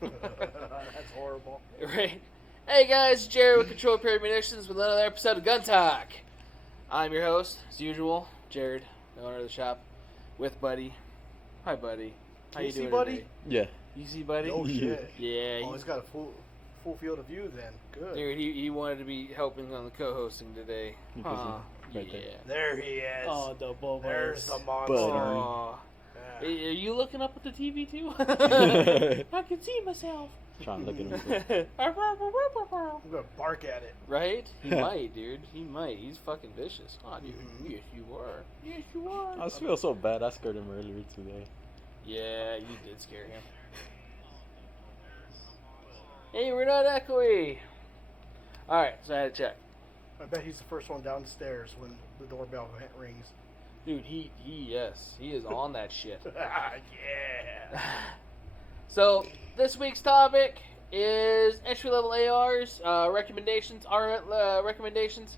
That's horrible. Right. Hey guys, Jared with Control Period Munitions with another episode of Gun Talk. I'm your host, as usual, Jared, the owner of the shop, with Buddy. Hi, Buddy. How you doing Buddy? today? Yeah. You see Buddy? Oh shit. Yeah. Oh, he's got a full field of view then. Good. Dude, he wanted to be helping on the co-hosting today. Right Yeah. There he is. Oh, the Bobo. There's the monster. Oh. Yeah. Are you looking up at the TV too? I can see myself. Trying to look at him. I'm gonna bark at it. Right? He might, dude. He might. He's fucking vicious. Oh, dude. Mhm. Yes, you are. Yes, you are. I feel so bad. I scared him earlier today. Yeah, you did scare him. Hey, we're not echoey. Alright, so I had to check. I bet he's the first one downstairs when the doorbell rings. Dude, he is on that shit. Yeah. So, this week's topic is entry-level ARs, recommendations, our recommendations.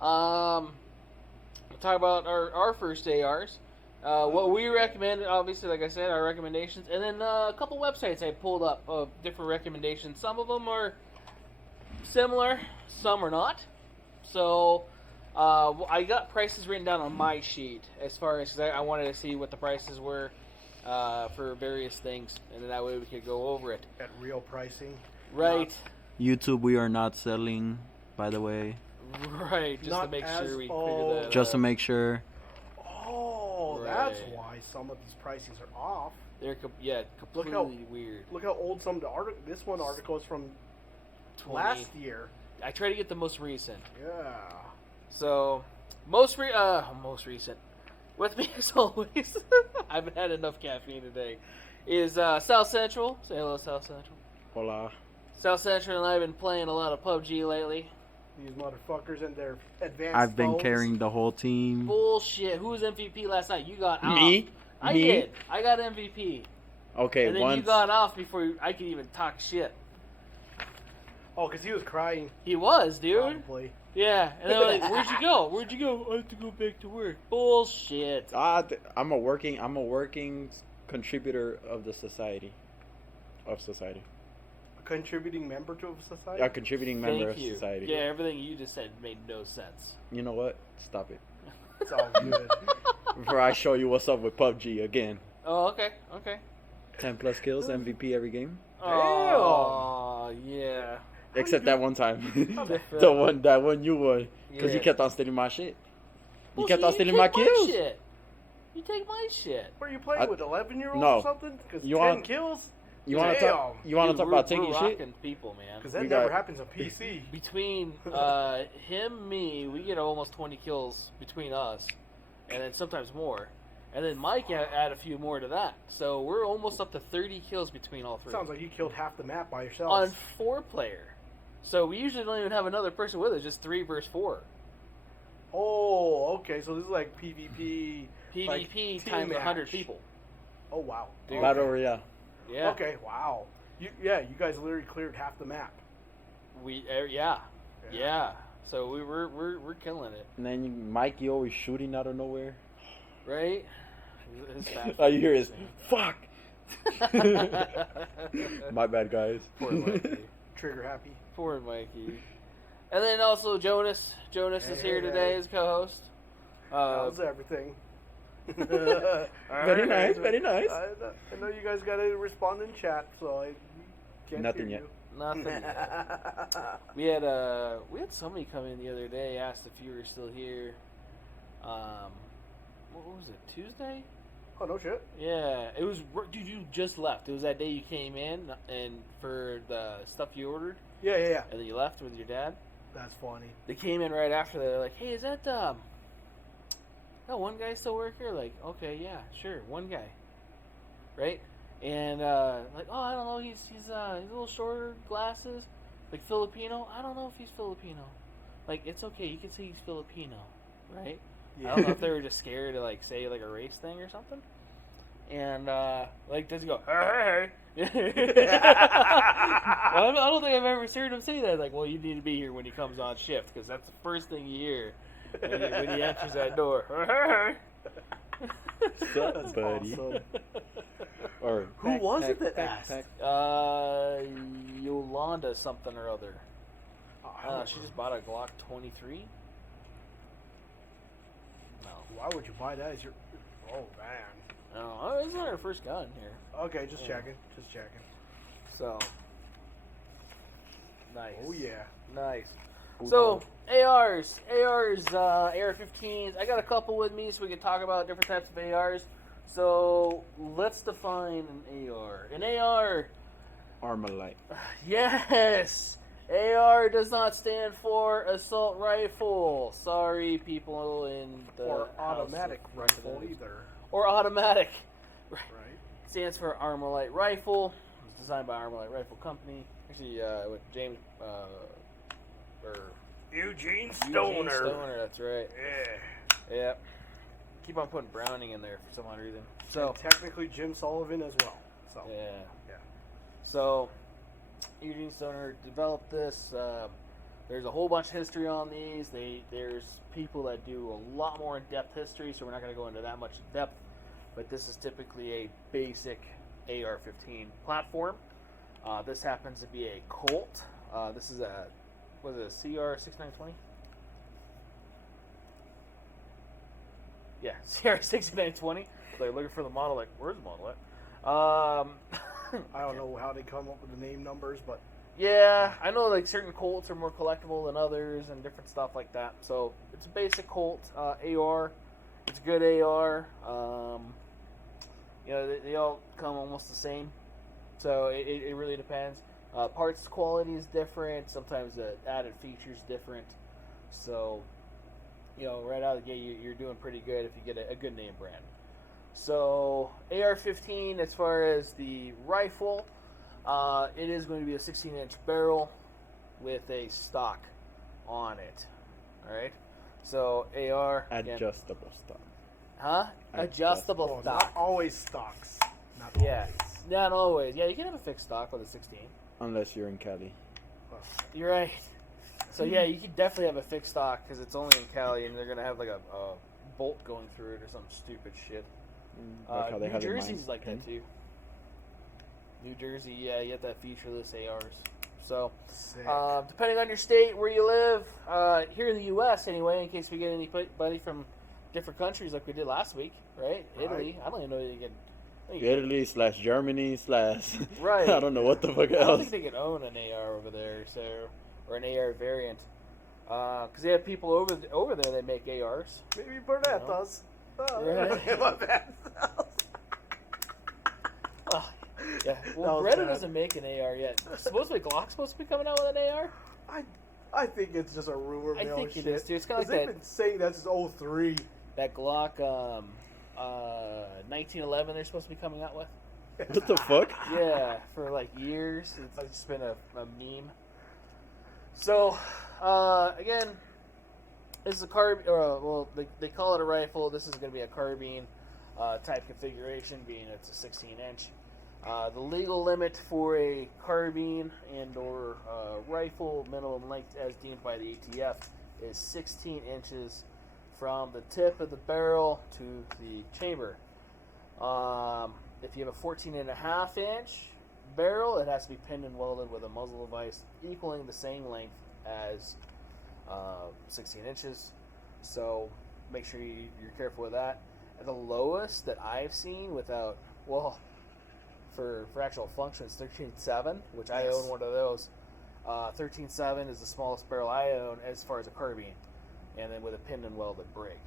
We'll talk about our first ARs. What we recommend, obviously, like I said, our recommendations. And then a couple websites I pulled up of different recommendations. Some of them are similar, some are not. So, I got prices written down on my sheet as far as, because I wanted to see what the prices were for various things. And then that way we could go over it. At real pricing. Right. YouTube, we are not selling, by the way. Right, just to Not make as sure we old. figure that Just to out. make sure. Oh, that's Right. why some of these pricings are off. They're completely how- weird. Look how old some of the article. This one article is from 20. last year. I try to get the most recent. Yeah. So, most recent. With me as always, I haven't had enough caffeine today, is South Central. Say hello, South Central. Hola. South Central and I have been playing a lot of PUBG lately. These motherfuckers and their advanced I've been phones. carrying the whole team. Bullshit. Who was MVP last night? You got off. Me? I Me? did. I got MVP. Okay, And then once. you got off before I could even talk shit. Oh, because he was crying. He was, dude. Probably. Yeah. And they're like, where'd you go? Where'd you go? I have to go back to work. Bullshit. I'm a working contributor of the society. Of society. A contributing member to a society? A contributing member Thank of you. society. Yeah, everything you just said made no sense. You know what? Stop it. It's all good. Before I show you what's up with PUBG again. Oh, okay. 10 plus kills, MVP every game. Oh, yeah. Except that one time. Different. that one you won. Because you Yeah. kept on stealing my shit. You Well, kept see, on stealing my take kills. shit. You take my shit. What are you playing with, 11-year-olds No. or something? Because You 10 want- kills? You want to Damn. talk? You want to Dude, talk about we're taking shit? rocking people, man. Because that We never got- happens on PC. Between him, me, we get almost 20 kills between us, and then sometimes more. And then Mike add a few more to that. So we're almost up to 30 kills between all three. Sounds like you killed half the map by yourself. On 4-player. So we usually don't even have another person with us, just 3 versus 4. Oh, okay. So this is like PvP. PvP Like, team times 100 match. people. Oh, wow. Dude. Okay. Battle Royale. Yeah. Okay, wow. You guys literally cleared half the map. Yeah. So we're killing it, And then Mikey always shooting out of nowhere. right? His fast All you hear is, food fuck! My bad, guys. Poor Mikey. Trigger happy. Poor Mikey. And then also Jonas. Jonas is Hey, here hey, today hey. as co-host. How's everything? Very nice, very nice. I know you guys got to respond in chat, so I can't Nothing hear yet. Nothing. you. We had somebody come in the other day, asked if you were still here. What was it? Tuesday? Oh, no shit. Yeah, it was. Dude, you just left. It was that day you came in and for the stuff you ordered, Yeah. and then you left with your dad. That's funny. They came in right after that. They're like, "Hey, is that that one guy still work here?" Like, okay, yeah, sure, one guy, right? And like, oh, I don't know, he's a little shorter, glasses, like Filipino. I don't know if he's Filipino. Like, it's okay, you can say he's Filipino, right? I don't know if they were just scared to like say like a race thing or something. And like, does he go, hey? Well, I don't think I've ever heard him say that. Like, well, you need to be here when he comes on shift because that's the first thing you hear when he enters that door. What's up, That's buddy? awesome. Or Who was it that asked? Yolanda something or other. She just bought a Glock 23. No. Why would you buy that? Oh man. No, it's not her first gun here. Okay, just checking. So. Nice. Oh yeah. Nice. So, ARs, AR-15s. I got a couple with me so we can talk about different types of ARs. So, let's define an AR. An AR... Armalite. Yes! AR does not stand for assault rifle. Sorry, people in the Or automatic House of rifle Representatives. either. Or automatic. Right. Stands for Armalite Rifle. It was designed by Armalite Rifle Company. Actually, with James... Eugene Eugene Stoner, that's right. Yeah. Yep. Keep on putting Browning in there for some odd reason. So and technically Jim Sullivan as well. So yeah. So Eugene Stoner developed this. There's a whole bunch of history on these. There's people that do a lot more in-depth history, so we're not going to go into that much in depth. But this is typically a basic AR-15 platform. This happens to be a Colt. This is a CR-6920? Yeah, CR-6920. They're looking for the model, like, where's the model at? I don't know how they come up with the name numbers, but yeah, I know like certain Colts are more collectible than others and different stuff like that. So it's a basic Colt AR. It's a good AR. They all come almost the same. So it really depends. Parts quality is different. Sometimes the added features different. So, right out of the gate, you're doing pretty good if you get a good name brand. So, AR-15, as far as the rifle, it is going to be a 16-inch barrel with a stock on it. All right. So, AR adjustable stock. Huh? Adjustable stock. Not always stocks. Not yeah. always. Not always. Yeah, you can have a fixed stock with a 16. Unless you're in Cali. You're right. So yeah, you could definitely have a fixed stock because it's only in Cali, and they're gonna have like a bolt going through it or some stupid shit. Like how they New have Jersey's like that too. New Jersey, yeah, you get that featureless ARs. So, depending on your state where you live, here in the U.S. anyway, in case we get anybody from different countries like we did last week, right? Italy. I don't even know if you can. Italy / Germany / right. I don't know what the fuck else. I don't think they can own an AR over there, or an AR variant, because they have people over there that make ARs. Maybe Burnett does. Right. Yeah. Well, Brennan doesn't make an AR yet. Supposedly Glock's supposed to be coming out with an AR. I think it's just a rumor mill. I think shit. it is too. It's kind of like they've been saying that's since 03. That Glock 1911 they're supposed to be coming out with. What the fuck? Yeah, for like years. It's just been a meme. So, again, this is a they call it a rifle. This is going to be a carbine type configuration, being it's a 16-inch. The legal limit for a carbine and or rifle minimum length as deemed by the ATF is 16 inches from the tip of the barrel to the chamber. If you have a 14.5-inch barrel, it has to be pinned and welded with a muzzle device equaling the same length as 16 inches. So make sure you're careful with that. And the lowest that I've seen without, for actual function, is 13.7, which I own one of those. 13.7 is the smallest barrel I own as far as a carbine, and then with a pinned and welded break.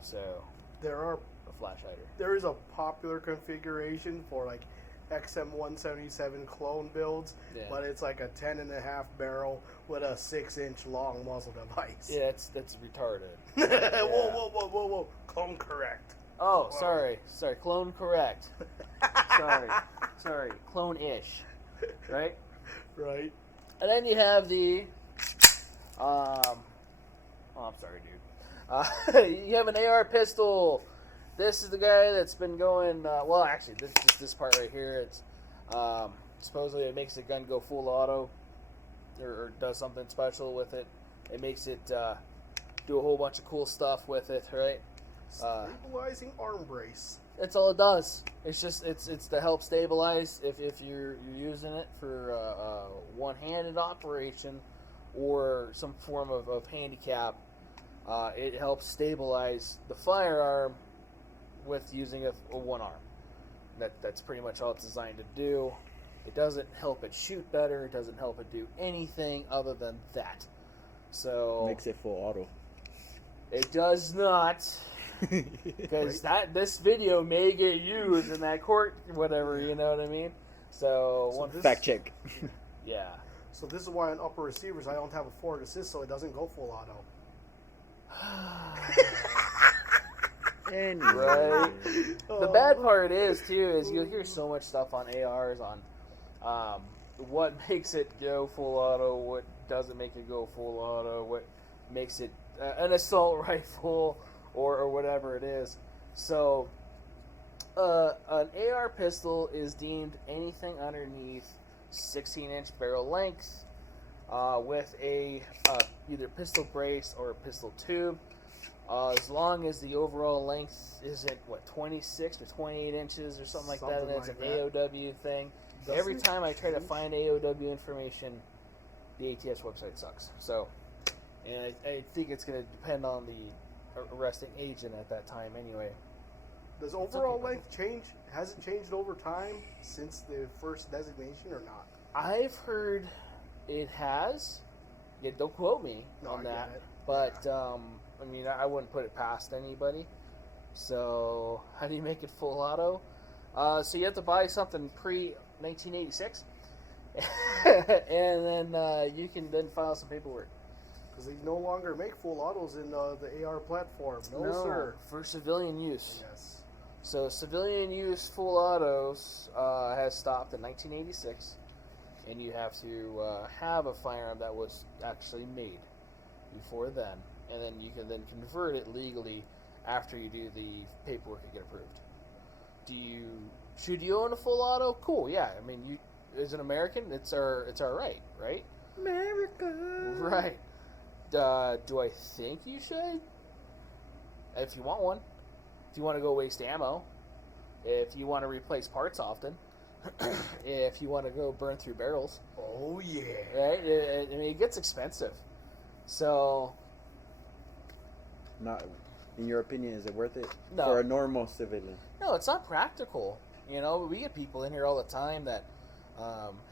So there are a flash hider. There is a popular configuration for like XM177 clone builds, but it's like a 10.5 barrel with a 6-inch long muzzle device. Yeah, that's retarded. Whoa! Clone correct. Oh, sorry, clone correct. sorry, clone-ish, right? Right. And then you have the, I'm sorry, dude. You have an AR pistol. This is the guy that's been going, actually, this part right here, it's, supposedly it makes the gun go full auto, or does something special with it. It makes it, do a whole bunch of cool stuff with it, right? Stabilizing arm brace. That's all it does. It's just it's to help stabilize if you're using it for one-handed operation or some form of handicap. It helps stabilize the firearm with using a one arm. That's pretty much all it's designed to do. It doesn't help it shoot better. It doesn't help it do anything other than that. So Makes it full auto. it does not. Because this video may get used in that court, whatever, you know what I mean? So Fact check. Yeah. So this is why on upper receivers I don't have a forward assist, so it doesn't go full auto. Anyway. Right. The bad part is you'll hear so much stuff on ARs on what makes it go full auto, what doesn't make it go full auto, what makes it an assault rifle or whatever it is. So an AR pistol is deemed anything underneath 16-inch barrel length with a either pistol brace or a pistol tube. As long as the overall length isn't 26 or 28 inches or something like that, and it's like an that. AOW thing. Every time I try to find AOW information, the ATS website sucks. So, and I think it's going to depend on the arresting agent at that time anyway. Does overall length change? Has it changed over time since the first designation or not? I've heard it has. Yeah, don't quote me on that. But I mean, I wouldn't put it past anybody. So, how do you make it full auto? So you have to buy something pre-1986, and then you can then file some paperwork. Because they no longer make full autos in the AR platform. No, sir. For civilian use. Yes. So civilian use full autos has stopped in 1986, and you have to have a firearm that was actually made before then, and then you can then convert it legally after you do the paperwork and get approved. Should you own a full auto? Cool, yeah. I mean, you as an American, it's our right? America. Right. Do I think you should? If you want one. If you want to go waste ammo. If you want to replace parts often. If you want to go burn through barrels. Oh, yeah. Right? I mean, it gets expensive. So... Not, in your opinion, is it worth it? No. For a normal civilian? No, it's not practical. You know, we get people in here all the time that,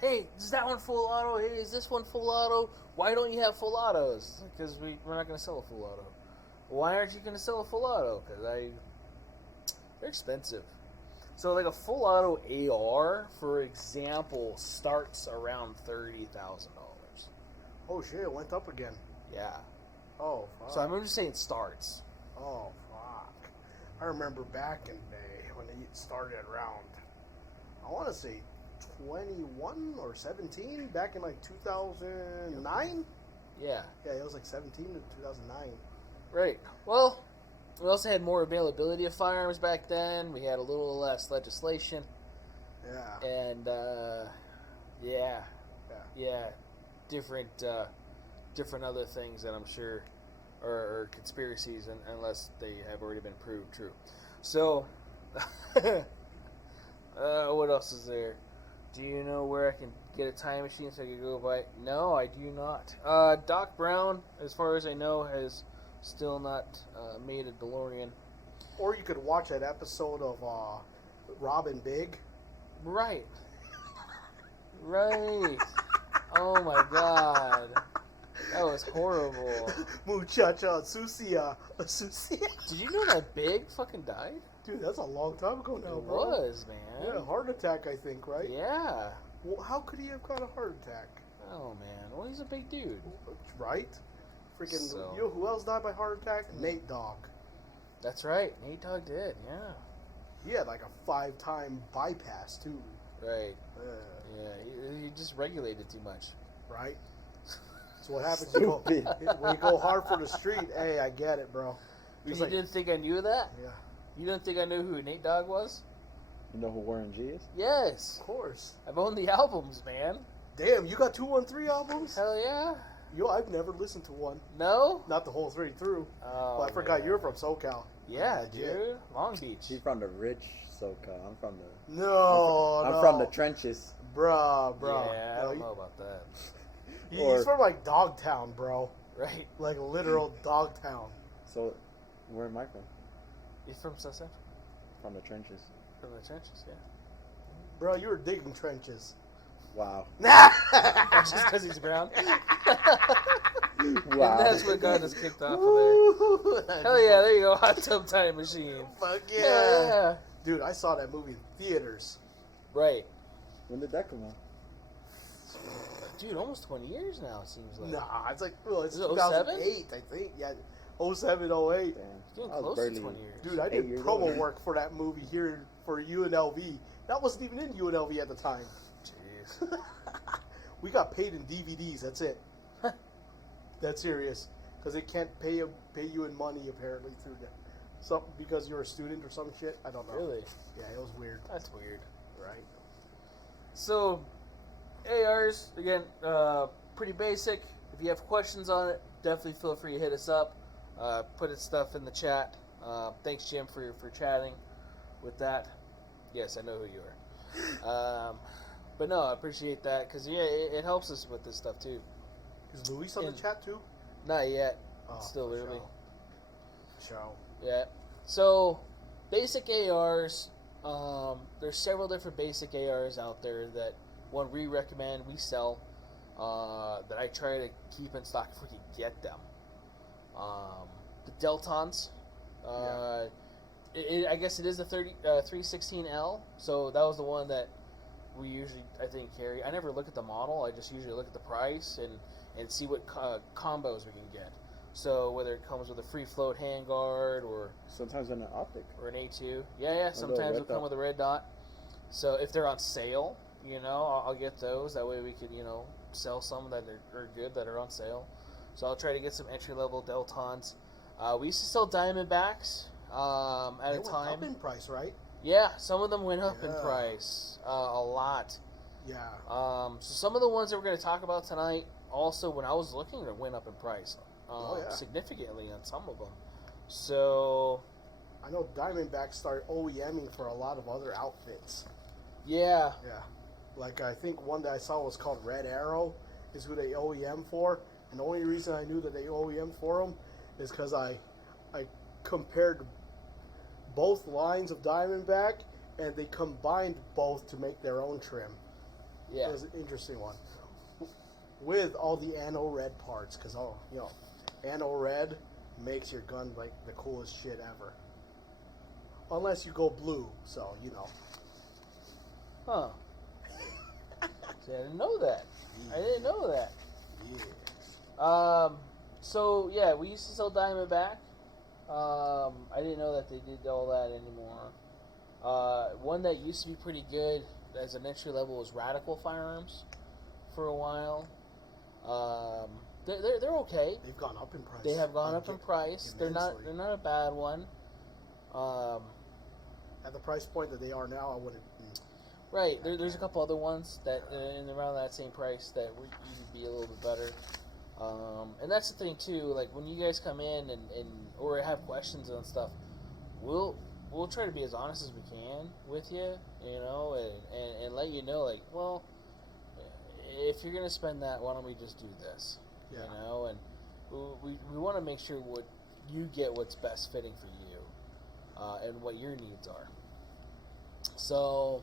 hey, is that one full auto? Hey, is this one full auto? Why don't you have full autos? Because we're not going to sell a full auto. Why aren't you going to sell a full auto? Because they're expensive. So, like a full auto AR, for example, starts around $30,000. Oh, shit, it went up again. Yeah. Oh, fuck. So I'm just saying starts. Oh, fuck. I remember back in the day when it started around, I want to say 21 or 17, back in like 2009? Yeah. Yeah, it was like 17 to 2009. Right. Well, we also had more availability of firearms back then. We had a little less legislation. Yeah. And, different other things that I'm sure are conspiracies, unless they have already been proved true. So, what else is there? Do you know where I can get a time machine so I can go buy? No, I do not. Doc Brown, as far as I know, has still not made a DeLorean. Or you could watch that episode of Robin Big. Right. Right. Oh my god. That was horrible. Muchacha, Susia. Did you know that Big fucking died? Dude, that's a long time ago now, It bro. was, man. Yeah, heart attack, I think, right? Yeah. Well, how could he have got a heart attack? Oh, man. Well, he's a big dude. Right? Freaking, So- you know who else died by heart attack? Nate Dogg. That's right. Nate Dogg did, yeah. He had like a 5-time bypass, too. Right. Yeah, he just regulated too much. Right? So what happens when you go hard for the street? Hey, I get it, bro. You Just like- didn't think I knew that? Yeah, You didn't think I knew who Nate Dogg was? You know who Warren G is? Yes. of course. I've owned the albums, man. Damn, you got 213 albums? Hell yeah. Yo, I've never listened to one. No? Not the whole 3 through. Oh, But I forgot man. you're from SoCal. Yeah, Legit. dude. Long Beach. He's from the rich SoCal. I'm from the. No, I'm no. from the trenches. Bruh. Yeah, I don't know about that. Or- He's from like Dogtown, bro. Right? Like literal Dogtown. So, where am I from? He's from Sunset? From the trenches. From the trenches, yeah. Bro, you were digging trenches. Wow. That's just because he's brown. And Wow. that's what got us kicked off of there. Hell yeah, there you go, Hot Tub Time Machine. Fuck yeah. Hell yeah. Dude, I saw that movie in theaters. Right. When did that come out? Dude, almost 20 years now, it seems like. Nah, it's like, well, it's Is it 2008, I think. Yeah, 07, 08. Damn. Getting I was close to barely- 20 years. Dude, I 8 did years promo old. work for that movie here for UNLV. That wasn't even in UNLV at the time. Jeez. We got paid in DVDs, that's it. That's serious. Because they can't pay you in money, apparently, through that. Something because you're a student or some shit. I don't know. Really? Yeah, it was weird. That's weird. Right? So, ARs, again, pretty basic. If you have questions on it, definitely feel free to hit us up. Put it stuff in the chat. Thanks, Jim, for chatting with that. Yes, I know who you are. But no, I appreciate that because, yeah, it helps us with this stuff, too. Is Luis on the chat, too? Not yet. Oh, Still early. Show. Yeah. So, basic ARs, there's several different basic ARs out there that, one, we recommend, we sell, that I try to keep in stock if we can get them. The Deltons, I guess it is the 316L, so that was the one that we usually, I think, carry. I never look at the model, I just usually look at the price and see what combos we can get. So whether it comes with a free float handguard or Sometimes in an optic. or an A2. Yeah, sometimes red they'll come dot. with a red dot. So if they're on sale, I'll get those. That way we can, sell some that are good that are on sale. So I'll try to get some entry-level Deltons. We used to sell Diamondbacks at They a went time. up in price, right? Yeah, some of them went up in Yeah. price a lot. Yeah. So some of the ones that we're going to talk about tonight, also when I was looking, it went up in price significantly on some of them. So I know Diamondback started OEMing for a lot of other outfits. yeah, Yeah. Like, I think one that I saw was called Red Arrow, is who they OEM for. And the only reason I knew that they OEM for them is because I compared both lines of Diamondback, and they combined both to make their own trim. yeah. It was an interesting one. With all the Anno Red parts, because, Anno Red makes your gun, like, the coolest shit ever. Unless you go blue, so, Huh. See, I didn't know that. I didn't know that. Yeah. So yeah, we used to sell Diamondback. I didn't know that they did all that anymore. One that used to be pretty good as an entry level was Radical Firearms for a while. They're okay. They've gone up in price. They have gone up in price. They're not a bad one. At the price point that they are now, I wouldn't. Right. There's a couple other ones that in around that same price that would be a little bit better. And that's the thing too. Like when you guys come in and or have questions on stuff, we'll try to be as honest as we can with you, and let you know, like, well, if you're gonna spend that, why don't we just do this, Yeah. And we want to make sure you get what's best fitting for you, and what your needs are. So,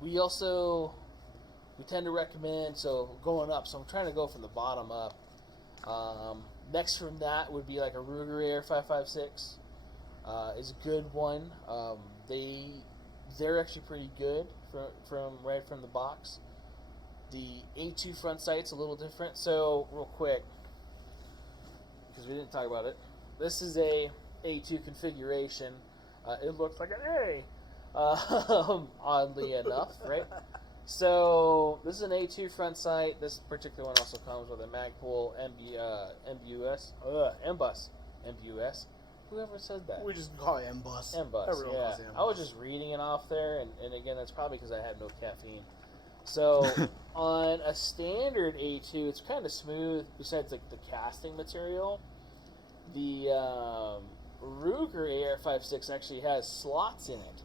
we tend to recommend, so going up, so I'm trying to go from the bottom up. Next from that would be like a Ruger Air 5.56. Is a good one. They're actually pretty good from right from the box. The A2 front sight's a little different. So real quick, because we didn't talk about it, this is a A2 configuration. It looks like an A, oddly enough, right? So this is an A2 front sight. This particular one also comes with a Magpul MBUS. Whoever said that? We just call it M-Bus. M-Bus, Everyone yeah. calls it I was M-Bus. just reading it off there, and again, that's probably because I had no caffeine. So on a standard A2, it's kind of smooth. Besides like the casting material, the Ruger AR-56 actually has slots in it,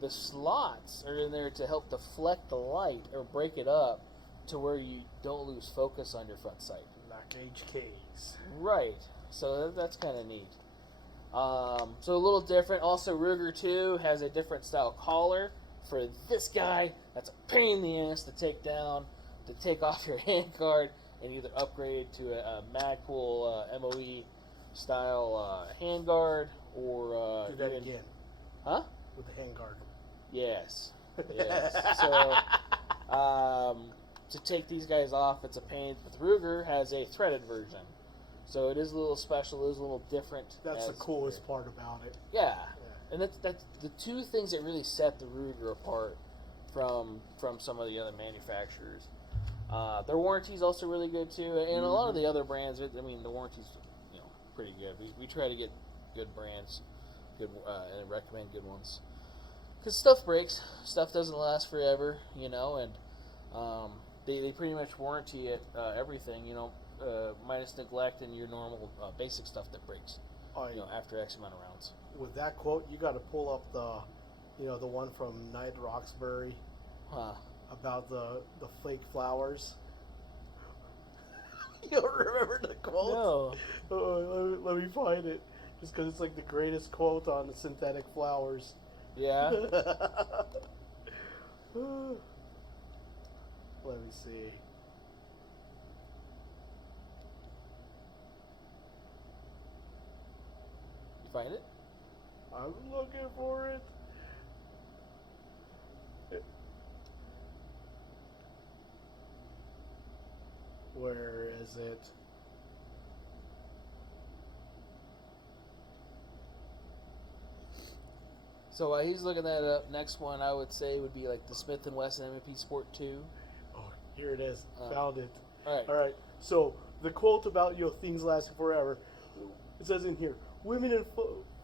the slots are in there to help deflect the light or break it up to where you don't lose focus on your front sight. Like HKs. Right. So that's kind of neat. So a little different. Also, Ruger 2 has a different style collar for this guy. That's a pain in the ass to take down, to take off your handguard, and either upgrade to a Magpul MOE style handguard or do that again. Huh? With the handguard. Yes. Yes. So, to take these guys off, it's a pain. But Ruger has a threaded version. So it is a little special, it is a little different. That's the coolest part about it. Yeah. And that's the two things that really set the Ruger apart from some of the other manufacturers. Their warranty's also really good too. And a lot of the other brands, I mean, the warranty's pretty good. We try to get good brands, and recommend good ones. Because stuff breaks, stuff doesn't last forever, and they pretty much warranty it, everything, minus neglect and your normal basic stuff that breaks, after X amount of rounds. With that quote, you got to pull up the one from Knight Roxbury, about the fake flowers. You don't remember the quote? No. Let me find it, just because it's like the greatest quote on the synthetic flowers. Yeah. Let me see. You find it? I'm looking for it. Where is it? So while he's looking that up, next one I would say would be like the Smith & Wesson M&P Sport 2. Oh, here it is. Found it. All right. So the quote about things lasting forever. It says in here, women in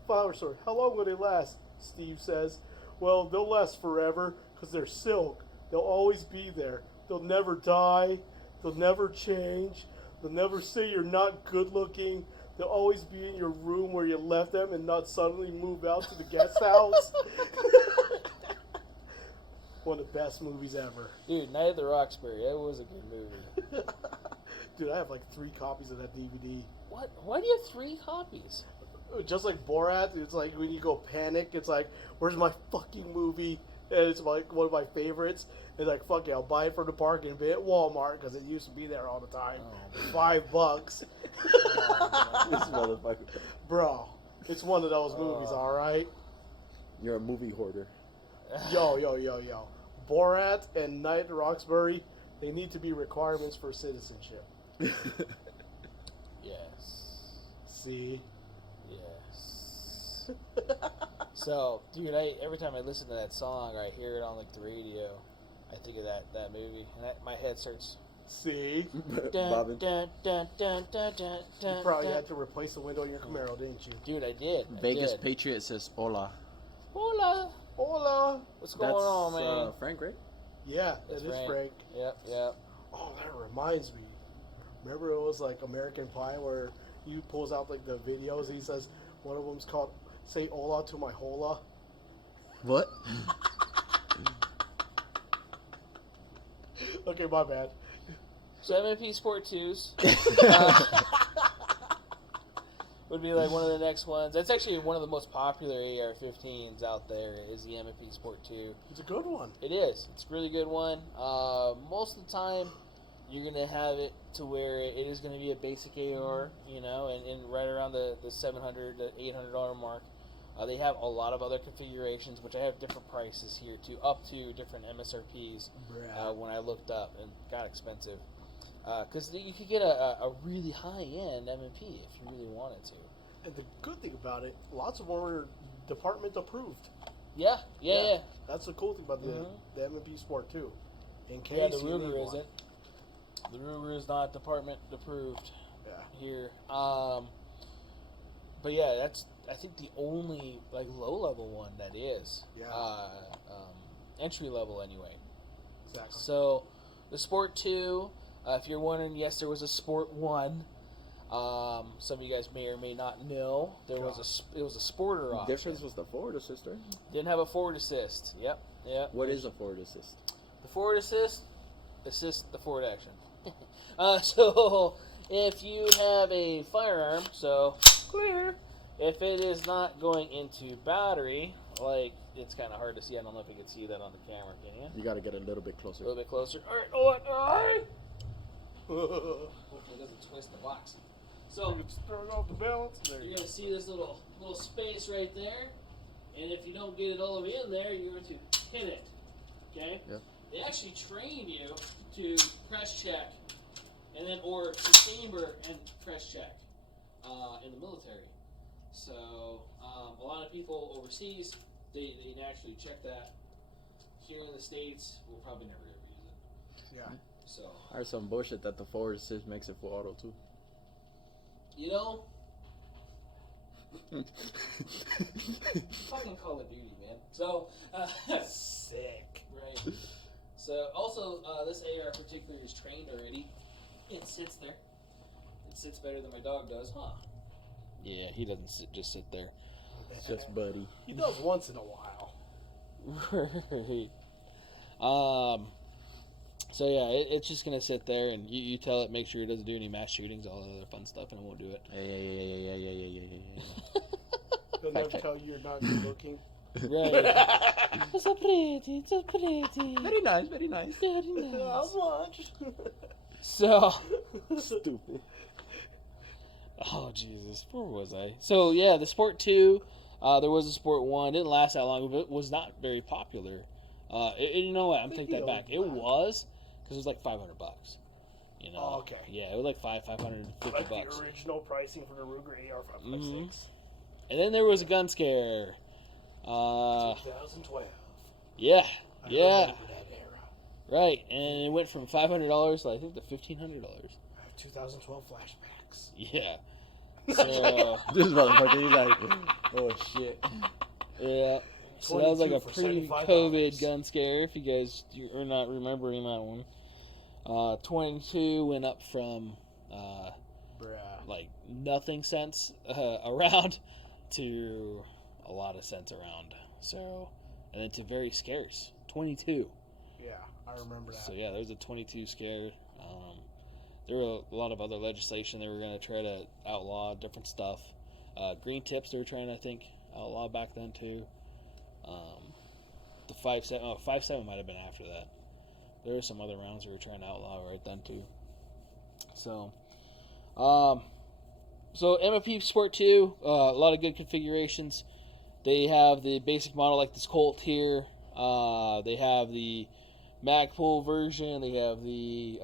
flower store. How long will they last? Steve says. Well, they'll last forever because they're silk. They'll always be there. They'll never die. They'll never change. They'll never say you're not good looking. They'll always be in your room where you left them and not suddenly move out to the guest house. One of the best movies ever. Dude, Night of the Roxbury, that was a good movie. Dude, I have like 3 copies of that DVD. What? Why do you have 3 copies? Just like Borat, it's like when you go panic, it's like, where's my fucking movie? And it's like one of my favorites. And like, fuck it, I'll buy it from the parking bin at Walmart because it used to be there all the time. $5. This motherfucker. Bro, it's one of those movies, alright? You're a movie hoarder. Yo. Borat and Knight of Roxbury, they need to be requirements for citizenship. Yes. See? Yes. So, dude, every time I listen to that song or I hear it on like the radio, I think of that movie, and my head starts. See? Bobbin. You probably had to replace the window in your Camaro, didn't you? Dude, I did. Vegas Patriot says hola. Hola. Hola. What's going on, man? Frank, right? Yeah, That's it is Frank. Yep. Oh, that reminds me. Remember it was like American Pie where he pulls out like the videos. He says one of them's called "Say Hola to My Hola." What? Okay, my bad. So M&P Sport 2s would be like one of the next ones. That's actually one of the most popular AR-15s out there is the M&P Sport 2. It's a good one. It is. It's a really good one. Most of the time, you're going to have it to where it is going to be a basic AR, and right around the $700 to $800 mark. They have a lot of other configurations, which I have different prices here too, up to different MSRPs when I looked up, and got expensive. Because you could get a really high-end M&P if you really wanted to. And the good thing about it, lots of them are department approved. Yeah. That's the cool thing about the M&P Sport 2. In case Yeah, the Ruger isn't. The Ruger is not department approved here. But yeah, that's I think the only like low-level one that is. Entry level anyway. Exactly. So the Sport 2, if you're wondering, yes, there was a Sport 1. Some of you guys may or may not know it was a sporter option. Difference was the forward assist, right? Didn't have a forward assist. Yep. What is a forward assist? The forward assist the forward action. So if you have a firearm, so clear. If it is not going into battery, like it's kind of hard to see. I don't know if you can see that on the camera. Can you? You got to get a little bit closer. A little bit closer. All right. All right. Hopefully it doesn't twist the box. So It's throwing off the balance. There you're gonna see this little space right there, and if you don't get it all the way in there, you're going to hit it. Okay? Yep. They actually train you to press check, and then or to chamber and press check in the military. So a lot of people overseas they naturally check that. Here in the States, we'll probably never ever use it. Yeah. So I heard some bullshit that the forward assist makes it full auto too. you know. Fucking Call of Duty, man. So, Sick. right. So, also, this AR particular is trained already. It sits there. It sits better than my dog does, huh? Yeah, he doesn't just sit there. It's just buddy. He does once in a while. Right. So yeah, it's just gonna sit there, and you tell it, make sure it doesn't do any mass shootings, all that other fun stuff, and it won't do it. Yeah. He'll never tell you you're not good looking. Right. It's so pretty. So pretty. Very nice, very nice. Very nice. How much? So. Stupid. Oh Jesus, where was I? So yeah, the Sport 2, there was a Sport 1. Didn't last that long, but it was not very popular. You know what? I'm taking that back. It was because it was like $500. You know. Oh, okay. Yeah, it was like $550. Like the original pricing for the Ruger AR-556. And then there was a gun scare. 2012. Yeah. I Yeah. remember that era. Right, and it went from $500 to I think to $1,500. 2012 flashbacks. Yeah. So This motherfucker, he's like, oh shit. yeah. So that was like a 22 for pre-COVID $75. gun scare. If you guys are not remembering that one, 22 went up from like nothing cents around to a lot of cents around. So, and then to very scarce 22. Yeah, I remember that. So yeah, there was a 22 scare. There were a lot of other legislation. They were going to try to outlaw different stuff. Green tips they were trying to, I think, outlaw back then too. The 5.7 might have been after that. There were some other rounds we were trying to outlaw right then too. So, MFP Sport 2, a lot of good configurations. They have the basic model like this Colt here. They have the Magpul version. They have the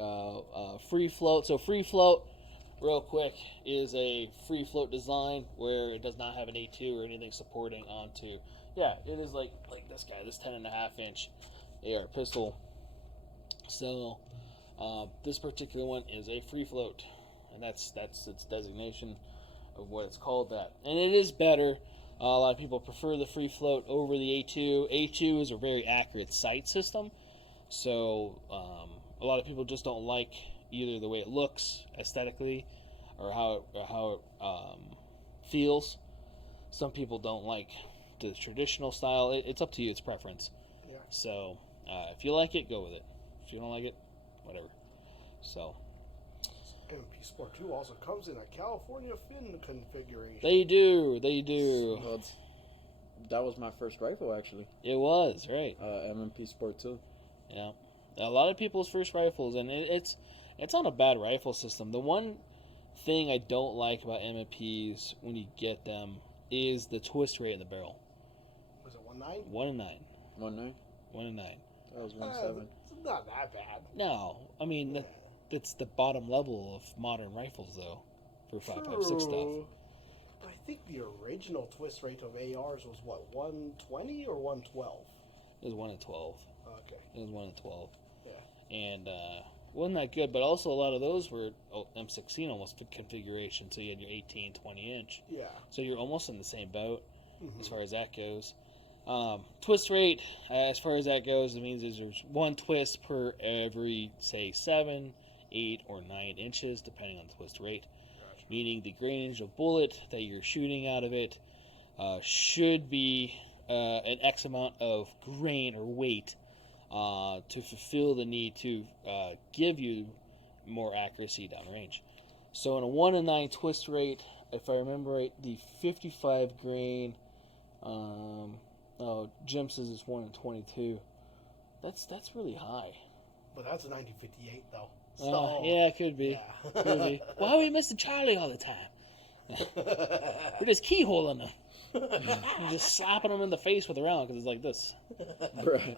free float. So free float, real quick, is a free float design where it does not have an A2 or anything supporting onto. Yeah, it is like this guy, this 10.5-inch AR pistol. So this particular one is a free float, and that's its designation of what it's called that. And it is better. A lot of people prefer the free float over the A2. A2 is a very accurate sight system. So a lot of people just don't like either the way it looks aesthetically or how it feels. Some people don't like the traditional style. It's up to you. It's preference. Yeah. So if you like it, go with it. If you don't like it, whatever. So MP Sport 2 also comes in a California fin configuration. they do. Well, that was my first rifle, actually. It was right. MMP Sport 2. Yeah, a lot of people's first rifles, and it's not a bad rifle system. The one thing I don't like about MMPs when you get them is the twist rate in the barrel. Was it 1.9? 1 and 9. 1.9? 1 and 9. That was 1.7. It's not that bad. No, I mean that's the bottom level of modern rifles, though, for 5.56 stuff. True. But I think the original twist rate of ARs was what, 120 or 112? It was 1 and 12. Okay. It was 1 and 12. Yeah. And wasn't that good, but also a lot of those were M16 almost configuration, so you had your 18, 20 inch. Yeah. So you're almost in the same boat as Mm-hmm. far as that goes. Twist rate, as far as that goes, it means there's one twist per every, say, 7, 8, or 9 inches, depending on the twist rate. meaning the grainage of bullet that you're shooting out of it should be an X amount of grain or weight to fulfill the need to give you more accuracy downrange. So in a 1 in 9 twist rate, if I remember right, the 55 grain, Jim says it's 1 in 22. That's really high. But that's a 1958 though. Yeah, it could be. Yeah. Could be. Why are we missing Charlie all the time? We're just keyholing them. We're just slapping them in the face with a round because it's like this. Bruh.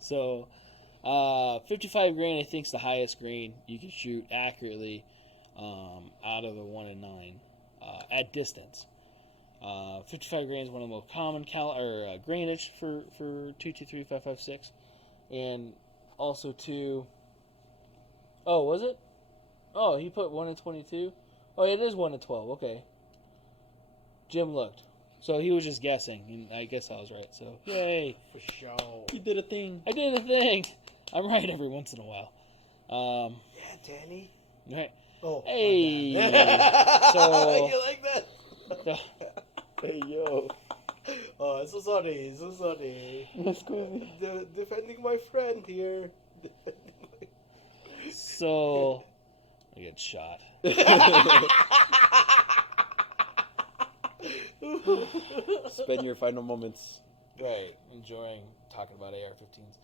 So, 55 grain, I think, is the highest grain you can shoot accurately out of the 1 in 9 at distance. 55 grain is one of the most common grainage for 223 5.56, and also Oh, was it? Oh, he put 1 in 22. Oh, it is 1 in 12. Okay. Jim looked. So he was just guessing, and I guess I was right. So, yay. For sure. You did a thing. I did a thing. I'm right every once in a while. Yeah, Danny. Right. Oh. Hey. So. You like that? So, Hey, yo. Oh, so sorry. So sorry. Let's go. Defending my friend here. so I get shot. Spend your final moments. Right. Enjoying talking about AR-15s.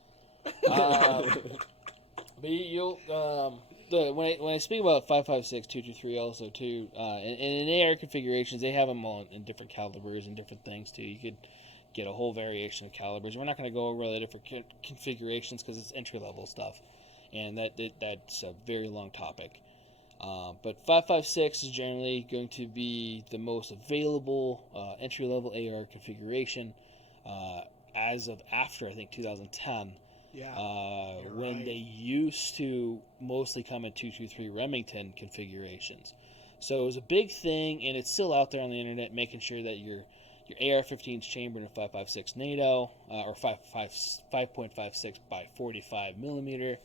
But when I speak about 5.56, 223 also too, in AR configurations, they have them all in different calibers and different things too. You could get a whole variation of calibers. We're not going to go over the different configurations because it's entry level stuff, and that's a very long topic. But 5.56 is generally going to be the most available entry level AR configuration as of after, I think, 2010. Yeah. When right. they used to mostly come in 223 Remington configurations. So it was a big thing, and it's still out there on the internet, making sure that your AR-15 is chambered in 5.56 NATO, or 5.56 by 45 millimeter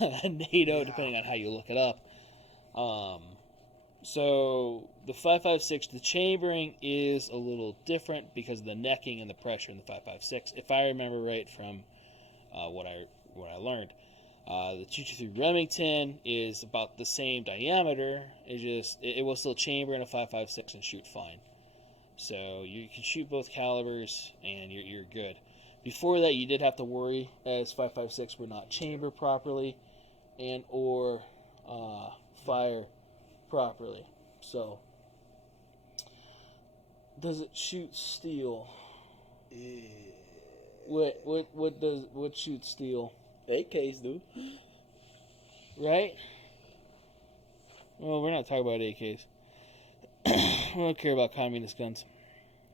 NATO, depending on how you look it up. So the 5.56, the chambering is a little different because of the necking and the pressure in the 5.56. If I remember right from what I learned, the 223 Remington is about the same diameter. It will still chamber in a 5.56 and shoot fine. So you can shoot both calibers and you're good. Before that, you did have to worry as 5.56 would not chamber properly and or fire properly. So does it shoot steel? What shoots steel? AKs, dude. Right? Well, we're not talking about AKs. We don't care about communist guns.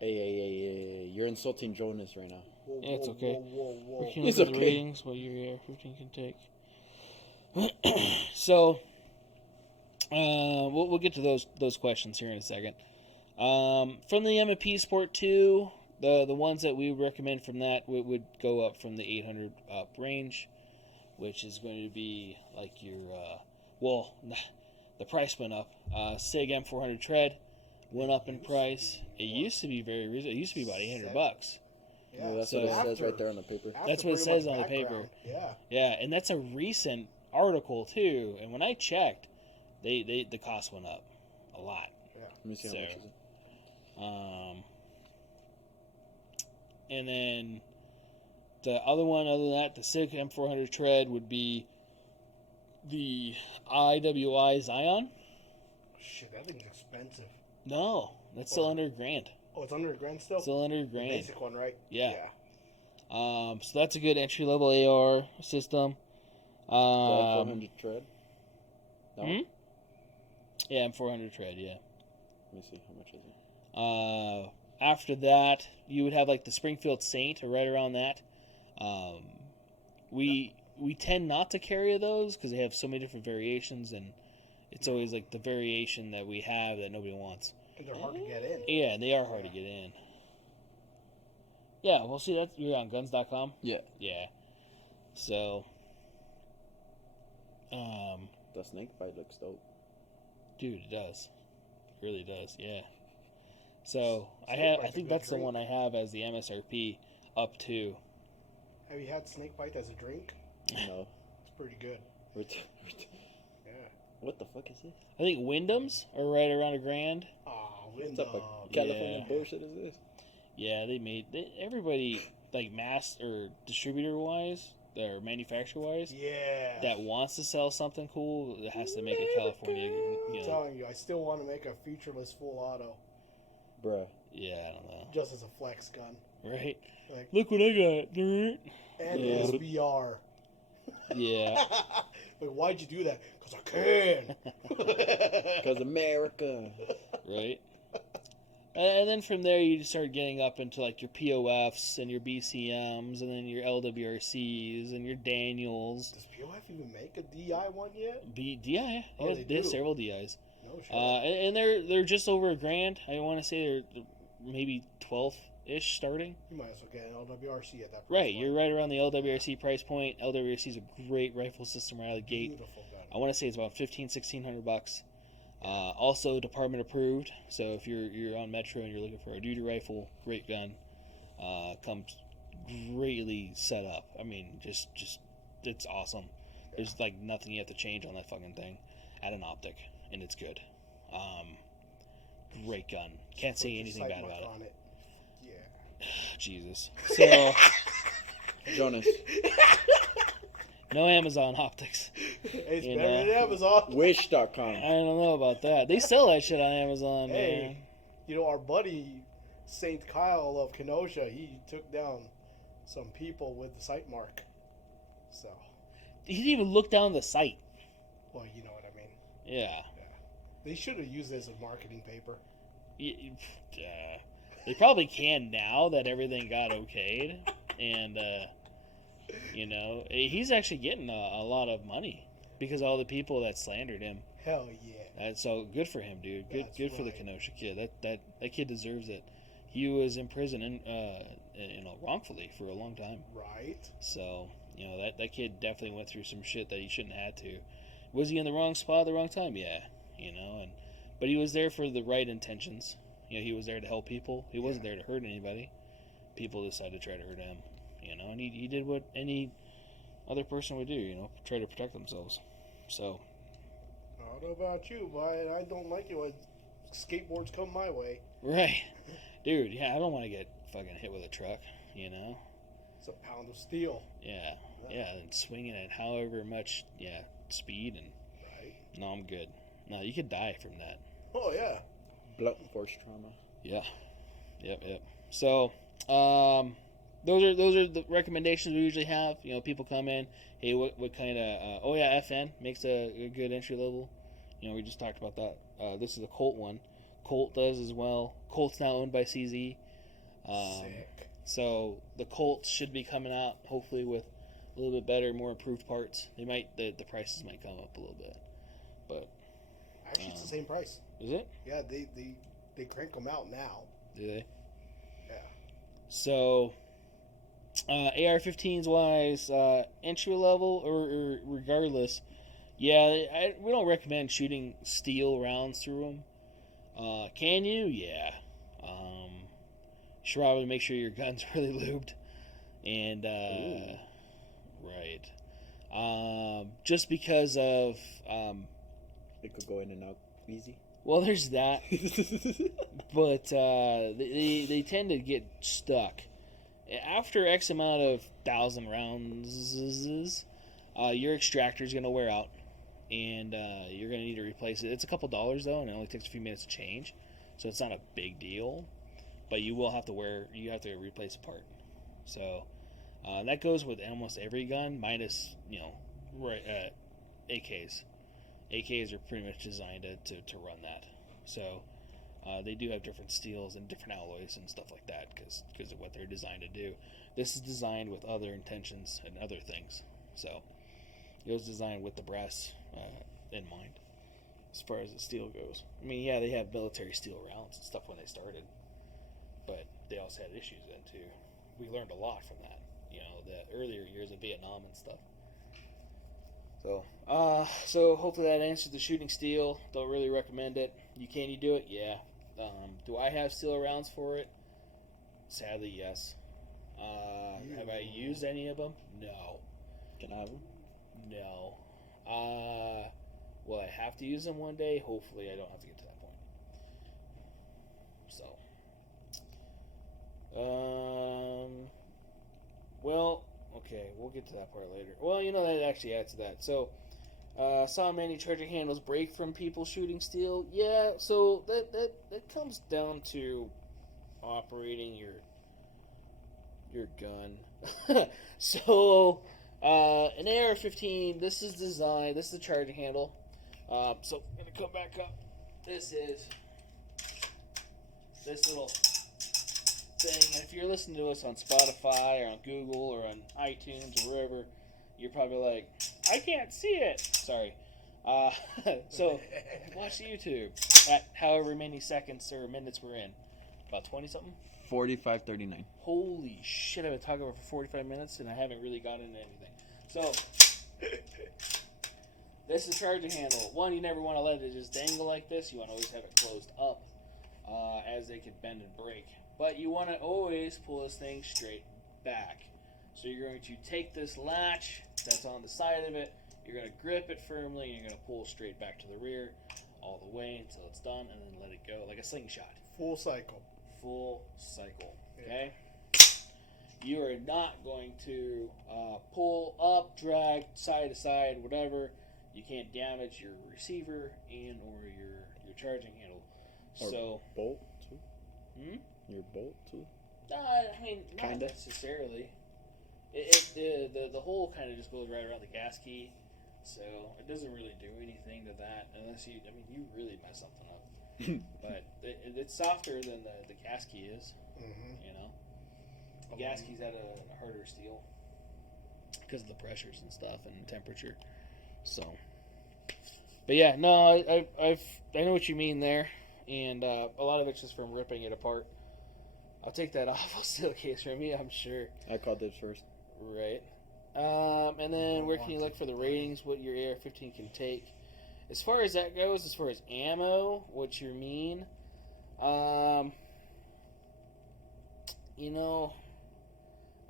Hey, you're insulting Jonas right now. Yeah, it's okay. Whoa. We can It's look at the okay. ratings what your AR-15 can take. So, we'll get to those questions here in a second. From the M&P Sport 2, the ones that we would recommend from that would go up from the 800 up range, which is going to be like your, the price went up. SIG M400 tread went up in price. It used to be very reasonable. It used to be about $800. Yeah, That's so what it says right there on the paper. That's what it says on the paper. Yeah. Yeah, and that's a recent article too. And when I checked, the cost went up a lot. Yeah. Let me see how much is it. And then the other one, other than that, the SIG M400 tread would be the IWI Zion. Shit, that thing's expensive. No, that's still under $1,000. Oh, it's under $1,000 still? Still under The $1,000. basic one, right? Yeah. So that's a good entry level AR system. The 400 tread. That one? Yeah, M400 tread. Yeah. Let me see how much is it. After that, you would have like the Springfield Saint, or right around that. We tend not to carry those because they have so many different variations, and it's always like the variation that we have that nobody wants. And they're hard to get in. Yeah, and they are hard to get in. Yeah, well, see, that you're on guns.com? Yeah. Yeah. So, The snake bite looks dope. Dude, it does. It really does, yeah. So, I Snakebite's a think good that's the drink. one I have as the MSRP up to. Have you had snakebite as a drink? No. It's pretty good. Yeah. What the fuck is this? I think Wyndham's are right around $1,000. Oh, What type of California bullshit is this? Yeah, everybody, like mass or distributor wise, or manufacturer wise, Yeah. that wants to sell something cool, it has to make a California, I'm telling you, I still want to make a featureless full auto. Bruh. Yeah, I don't know. Just as a flex gun. Right? Like, look what I got. And SBR. Yeah. Like, why'd you do that? Because I can. Because America. Right? And then from there, you start getting up into like your POFs and your BCMs, and then your LWRCs and your Daniels. Does POF even make a DI one yet? DI? Oh, Yeah, they they have do. several DIs. No shit. And they're just over $1,000. I want to say they're maybe 12-ish starting. You might as well get an LWRC at that price Right, point. you're right around the LWRC price point. LWRC is a great rifle system right out of the gate. Beautiful gun. I want to say it's about $1,500-$1,600. Also Department approved, so if you're on Metro and you're looking for a duty rifle, great gun. Comes greatly set up. I mean, just it's awesome. There's like nothing you have to change on that fucking thing. Add an optic, and it's good. Great gun. Can't Put say your anything sight bad mark about on it. Yeah. it. Jesus. So Jonas. no Amazon optics. It's You better know? than Amazon. Wish.com. I don't know about that. They sell that shit on Amazon, man. Hey, you know, our buddy Saint Kyle of Kenosha, he took down some people with the sight mark. So, He didn't even look down the site. well, you know what I mean. Yeah. They should have used this as marketing paper. They probably can now that everything got okayed. And, he's actually getting a lot of money because of all the people that slandered him. Hell yeah. So good for him, dude. That's Good for the right. Kenosha kid. That kid deserves it. He was in prison wrongfully for a long time. Right. So, that kid definitely went through some shit that he shouldn't have had to. Was he in the wrong spot at the wrong time? Yeah. But he was there for the right intentions. He was there to help people. He wasn't there to hurt anybody. People decided to try to hurt him. And he did what any other person would do, try to protect themselves. So. I don't know about you, but I don't like it when skateboards come my way. Right. Dude, yeah, I don't want to get fucking hit with a truck, It's a pound of steel. Yeah, and swinging at however much, speed, and Right. no, I'm good. No, you could die from that. Oh, yeah. Blunt force trauma. Yeah. Yep. So, those are the recommendations we usually have. People come in, hey, what kind of, FN makes a good entry level. We just talked about that. This is a Colt one. Colt does as well. Colt's now owned by CZ. Sick. So the Colt should be coming out hopefully with a little bit better, more improved parts. The prices might come up a little bit, but Actually, it's the same price. is it? Yeah, they crank them out now. Do they? Yeah. So AR-15s wise, entry level or regardless, we don't recommend shooting steel rounds through them. Can you? Yeah. Should probably make sure your gun's really lubed. And, right. Just because of, It could go in and out easy. well, there's that. But, they tend to get stuck. After X amount of 1,000 rounds, your extractor's going to wear out. And you're going to need to replace it. It's a couple dollars, though, and it only takes a few minutes to change. So it's not a big deal. But you will have to replace a part. So that goes with almost every gun, minus, AKs. AKs are pretty much designed to run that. So they do have different steels and different alloys and stuff like that because of what they're designed to do. This is designed with other intentions and other things. So it was designed with the brass in mind as far as the steel goes. I mean, yeah, they have military steel rounds and stuff when they started, but they also had issues then too. We learned a lot from that, the earlier years of Vietnam and stuff. So hopefully that answers the shooting steel. Don't really recommend it. Can you do it? Yeah. Do I have steel rounds for it? Sadly, yes. Have I used any of them? No. Can I have them? No. Will I have to use them one day? Hopefully I don't have to get to that point. Well, okay, we'll get to that part later. Well, that actually adds to that. So, saw many charging handles break from people shooting steel. Yeah, so that comes down to operating your gun. So, an AR-15. This is the charging handle. So I'm gonna come back up. This is this little thing. And if you're listening to us on Spotify or on Google or on iTunes or wherever, you're probably like, I can't see it. Sorry. So watch YouTube at however many seconds or minutes we're in. About 20 something. 45:39. Holy shit! I've been talking about for 45 minutes and I haven't really gotten into anything. So this is a charging handle. One, you never want to let it just dangle like this. You want to always have it closed up, as they can bend and break. But you want to always pull this thing straight back. So you're going to take this latch that's on the side of it, you're going to grip it firmly, and you're going to pull straight back to the rear all the way until it's done, and then let it go like a slingshot. Full cycle. Full cycle. Okay? You are not going to pull up, drag, side to side, whatever. You can't damage your receiver and or your charging handle. Or So bolt too. Hmm? Your bolt too. I mean, not Kinda. necessarily. The hole kind of just goes right around the gas key, so it doesn't really do anything to that unless you really mess something up. But it's softer than the gas key is. Mm-hmm. The gas key's at a harder steel because of the pressures and stuff and temperature. So, but yeah, no, I know what you mean there, and a lot of it's just from ripping it apart. I'll take that awful steel case from you, I'm sure. I caught this first. Right. And then where can you look for the ratings? What your AR-15 can take? As far as that goes, as far as ammo, what you mean? I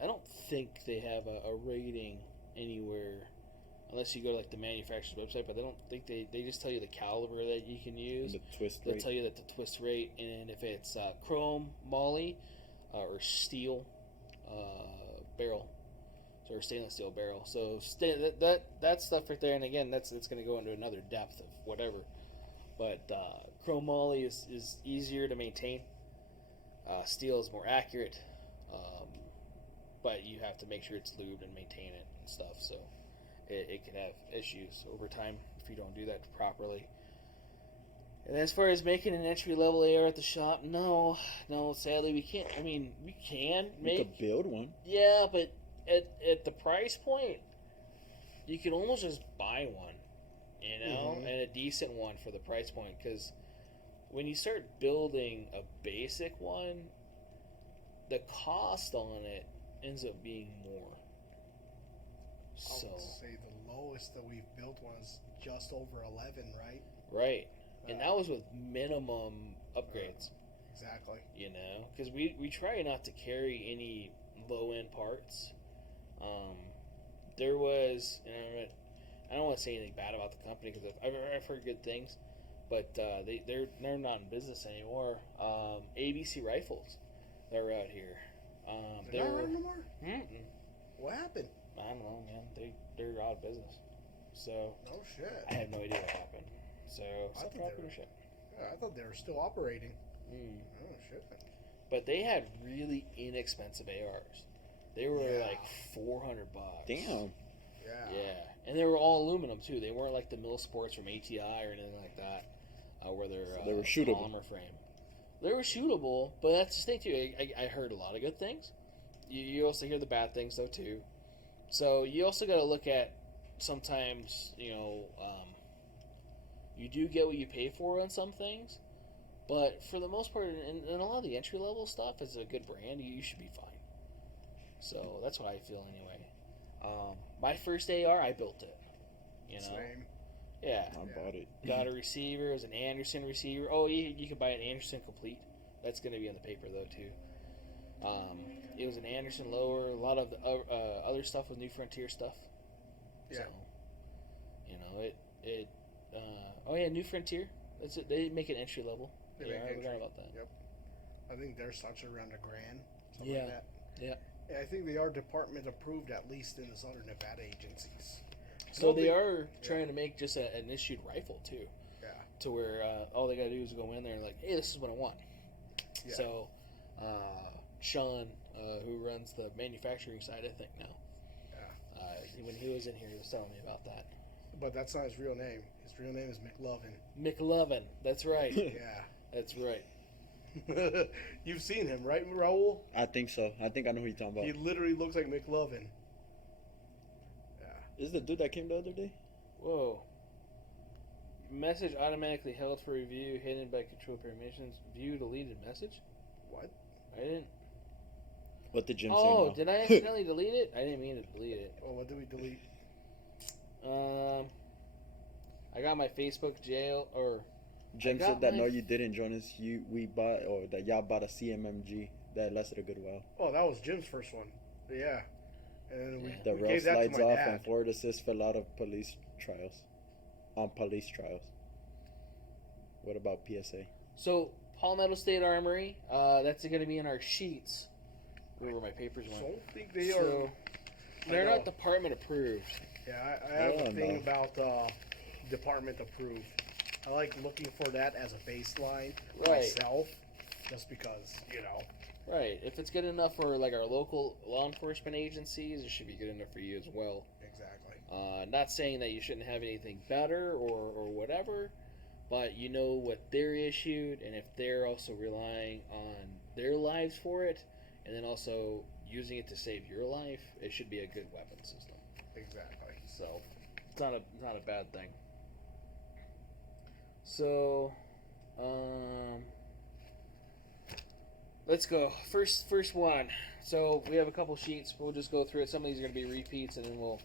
don't think they have a rating anywhere, unless you go to like the manufacturer's website. But I don't think they just tell you the caliber that you can use. The twist They'll rate. tell you that the twist rate, and if it's chrome, moly, or steel barrel, or stainless steel barrel. So that stuff right there, and again, it's going to go into another depth of whatever. But chrome moly is easier to maintain. Steel is more accurate, but you have to make sure it's lubed and maintain it and stuff. So it can have issues over time if you don't do that properly. And as far as making an entry-level AR at the shop, no, sadly we can't. I mean, we can make... You could build one. Yeah, but at the price point, you can almost just buy one, and a decent one for the price point, because when you start building a basic one, the cost on it ends up being more. So, I would say the lowest that we've built was just over 11, right? Right. And that was with minimum upgrades. Exactly. Because we try not to carry any low-end parts. There was, and I don't want to say anything bad about the company because I've heard good things, but they're not in business anymore. ABC Rifles, that were out here. They're not around no more? Mm-mm. What happened? I don't know, man. They're out of business. So No shit. I have no idea what happened. So I something thought happened they or shit. Yeah, I thought they were still operating. Oh shit. But they had really inexpensive ARs. They were Yeah. like $400. Damn. Yeah. And they were all aluminum too. They weren't like the Mill Sports from ATI or anything like that, where they're So they were shootable. polymer frame. They were shootable, but that's the thing too. I heard a lot of good things. You also hear the bad things though too. So you also got to look at sometimes you do get what you pay for on some things, but for the most part, in a lot of the entry level stuff, it's a good brand. You should be fine. So that's what I feel anyway. My first AR, I built it. You know? Same. Yeah. I bought it. Got a receiver. It was an Anderson receiver. Oh, you can buy an Anderson complete. That's going to be on the paper, though, too. It was an Anderson lower. A lot of the other stuff was New Frontier stuff. Yeah. So, you know, oh, yeah, New Frontier. That's it. They make it entry level. They Yeah, make I forgot entry. about that. Yep. I think their stocks are around $1,000. Something Yeah. like that. Yeah. And I think they are department approved, at least in the Southern Nevada agencies. So they are trying to make just an issued rifle, too. Yeah. To where all they got to do is go in there and like, hey, this is what I want. Yeah. So, Sean, who runs the manufacturing side, I think now. Yeah. When he was in here, he was telling me about that. But that's not his real name. His real name is McLovin. McLovin, that's right. Yeah. That's right. You've seen him, right, Raul? I think so. I think I know who you're talking about. He literally looks like McLovin. Yeah. Is this the dude that came the other day? Whoa. Message automatically held for review, hidden by control permissions. View deleted message? What? I didn't. What did Jim say? Oh, now? did I accidentally delete it? I didn't mean to delete it. Oh, what did we delete? I got my Facebook jail, or Jim I got said that my- no, you didn't join us. We bought, or that y'all bought a CMMG that lasted a good while. Oh, that was Jim's first one. Yeah. And then Yeah. The we rail gave that to slides my off dad. and forward assist fell out of police trials. On police trials. What about PSA? So, Palmetto State Armory, that's going to be in our sheets. Where my papers So I went. don't think they So, are. they're I know. not department approved. Yeah, I have Oh, a thing no. about department approved. I like looking for that as a baseline Right. myself, just because, you know. Right. If it's good enough for like our local law enforcement agencies, it should be good enough for you as well. Exactly. Not saying that you shouldn't have anything better or whatever, but you know what they're issued, and if they're also relying on their lives for it, and then also using it to save your life, it should be a good weapon system. Exactly. So it's not a bad thing. So, let's go. First one. So we have a couple sheets. We'll just go through it. Some of these are going to be repeats, and then we'll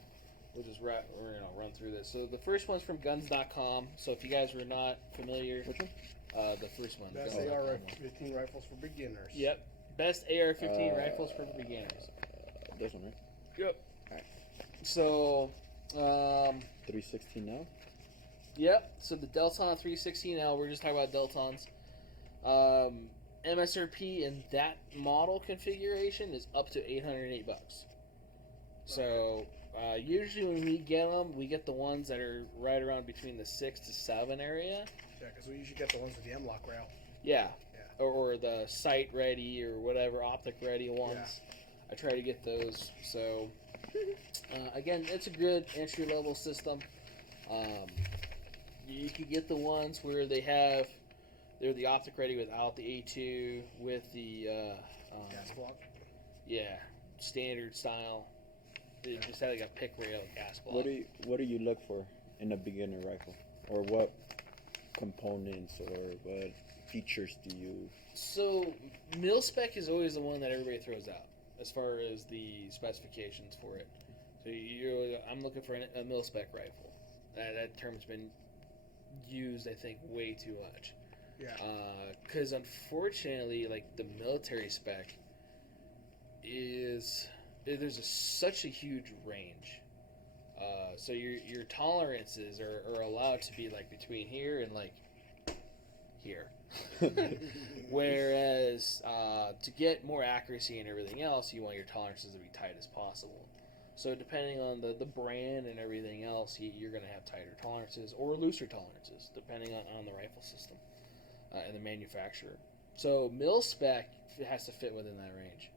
just run through this. So the first one's from guns.com. So if you guys were not familiar, Which one? the first one. That's guns.com one. AR-15 rifles for beginners. Yep. Best AR-15 rifles for beginners. This one, right? Yep. Alright. So, 316 now? yep. So the Delton 316L, we're just talking about Deltons. MSRP in that model configuration is up to $808. So, usually when we get the ones that are right around between the 6 to 7 area. Yeah, because we usually get the ones with the M-lock rail. Yeah. Or the sight ready or whatever, optic ready ones. Yeah. I try to get those. So, again, it's a good entry level system. You can get the ones where they're the optic ready without the A2 with the Gas block. yeah, standard style. They just had like a pick rail gas block. What do you look for in a beginner rifle? Or what components or what features do you... So, mil spec is always the one that everybody throws out as far as the specifications for it. So I'm looking for a mil spec rifle. That term's been used, I think, way too much. Yeah. Because unfortunately, like the military spec there's such a huge range. So your tolerances are allowed to be like between here and like here. Whereas to get more accuracy and everything else, you want your tolerances to be tight as possible. So depending on the brand and everything else, you're going to have tighter tolerances or looser tolerances, depending on the rifle system and the manufacturer. So mil spec has to fit within that range.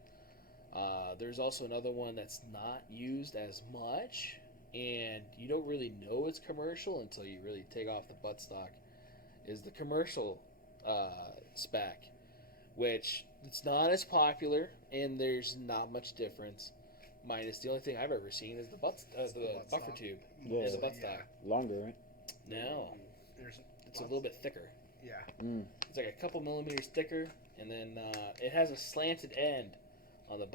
There's also another one that's not used as much, and you don't really know it's commercial until you really take off the buttstock, is the commercial spec, which it's not as popular, and there's not much difference. Minus the only thing I've ever seen is the buffer tube Yeah. and the buttstock. Longer, right? No, There's it's a little bit thicker. Yeah. It's like a couple millimeters thicker, and then it has a slanted end on the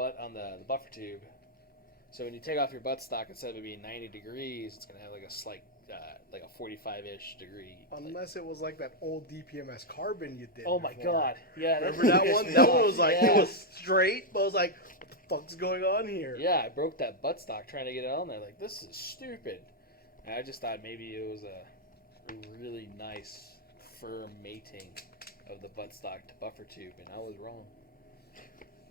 buffer tube, So when you take off your buttstock, instead of it being 90 degrees, it's gonna have like a slight, like a 45-ish degree. Unless it was like that old DPMS carbon you did. Oh my before. God! Yeah, Remember that one? That one was like Yeah. it was straight, but I was like, what the fuck's going on here? Yeah, I broke that buttstock trying to get it on there. Like, this is stupid. And I just thought maybe it was a really nice firm mating of the buttstock to buffer tube, and I was wrong.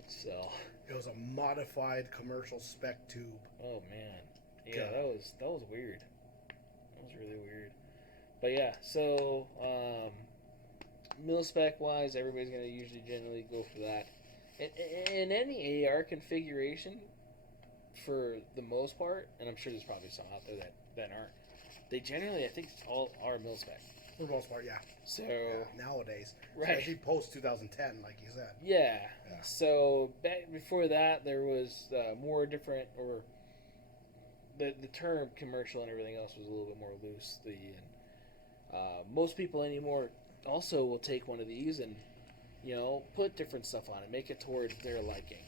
So, It was a modified commercial spec tube. oh man, yeah, God. that was weird. That was really weird. But yeah, so mil spec wise, everybody's gonna usually generally go for that. In any AR configuration, for the most part, and I'm sure there's probably some out there that aren't. They generally, I think, all are mil spec. For the most part, yeah. So Nowadays, right, especially post 2010, like you said. yeah. Yeah. So back before that, there was more different, or the term commercial and everything else was a little bit more loosely, and most people anymore also will take one of these and put different stuff on it, make it toward their liking.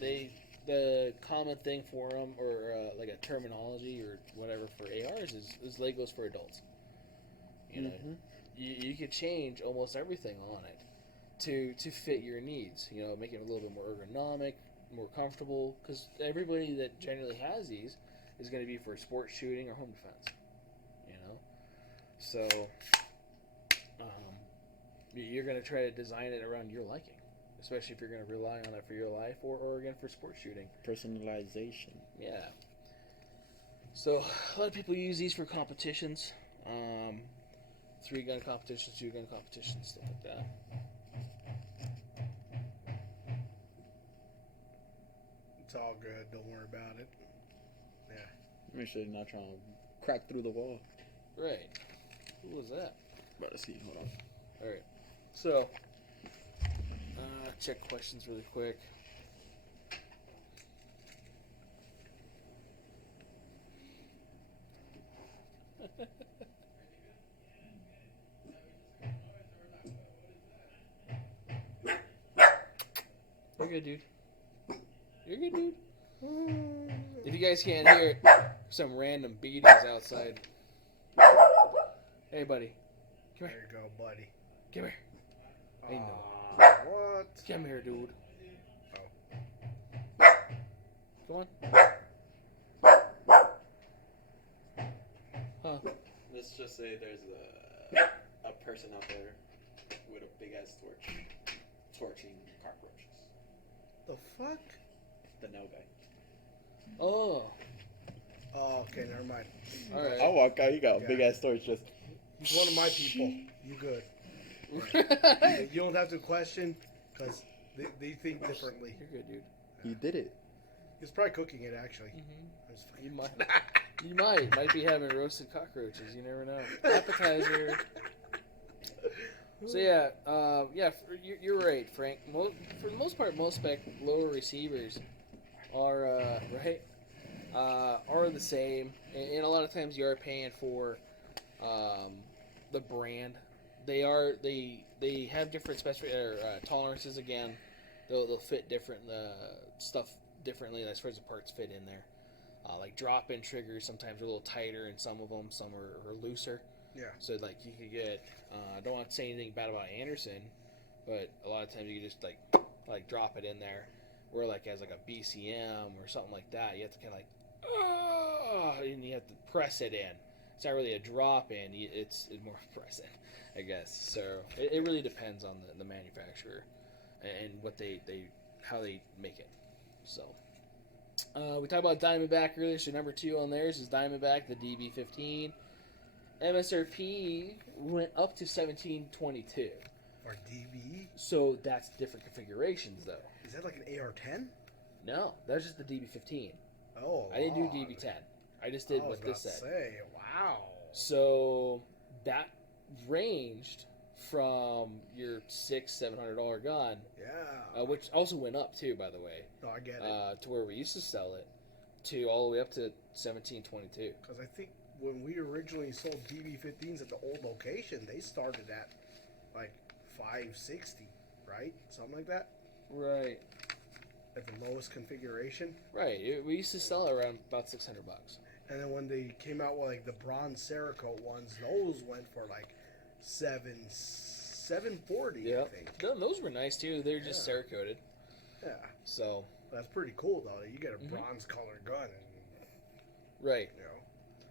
Yeah, the common thing for them, or like a terminology or whatever for ARs is Legos for adults. You know, you could change almost everything on it to fit your needs. Make it a little bit more ergonomic, more comfortable, because everybody that generally has these is going to be for sports shooting or home defense. So you're going to try to design it around your liking, especially if you're going to rely on it for your life, or again for sports shooting. Personalization. Yeah. So a lot of people use these for competitions, 3-gun competitions, 2-gun competitions, stuff like that. It's all good. Don't worry about it. Yeah. Make sure you're not trying to crack through the wall. Right. Who was that? About to see. Hold on. All right. So, check questions really quick. You're good, dude. You're good, dude. If you guys can't hear it, some random beatings outside. Hey, buddy. Come There here. you go, buddy. Come here. I know. What? Come here, dude. Oh. Come on. Huh. Let's just say there's a person out there with a big ass torch, torching cockroaches. The fuck? The no guy. Oh. Oh, okay, never mind. All right. I walk out. You got a Yeah. big ass torch. Just He's one of my people. You good? Right. You don't have to question, because they think differently. You're good, dude. he did it. He's probably cooking it, actually. Mm-hmm. I'm just You fucking- might be having roasted cockroaches. You never know. Appetizer. So yeah, you're right, Frank. For the most part, most spec lower receivers are are the same, and a lot of times you are paying for the brand. They have different tolerances. Again, they'll fit different stuff differently as far as the parts fit in there. Like drop-in triggers sometimes are a little tighter, and some of them are looser. Yeah. So like you could get, I don't want to say anything bad about Anderson, but a lot of times you can just like drop it in there, where like as like a BCM or something like that, you have to kind of and you have to press it in. It's not really a drop in; it's more press in, I guess. So it really depends on the manufacturer and what how they make it. So we talked about Diamondback earlier. So number 2 on theirs is Diamondback, the DB15. MSRP went up to $17.22. Or DV? So that's different configurations, though. Is that like an AR-10? No, that's just the DB15. Oh, I didn't do wow. DB10. I just did I was what this about said. to say, wow. So that ranged from your $600-$700 gun, Yeah. which also went up too, by the way, No, I get it. to where we used to sell it, to all the way up to $17.22. Because I think when we originally sold DB15s at the old location, they started at like $560, right? Something like that. Right. at the lowest configuration. Right. We used to sell it around about $600. And then when they came out with like the bronze Cerakote ones, those went for like $740. I think. Those were nice too. They're just Cerakoted. Yeah. So that's pretty cool though. You get a bronze colored gun, and right. You know.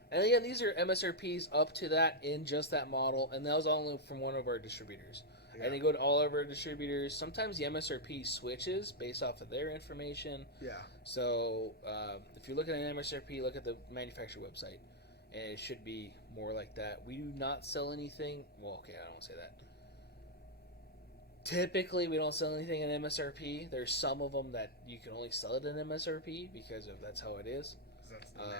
And again, these are MSRPs up to that in just that model, and that was only from one of our distributors. Yeah. And they go to all of our distributors. Sometimes the MSRP switches based off of their information. Yeah. So if you're looking at an MSRP, look at the manufacturer website, and it should be more like that. We do not sell anything. Well, okay, I don't want to say that. Typically, we don't sell anything at MSRP. There's some of them that you can only sell it at MSRP because of that's how it is. That's the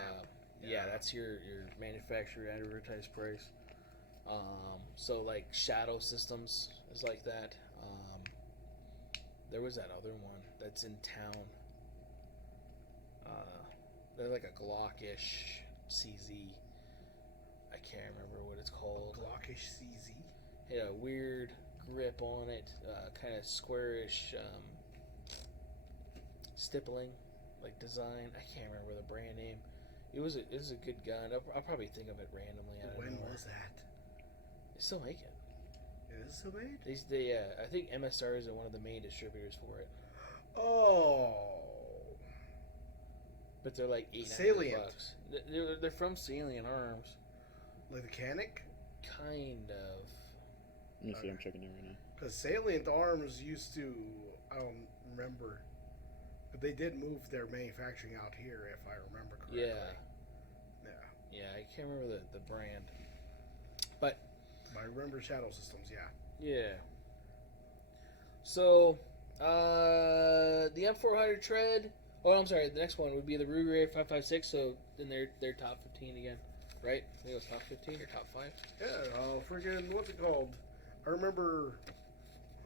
yeah, that's your manufacturer advertised price. So like Shadow Systems is like that. There was that other one that's in town. They're like a Glockish CZ. I can't remember what it's called. Glockish CZ. It had a weird grip on it, kind of squarish stippling, like design. I can't remember the brand name. It was a good gun. I'll probably think of it randomly. When was that? They still make it. It is still made? They I think MSR is one of the main distributors for it. Oh. But they're like $800. Salient. They're from Salient Arms. Like the Canic? Kind of. Let me see. I'm checking it right now. Because Salient Arms used to, I don't remember, but they did move their manufacturing out here, if I remember correctly. Yeah. Yeah, I can't remember the brand. But I remember Shadow Systems, yeah. yeah. So, the M400 tread. Oh, I'm sorry. The next one would be the Ruger A556. So then they're top 15 again, right? I think it was top 15 or top 5. Yeah. Freaking what's it called? I remember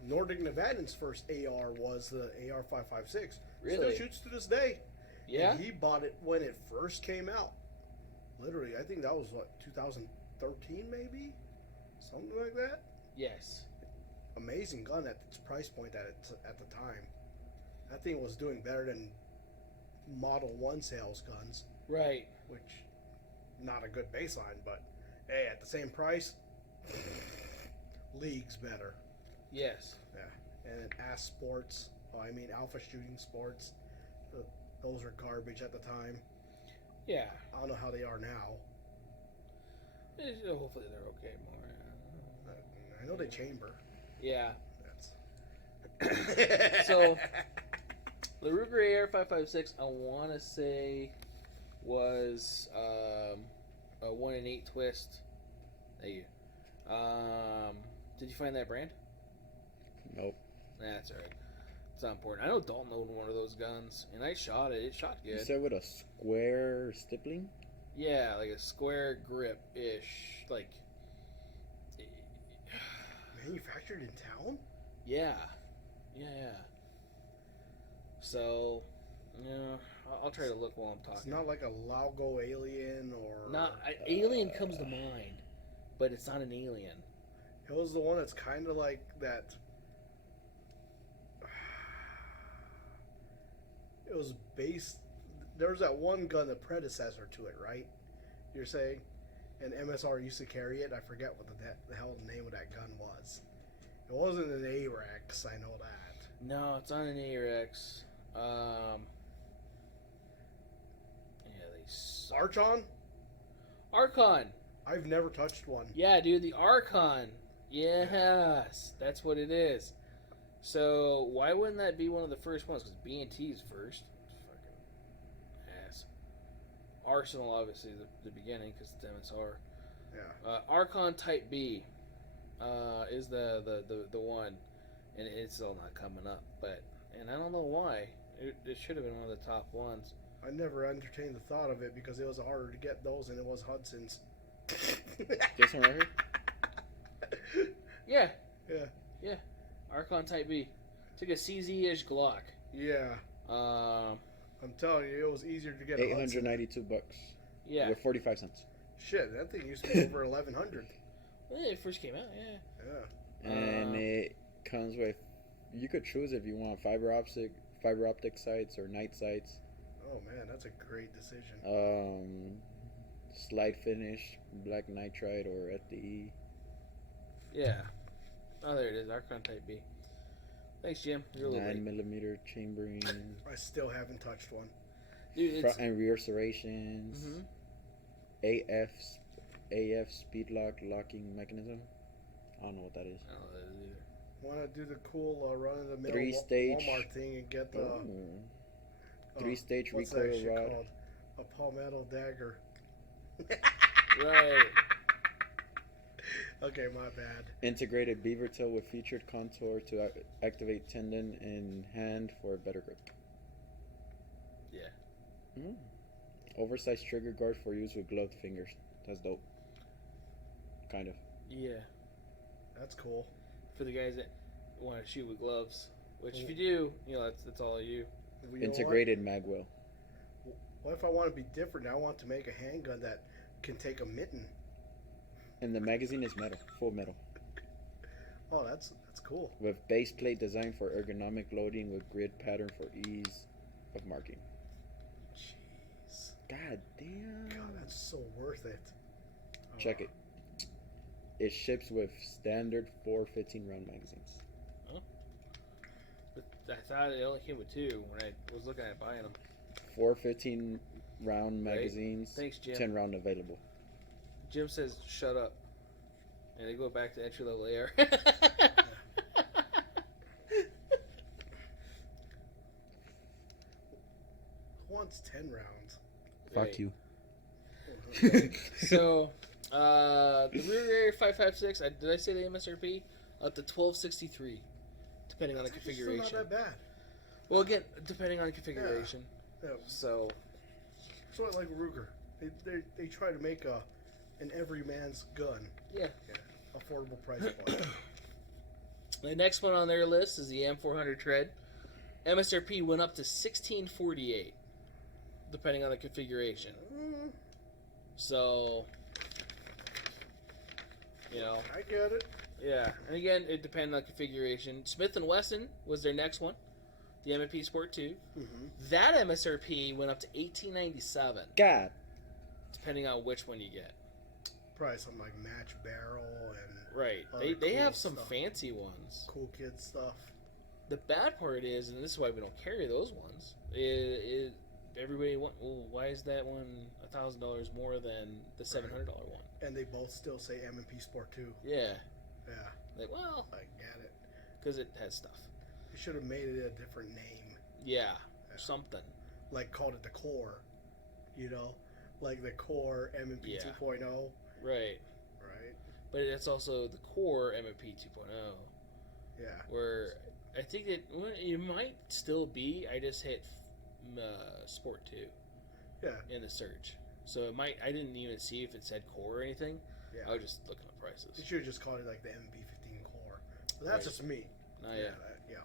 Nordic Nevada's first AR was the AR-556. Really? Still shoots to this day. Yeah. And he bought it when it first came out. Literally, I think that was what 2013 maybe, something like that. Yes. Amazing gun at its price point at the time. That thing was doing better than Model 1 sales guns. Right. Which, not a good baseline, but hey, at the same price, leagues better. Yes. Yeah. And Ass Sports, Alpha Shooting Sports, those are garbage at the time. Yeah. I don't know how they are now. Hopefully they're okay more. I know they chamber. Yeah. That's So, the Ruger AR-556, I want to say, was a 1 in 8 twist. Thank you. Did you find that brand? Nope. That's alright. It's not important. I know Dalton owned one of those guns, and I shot it. It shot good. You said with a square stippling? Yeah, like a square grip-ish. Like, manufactured in town? yeah. Yeah. So, yeah, I'll try to look while I'm talking. It's not like a Laugo Alien or... Alien comes to mind, but it's not an alien. It was the one that's kind of like that... It was based... There was that one gun, the predecessor to it, right? You're saying? And MSR used to carry it. I forget what the hell the name of that gun was. It wasn't an A-Rex, I know that. No, it's on an ARX. Yeah, they suck. Archon? Archon. I've never touched one. Yeah, dude, the Archon. Yes, that's what it is. So why wouldn't that be one of the first ones? Because B&T's first. Fucking ass. Arsenal, obviously, the beginning because it's MSR. Yeah. Archon Type B is the one, and it's still not coming up. And I don't know why. It should have been one of the top ones. I never entertained the thought of it because it was harder to get those than it was Hudson's. This one right here? Yeah. Yeah. Archon Type B. It's like a CZ-ish Glock. Yeah. I'm telling you, it was easier to get a Hudson. $892. Yeah. With 45 cents. Shit, that thing used to be over 1100. When it first came out, yeah. Yeah. And it comes with, you could choose if you want fiber optic, fiber optic sights or night sights. Oh man, that's a great decision. Slide finish, black nitride or FDE. Yeah. Oh, there it is. Archon Type B. Thanks, Jim. You're a little 9mm chambering. I still haven't touched one. Dude, Front and rear serrations. AF speed locking mechanism. I don't know what that is. I don't know that either. Want to do the cool run-of-the-mill 3-stage Walmart thing and get the 3-stage what's that recoil shit rod. called? A palmetto dagger. Right. Okay, my bad. Integrated beaver tail with featured contour to activate tendon in hand for better grip. Yeah. Oversized trigger guard for use with gloved fingers. That's dope. Kind of. Yeah. That's cool. For the guys that want to shoot with gloves, which if you do, that's all you. You know Integrated magwell. What if I want to be different? I want to make a handgun that can take a mitten. And the magazine is metal, full metal. Oh, that's cool. With base plate designed for ergonomic loading with grid pattern for ease of marking. Jeez. God damn. God, that's so worth it. Check it. It ships with standard 4 15-round magazines. But I thought it only came with 2 when I was looking at buying them. 4 15-round magazines. Thanks, Jim. 10-round available. Jim says, "Shut up," and they go back to entry level AR. Who wants 10 rounds? Fuck you. So, the rear area 5.56. Did I say the MSRP? Up to 1263, depending on the It's configuration. still not that bad. Well, again, depending on the configuration. Yeah. So, Sort of like Ruger. They try to make an everyman's gun. yeah. Affordable price point. The next one on their list is the M400 Tread. MSRP went up to 1648, depending on the configuration. So, I get it. yeah. And again, it depends on configuration. Smith & Wesson was their next one, the M&P Sport 2. Mm-hmm. That MSRP went up to 1897, God. depending on which one you get. Probably something like match barrel and Right. other They cool have some stuff. fancy ones. Cool kid stuff. The bad part is, and this is why we don't carry those ones, is everybody want, well, why is that one $1,000 more than the $700 one? And they both still say M&P Sport 2. Yeah. Yeah, Like, well, I get it. because it has stuff. They should have made it a different name. Yeah. Yeah. Something. Like called it the Core. Like the Core M&P Yeah. 2.0. Right. Right? But it's also the core M&P 2.0, Yeah. where I think it might still be. I just hit Sport 2 Yeah. in the search. So it might. I didn't even see if it said core or anything. Yeah. I was just looking at They prices. should have just called it like the MP15 Core. But that's Right. just me. Oh, yeah. Yeah.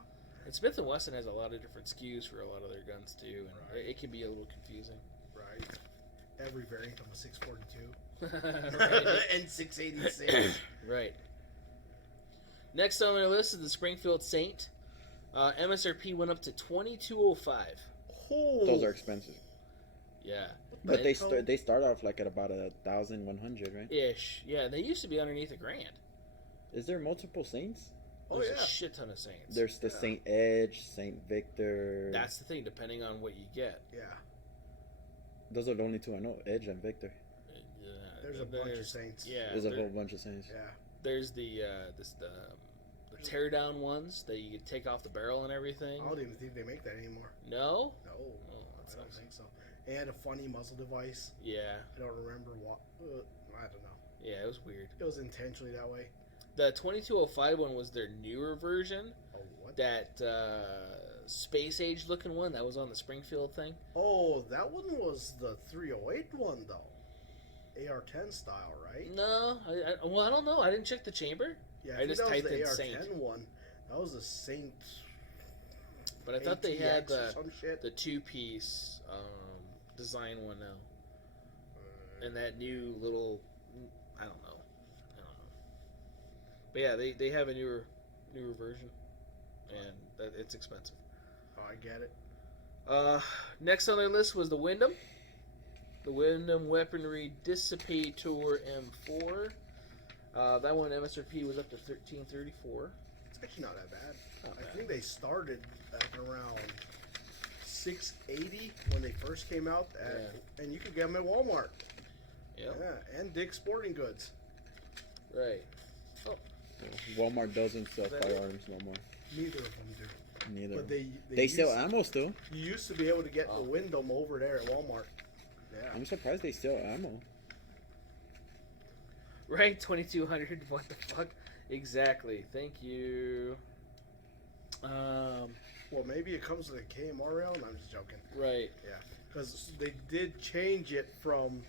And Smith & Wesson has a lot of different SKUs for a lot of their guns too, and Right. it can be a little confusing. Right. Every variant of a 642. Right. And 686. Right. Next on their list is the Springfield Saint. MSRP went up to 2205. Those are expensive. Yeah. But they start off like at about 1,100, right? Ish. Yeah, they used to be underneath $1,000. Is there multiple Saints? Oh, There's yeah. a shit ton of Saints. There's the Saint Edge, Saint Victor. That's the thing, depending on what you get. Yeah. Those are the only two I know, Edge and Victor. There's a bunch of Saints. Yeah. There's a whole bunch of Saints. Yeah. There's the tear down ones that you can take off the barrel and everything. I don't even think they make that anymore. No? No. Oh, that I don't sucks. think so. They had a funny muzzle device. Yeah. I don't remember what. I don't know. Yeah, it was weird. It was intentionally that way. The 2205 one was their newer version. Oh, what? That space age looking one that was on the Springfield thing. Oh, that one was the 308 one, though. AR-10 style, right? No, I don't know. I didn't check the chamber. Yeah, I just think that typed in was the Saint. AR-10 one. That was the Saint. But I thought they had ATX or some shit. the two-piece design one now. And that new little, I don't know. But yeah, they have a newer version, and it's expensive. Oh, I get it. Next on their list was the Wyndham. The Wyndham Weaponry Dissipator M4. That one MSRP was up to $1,334. It's actually not that bad. Not I bad. think they started at around $680 when they first came out, and you could get them at Walmart. Yep. Yeah, and Dick's Sporting Goods. Right. Walmart doesn't sell Is that firearms no more. Neither of them do. Neither. But They sell used- ammo still. You used to be able to get Oh. the Wyndham over there at Walmart. Yeah. I'm surprised they sell ammo. Right, 2200. What the fuck? Exactly. Thank you. Well, maybe it comes with a KMR rail, and I'm just joking. Right. Yeah, because they did change it from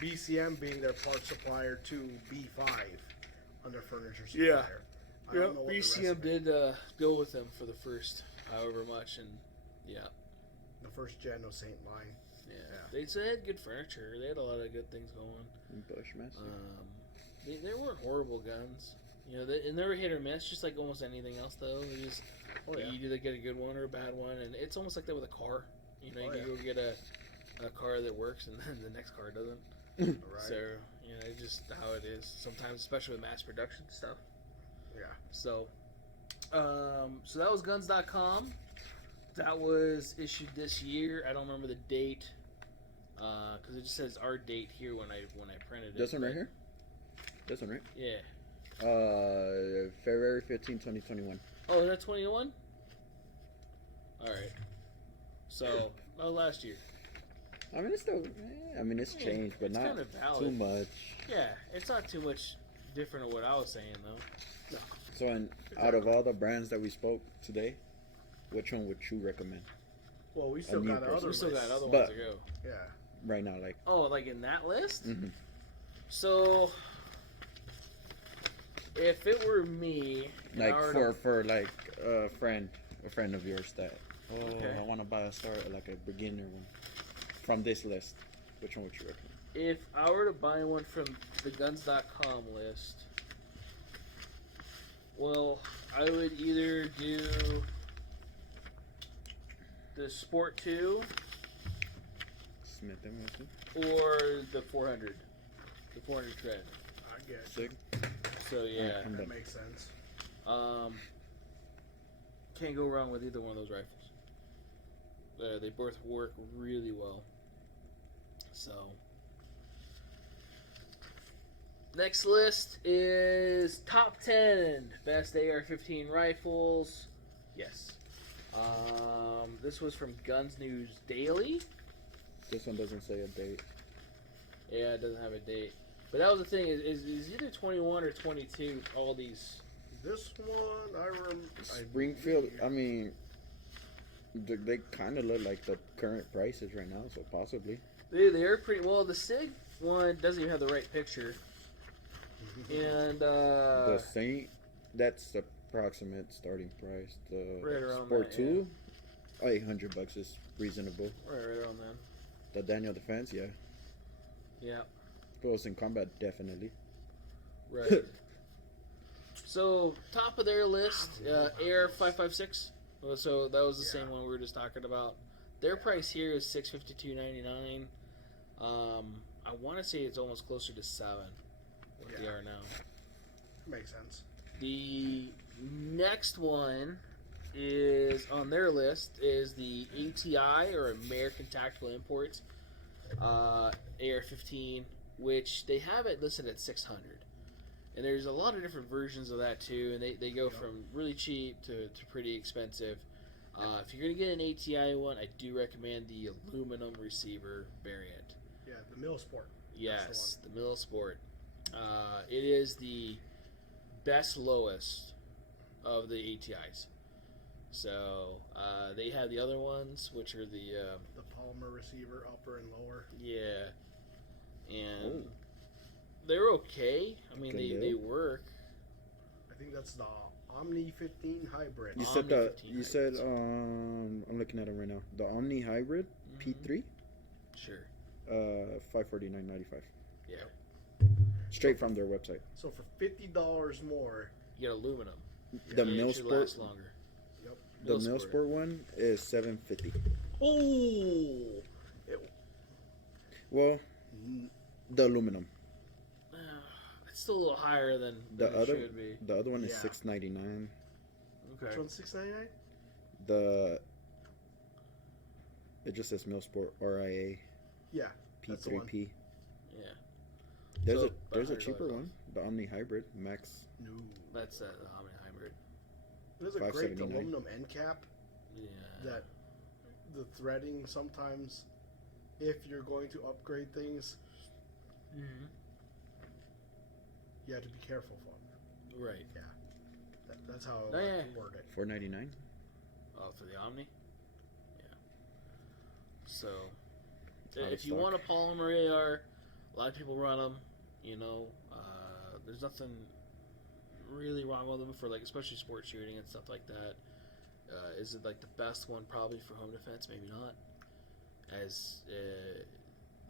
BCM being their parts supplier to B5 under furniture supplier. Yeah. I don't know what the rest BCM of it- did go with them for the first however much, and yeah. the first gen of Saint Line. Yeah. Yeah. They had good furniture. They had a lot of good things going. Bushmaster. They weren't horrible guns. You know, and they were hit or miss, just like almost anything else, though. They just, yeah. you either get a good one or a bad one, and it's almost like that with a car. You know, Oh, you yeah. go get a car that works, and then the next car doesn't. Right. So, you know, it's just how it is sometimes, especially with mass production stuff. Yeah. So, so that was guns.com. That was issued this year. I don't remember the date, because it just says our date here when I printed it. This one right but- here? This one, right? Yeah. February 15, 2021. Oh, is that 21? Alright. So, last year. I mean, it's still. It's Yeah, changed, but it's not kinda valid. too much. Yeah, it's not too much different of what I was saying, though. So, out of all the brands that we spoke today, which one would you recommend Well, we still new got person. other We still got lists. other But- ones to go. Yeah. right now? Like, Oh, like in that list? mhm. So, if it were me, and I like were to- for like a friend of yours that Okay. I want to buy a start like a beginner one from this list, which one would you recommend? if I were to buy one from the guns.com list, well, I would either do the Sport 2 Smith and Wesson. or the 400. The 400 tread. I get it. Sick. So, yeah. I'm That done. makes sense. Can't go wrong with either one of those rifles. They both work really well. So, next list is top 10 best AR-15 rifles. Yes. This was from Guns News Daily. This one doesn't say a date. Yeah, it doesn't have a date. But that was the thing, is either 21 or 22, all these. This one, Springfield. I mean, they kind of look like the current prices right now, so possibly. They are pretty, well, the SIG one doesn't even have the right picture. And, The Saint, that's the approximate starting price. The Right around Sport that, 2, $800 is reasonable. right around then. The Daniel Defense, yeah. Yeah, Those in combat, definitely. right. So, top of their list, AR-556. Well, so that was the same one we were just talking about. Their price here is $652.99. I want to say it's almost closer to $7 what they Yeah. are now. makes sense. The next one is on their list is the ATI or American Tactical Imports AR-15, which they have it listed at $600. And there's a lot of different versions of that too, and they go from really cheap to pretty expensive. If you're going to get an ATI one, I do recommend the aluminum receiver variant. Yeah, the Mill Sport. Yes, the Mill Sport. It is the best lowest of the ATIs. So they have the other ones, which are the The Palmer receiver, upper and lower. yeah, and Oh. they're okay. I mean, Good they deal. work. I think that's the Omni 15 hybrid. You Omni said the 15 you said hybrids. I'm looking at it right now. The Omni Hybrid P3, Sure. $549.95. Yeah. Straight from their website. So for $50 more, You get aluminum. The And it Mill should Sport, last longer. The Millsport one is $750. Oh, Well, the aluminum. it's still a little higher than The it other should be. the other one is Yeah. $699. Okay. Which one's $6.99? It just says Millsport RIA Yeah, that's the one. P3P. Yeah. There's So, a there's a $100 cheaper off. one, the Omni Hybrid Max. No. That's the Omni Hybrid. There's a great $579. aluminum end cap Yeah. that the threading sometimes, if you're going to upgrade things, Mm-hmm. you have to be careful for. Right. That's how Oh, I yeah. word it. $499. Oh, for the Omni? Yeah. So, Out of if you stock. want a polymer AR, a lot of people run them. There's nothing really wrong with them for, like, especially sport shooting and stuff like that. Is it, like, the best one probably for home defense? Maybe not. As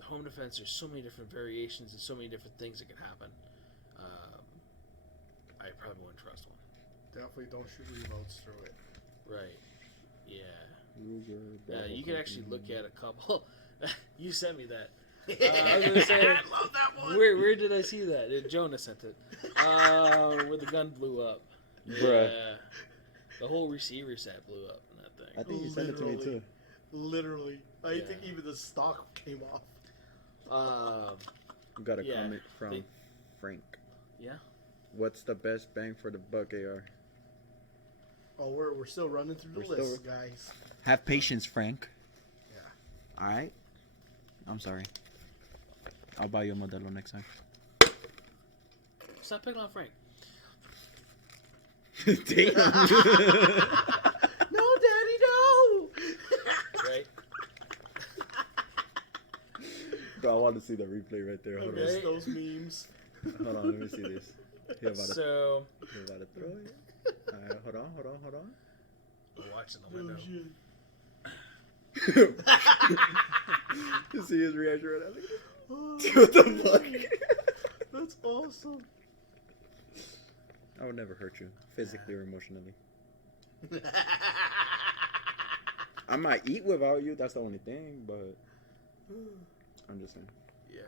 home defense, there's so many different variations and so many different things that can happen. I probably wouldn't trust one. Definitely don't shoot reloads through it. Right. Yeah. Ruger, Yeah, Bravo you can actually Company. look at a couple. You sent me that. I was gonna say, I love that one. Where did I see that? Jonah sent it. Where the gun blew up. Bruh. Yeah. The whole receiver set blew up in that thing. I think you sent it to me too. Literally. I Yeah. think even the stock came off. We got a Yeah, comment from they- Frank. Yeah. What's the best bang for the buck AR? Oh, we're still running through the We're still- list, guys. Have patience, Frank. Yeah. All right. I'm sorry. I'll buy you a Modelo next time. Stop picking on Frank. Damn. No, Daddy, no! Right? Bro, I want to see the replay right there. I Hold miss Right. those memes. on. Hold on, let me see this. He about to, So, he about to throw it. Alright, hold on. we're watching the Oh, window. shit. You see his reaction right now? Look Oh, at this. What the fuck? that's awesome. I would never hurt you, physically or emotionally. I might eat without you, that's the only thing, but I'm just saying. Yeah.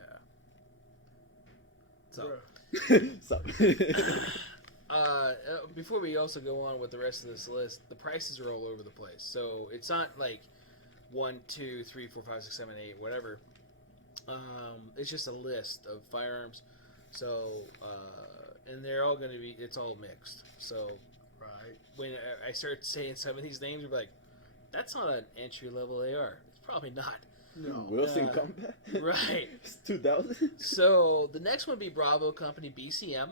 So, Bruh. So. before we also go on with the rest of this list, the prices are all over the place. So it's not like 1, 2, 3, 4, 5, 6, 7, 8, whatever. It's just a list of firearms. So, and they're all going to be, it's all mixed. So Right. when I start saying some of these names, you're like, that's not an entry level AR. It's probably not. No. Wilson Combat? Right. It's 2000? So the next one would be Bravo Company BCM.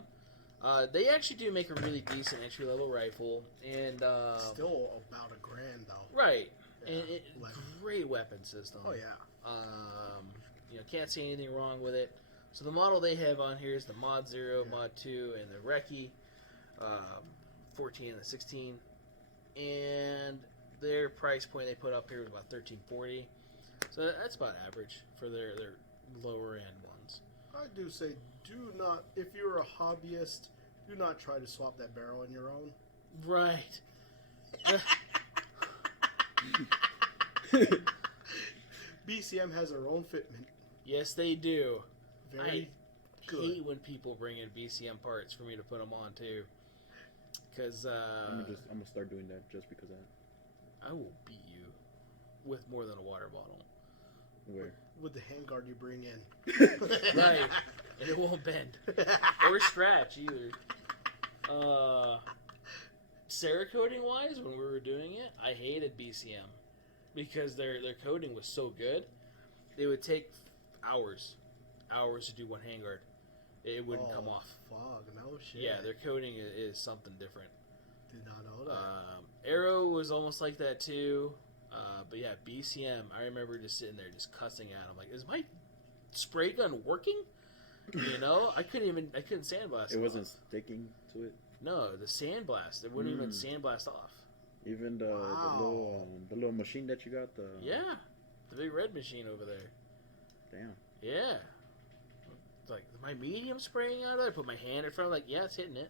They actually do make a really decent entry level rifle, and Still about $1,000 though. right, Yeah, and weapon. great weapon system. Oh yeah. Can't see anything wrong with it. So the model they have on here is the Mod 0, Yeah. Mod 2, and the Recce 14 and the 16, and their price point they put up here was about $13.40. So that's about average for their lower end ones. I do say, do not, if you're a hobbyist, do not try to swap that barrel on your own. Right. BCM has their own fitment. Yes, they do. Very good. Hate when people bring in BCM parts for me to put them on too, because I'm gonna start doing that just because of that. I will beat you with more than a water bottle. Where? With the handguard you bring in. Right, and it won't bend or scratch either. Cerakoting wise, when we were doing it, I hated BCM because their coating was so good. It would take hours to do one handguard. It wouldn't come off. Fuck, no shit. Yeah, their coating is something different. Did not know that. Arrow was almost like that too. But yeah, BCM, I remember just sitting there just cussing at him. Like, is my spray gun working? You know, I couldn't sandblast it. It wasn't sticking to it? No, the sandblast. It wouldn't even sandblast off. Even Wow. the little machine that you got? Yeah. The big red machine over there. Damn. Yeah. It's like, my medium spraying out of there? I put my hand in front, like, yeah, it's hitting it.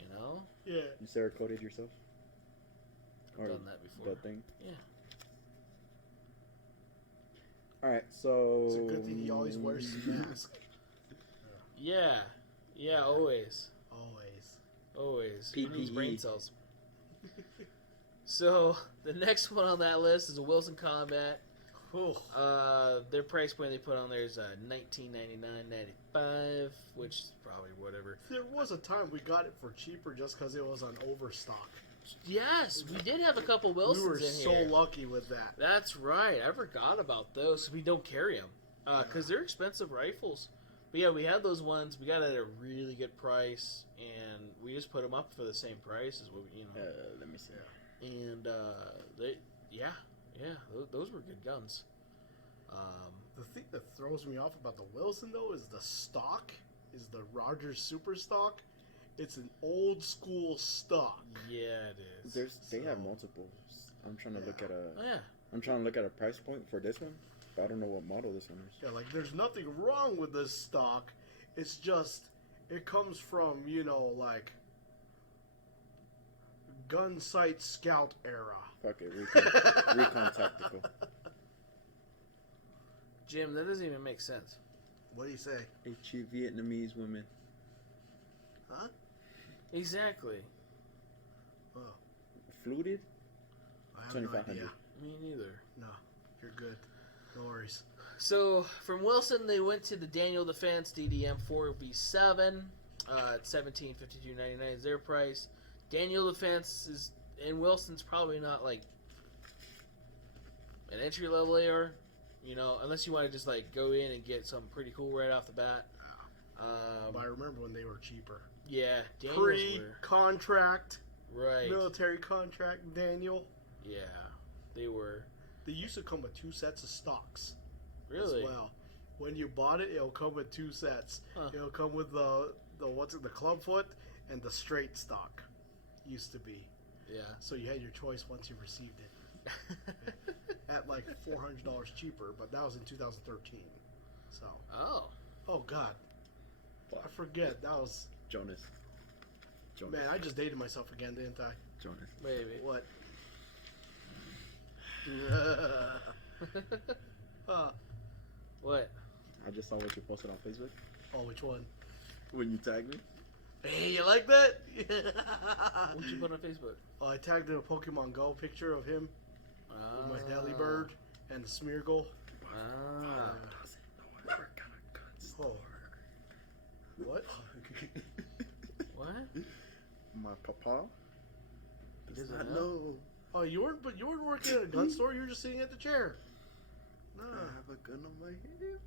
You know? Yeah. You Cerakoted yourself? Or done that before. the thing. Yeah. All right, so It's a good thing he always wears his mask. Yeah. Yeah, always. Always. Who needs PPE. brain cells? So, the next one on that list is a Wilson Combat. Whew. Their price point they put on there is $19.99.95, which is probably whatever. There was a time we got it for cheaper just because it was on overstock. Yes, we did have a couple Wilsons We were in so here. lucky with that. That's right. I forgot about those. We don't carry them because they're expensive rifles. But yeah, we had those ones. We got it at a really good price, and we just put them up for the same price as what let me see. And those were good guns. The thing that throws me off about the Wilson though is the stock, is the Rogers Super Stock. It's an old school stock. Yeah, it is. They have multiples. I'm trying to look at Oh yeah. I'm trying to look at a price point for this one, but I don't know what model this one is. Yeah, like there's nothing wrong with this stock. It's just it comes from, like gun sight scout era. Fuck it, recon tactical. Jim, that doesn't even make sense. What do you say? HE Vietnamese women. Huh? Exactly. Oh, Fluted? I have no 2500. idea. Me neither. No, you're good. No worries. So from Wilson, they went to the Daniel Defense DDM 4v7 at $1752.99 is their price. Daniel Defense is and Wilson's probably not like an entry level AR, unless you want to just like go in and get something pretty cool right off the bat. But I remember when they were cheaper. Yeah, Daniels were Pre-contract, right. military contract, Daniel. Yeah, they were They used to come with 2 sets of stocks. really. As well. When you bought it, it'll come with 2 sets. Huh. It'll come with the clubfoot and the straight stock. Used to be. Yeah. So you had your choice once you received it. At like $400 cheaper, but that was in 2013. So. Oh God. I forget. That was. Jonas. Man, I just dated myself again, didn't I? Jonas. Maybe. What? What? I just saw what you posted on Facebook Oh, which one? when you tagged me. Hey, you like that? What'd you put on Facebook? Oh, I tagged in a Pokemon Go picture of him with my Delibird and the Smeargle. Ah. Oh. What? What? My papa. He Does doesn't not know? know. Oh, you weren't working at a gun store. You were just sitting at the chair. No. I have a gun on my head.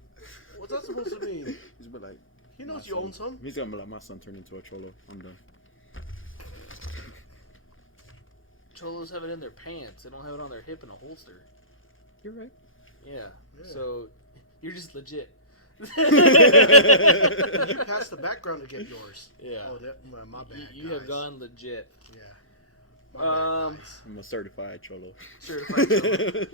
What's that supposed to mean? He's been like, He knows my you son- own some. He's gonna be like, my son turned into a cholo. I'm done. Cholos have it in their pants. They don't have it on their hip in a holster. You're right. Yeah. Yeah. So you're just legit. You passed the background to get yours. Yeah. Oh, my bad. You have guys. gone legit. Yeah. My bad, guys. I'm a certified cholo. Certified cholo.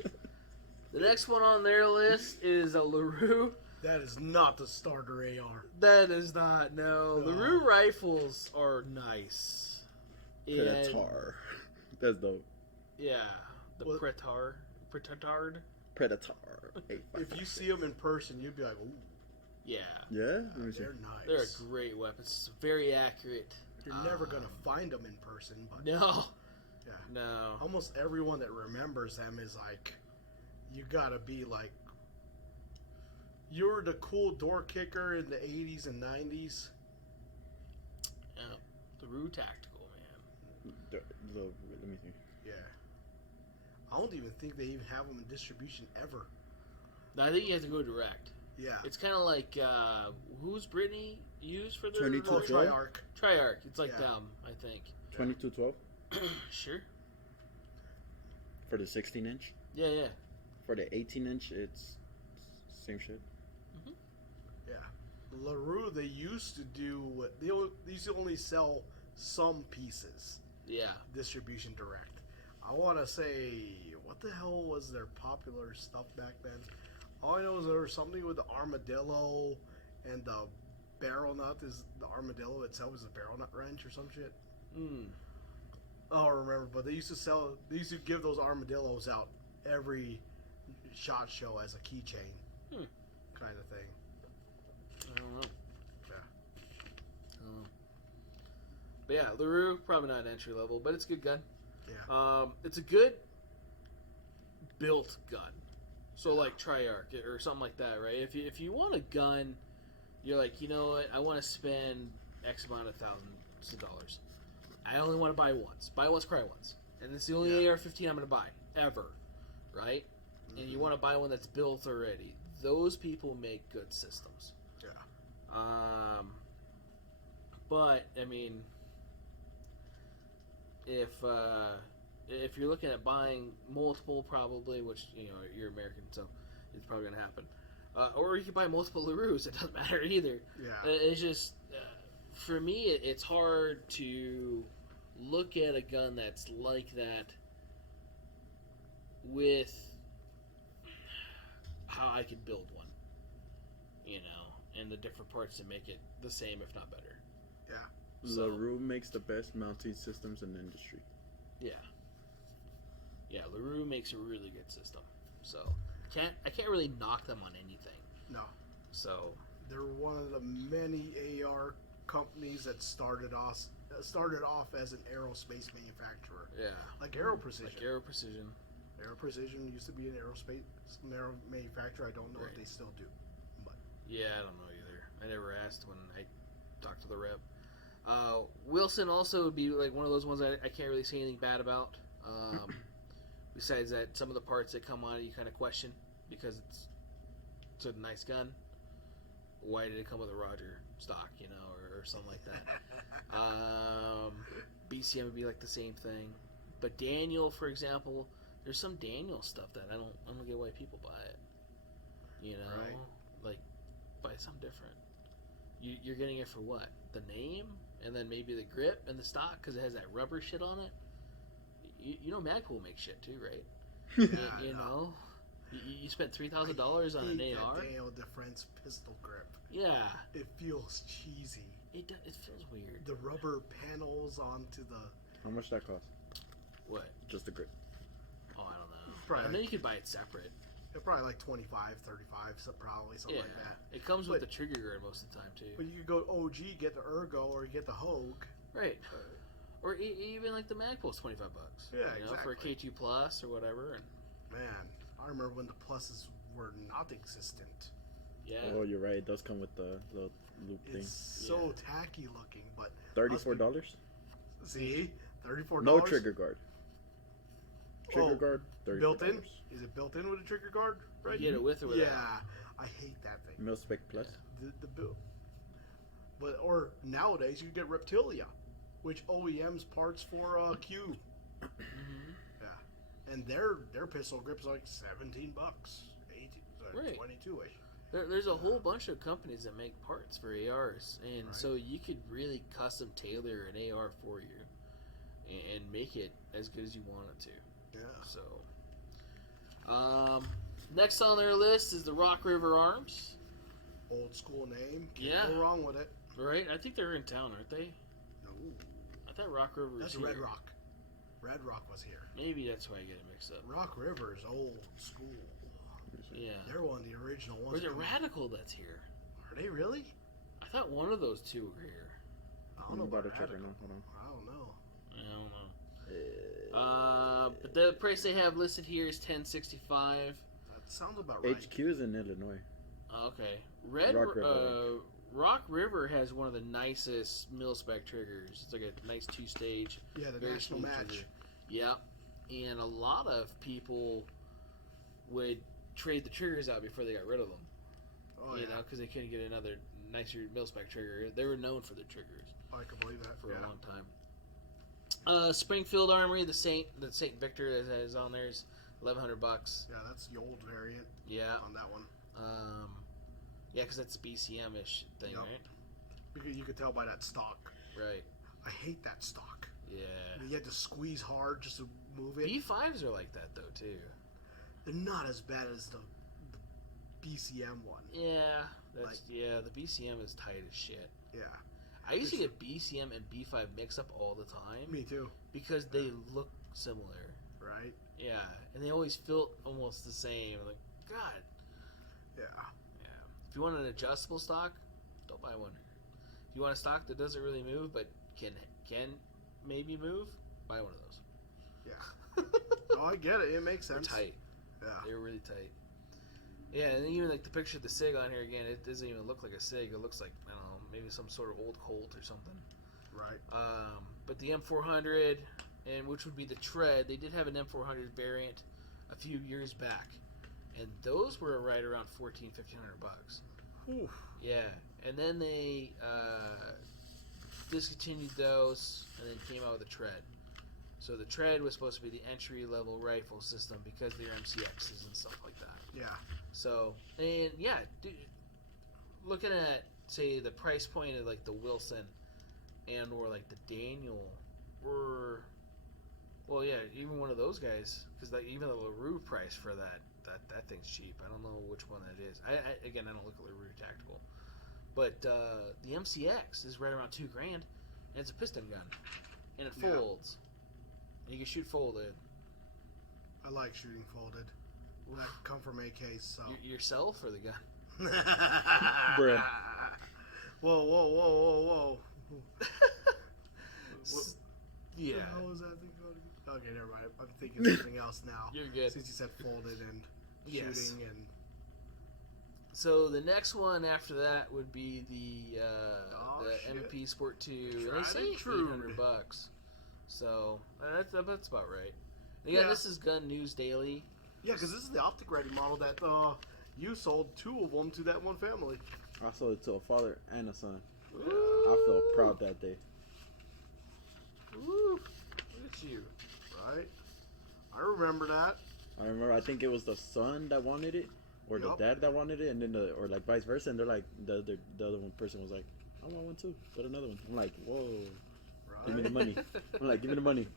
The next one on their list is a LaRue. That is not the starter AR. That is not, no. No. LaRue rifles are nice. And- Predator. That's dope. Yeah. The What- Pretard. Predator. If you see them in person, you'd be like, ooh, Yeah. Yeah? Let me see. they're nice. They're a great weapon. It's very accurate. You're never going to find them in person, but No. yeah. No. Almost everyone that remembers them is like, you gotta be like, you're the cool door kicker in the 80s and 90s. Yeah. LaRue Tactical, man. Let me see. Yeah. I don't even think they even have them in distribution ever. No, I think you have to go direct. Yeah. It's kind of like, who's Brittany used for their 22 Oh, Triarch? Triarch. Triarch. It's like Yeah. them, I think. 2212 Sure. for the 16 inch. Yeah, yeah. For the 18 inch, it's same shit. Yeah. LaRue, they used to do, they used to only sell some pieces. Yeah. Distribution direct. I want to say, what the hell was their popular stuff back then? All I know is there was something with the armadillo and the barrel nut. Is the armadillo itself is a barrel nut wrench or some shit? Oh, I remember, but they used to give those armadillos out every SHOT Show as a keychain, kind of thing. I don't know. Yeah. I don't know. But yeah, LaRue, probably not an entry level, but it's a good gun. Yeah. It's a good built gun. So like Triarch or something like that, right? If you want a gun, you're like, you know what? I want to spend X amount of thousands of dollars. I only want to buy once. Buy once, cry once. And it's the only AR-15 I'm going to buy. Ever. Right? Mm-hmm. And you want to buy one that's built already. Those people make good systems. Yeah. But, I mean, if you're looking at buying multiple, probably, which, you know, you're American, so it's probably going to happen. Or you can buy multiple LaRues. It doesn't matter either. Yeah. It's just... for me, it's hard to look at a gun that's like that with how I could build one, you know, and the different parts to make it the same, if not better. Yeah. So, LaRue makes the best mounting systems in the industry. Yeah. Yeah, LaRue makes a really good system. So I can't really knock them on anything. No. So they're one of the many AR companies that started off as an aerospace manufacturer. Yeah. Like Aero Precision. Aero Precision used to be an aerospace manufacturer. I don't know if they still do. But yeah, I don't know either. I never asked when I talked to the rep. Wilson also would be like one of those ones I can't really say anything bad about. Besides that, some of the parts that come on it you kind of question because it's a nice gun. Why did it come with a Roger stock, you know, or something like that? BCM would be like the same thing. But Daniel, for example, there's some Daniel stuff that I don't get why people buy it. You know, right. Like buy something different. You're getting it for what? The name, and then maybe the grip and the stock because it has that rubber shit on it. You know, Magpul makes shit too, right? Yeah, you know. You spent $3,000 on an AR. That Daniel Defense pistol grip. Yeah. It feels cheesy. It feels weird. The rubber panels onto the. How much that cost? What? Just the grip. Oh, I don't know. Probably and then you could buy it separate. They're probably like 25, 35, so probably something like that. It comes with the trigger guard most of the time too. But you could go OG, get the Ergo, or you get the Hogue. Right. Or even like the Magpul's $25. Yeah, you know, exactly. for a K2 Plus or whatever. And man, I remember when the pluses were not existent. Yeah. Oh, you're right. It does come with the little loop thing. It's so tacky looking, but $34. See, $34. No trigger guard. Trigger guard. $34. Built in? Is it built in with a trigger guard? Right. You get it with or without? Yeah, I hate that thing. Mil Spec Plus. The build. But or nowadays you get Reptilia, which OEMs parts for Q. Mm-hmm. Yeah, and their pistol grip's like $17, 18, Right. 22ish. There's a whole bunch of companies that make parts for ARs, and Right. so you could really custom tailor an AR for you and make it as good as you want it to. Yeah. So, next on their list is the Rock River Arms. Old school name. Yeah. Can't go wrong with it. Right? I think they're in town, aren't they? No. I thought Rock River was That's here. Red Rock. Red Rock was here. Maybe that's why I get it mixed up. Rock River is old school. Yeah. They're one of the original Or ones. is it Radical that's here? Are they really? I thought one of those two were here. I I'm don't know about about to check right Radical. now. Hold on. I don't know. I don't know. But the price they have listed here is $10.65. That sounds about right. HQ is in Illinois. Okay. Rock River. Rock River has one of the nicest mil-spec triggers. It's like a nice two-stage. Yeah, the very national smooth match. trigger. Yep. And a lot of people would trade the triggers out before they got rid of them. Oh, you yeah. know, because they couldn't get another nicer mil-spec trigger. They were known for their triggers Oh, I can believe that. for yeah. a long time. Springfield Armory, the Saint Victor that is on there is $1,100. Yeah, that's the old variant Yeah. on that one. Yeah, because that's a BCM-ish thing, Yep. right? Because you could tell by that stock. Right. I hate that stock. Yeah. You had to squeeze hard just to move it. B5s are like that, though, too. They're not as bad as the BCM one. Yeah. Like- The BCM is tight as shit. Yeah. I used to get BCM and B5 mixed up all the time. Me too. Because they look similar. Right? Yeah, and they always felt almost the same. Like, God. Yeah. Yeah. If you want an adjustable stock, don't buy one. If you want a stock that doesn't really move but can maybe move, buy one of those. Yeah. Oh, I get it. It makes They're sense. tight. Yeah. They're really tight. Yeah, and even like the picture of the SIG on here again, it doesn't even look like a SIG. It looks like, I don't know, maybe some sort of old Colt or something. Right. But the M400, and which would be the Tread, they did have an M400 variant a few years back, and those were right around $1,400-$1,500. Oof. Yeah, and then they discontinued those, and then came out with a Tread. So the Tread was supposed to be the entry-level rifle system because they're MCXs and stuff like that. Yeah. So, and yeah, dude, looking at, say, the price point of like the Wilson and or like the Daniel, or, well, yeah, even one of those guys, because like even the LaRue price for that thing's cheap. I don't know which one that is. I again, I don't look at LaRue Tactical, but the MCX is right around $2,000, and it's a piston gun, and it folds, and you can shoot folded. I like shooting folded. That come from AKs, so. Yourself or the gun? Bruh. Whoa. Yeah. How was that thing called? Okay, never mind. I'm thinking something else now. You're good. Since you said folded and Yes. shooting and. So the next one after that would be the shit. MP Sport 2, and Tried they say and true. $800. So that's about right. And again, Yeah. this is Gun News Daily. Yeah, because this is the optic ready model that you sold 2 of them to that one family. I sold it to a father and a son. Woo! I felt proud that day. Woo! Look at you. Right? I remember that. I remember, I think it was the son that wanted it, or the Yup. dad that wanted it, and then or like vice versa, and they're like, the other one person was like, I want one too, but another one. I'm like, whoa, give me the Right? money. I'm like, give me the money.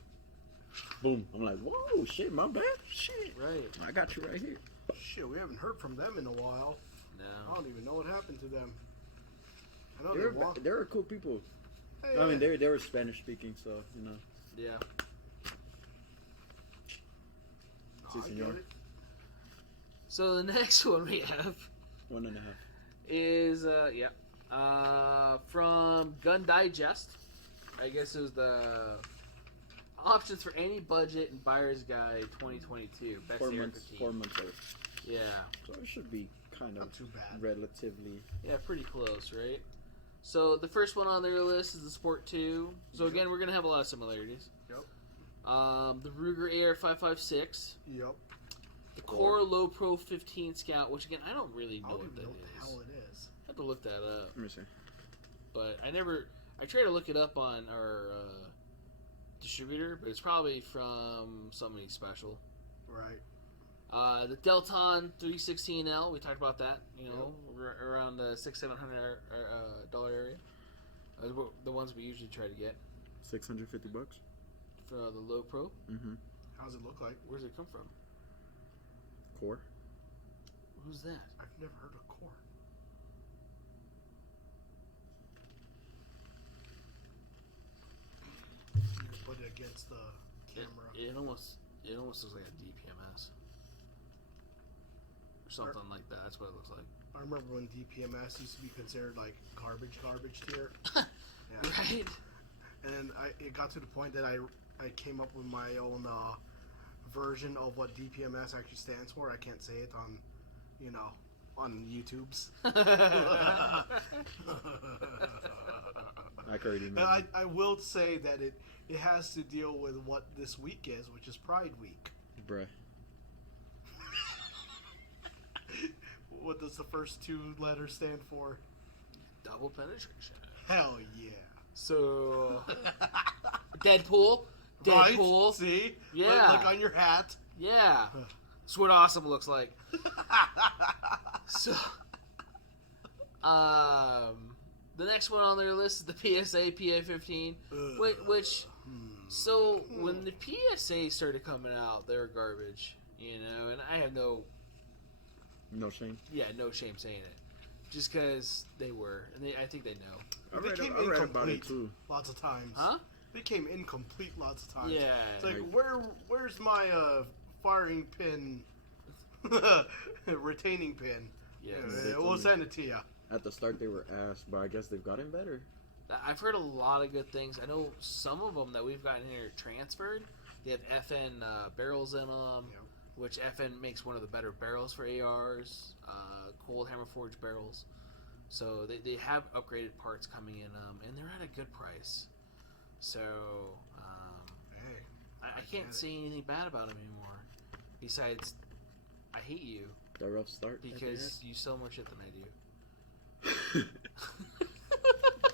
Boom. I'm like, whoa, shit, my bad. Shit. Right. I got you right here. Shit, we haven't heard from them in a while. I No. don't even know what happened to them. I know they walked. They were cool people. Hey, I mean, they were Spanish speaking, so, you know. Yeah. I Si, get senor. it. So the next one we have 1.5. is from Gun Digest. I guess it was the options for any budget and buyer's guide 2022. Best 4 AR-15. months. 4 months old. Yeah, So it should be kind of Not too bad. relatively. yeah, pretty close, right? So the first one on their list is the Sport 2. So again, we're gonna have a lot of similarities. Yep. The Ruger AR-556, Yep. the Core Low Pro 15 Scout, which again I don't really I know don't what even that know what the is. hell it is. I have to look that up. Let me see. But I try to look it up on our distributor, but it's probably from somebody special. Right. The Delton 316L, we talked about that, around the $600-$700 dollar area. The ones we usually try to get $650. for the low pro. Mm-hmm. How does it look like? Where's it come from? Core. Who's that? I've never heard of Core. You can put it against the camera. It almost looks like a DPMS or something like that. That's what it looks like. I remember when DPMS used to be considered like garbage tier. Yeah. Right? And then it got to the point that I came up with my own version of what DPMS actually stands for. I can't say it on, on YouTube's. I can already And know. I will say that it has to deal with what this week is, which is Pride Week. Bruh. What does the first 2 letters stand for? Double penetration. Hell yeah. So, Deadpool. Right? Deadpool. See? Yeah. Like on your hat. Yeah. That's what awesome looks like. So, the next one on their list is the PSA PA-15, which so when the PSA started coming out, they were garbage, and I have no No shame. shame saying it. just because they were, and I think they know. They came I read about it incomplete too. lots of times. Huh? They came incomplete lots of times. Yeah. It's like, where's my firing pin, retaining pin? Yes. We'll send it to you. At the start, they were ass, but I guess they've gotten better. I've heard a lot of good things. I know some of them that we've gotten here transferred. They have FN barrels in them, Yep. which FN makes one of the better barrels for ARs, cold hammer forged barrels. So they have upgraded parts coming in, and they're at a good price. So Hey, I can't say anything bad about them anymore. Besides, I hate you The rough start. because you sell more shit than I do.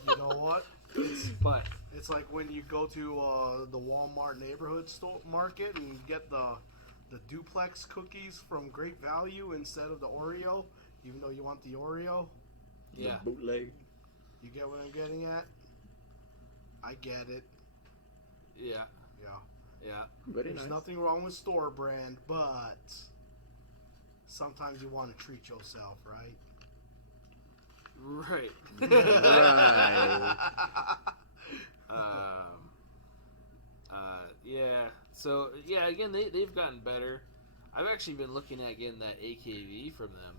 you know what? But It's like when you go to the Walmart neighborhood store market and get the duplex cookies from Great Value instead of the Oreo, even though you want the Oreo. yeah, The bootleg. You get what I'm getting at? I get it. yeah, Yeah. Very There's nice. nothing wrong with store brand, but sometimes you want to treat yourself, right? right. Right. Yeah. So yeah, again they've gotten better. I've actually been looking at getting that AKV from them.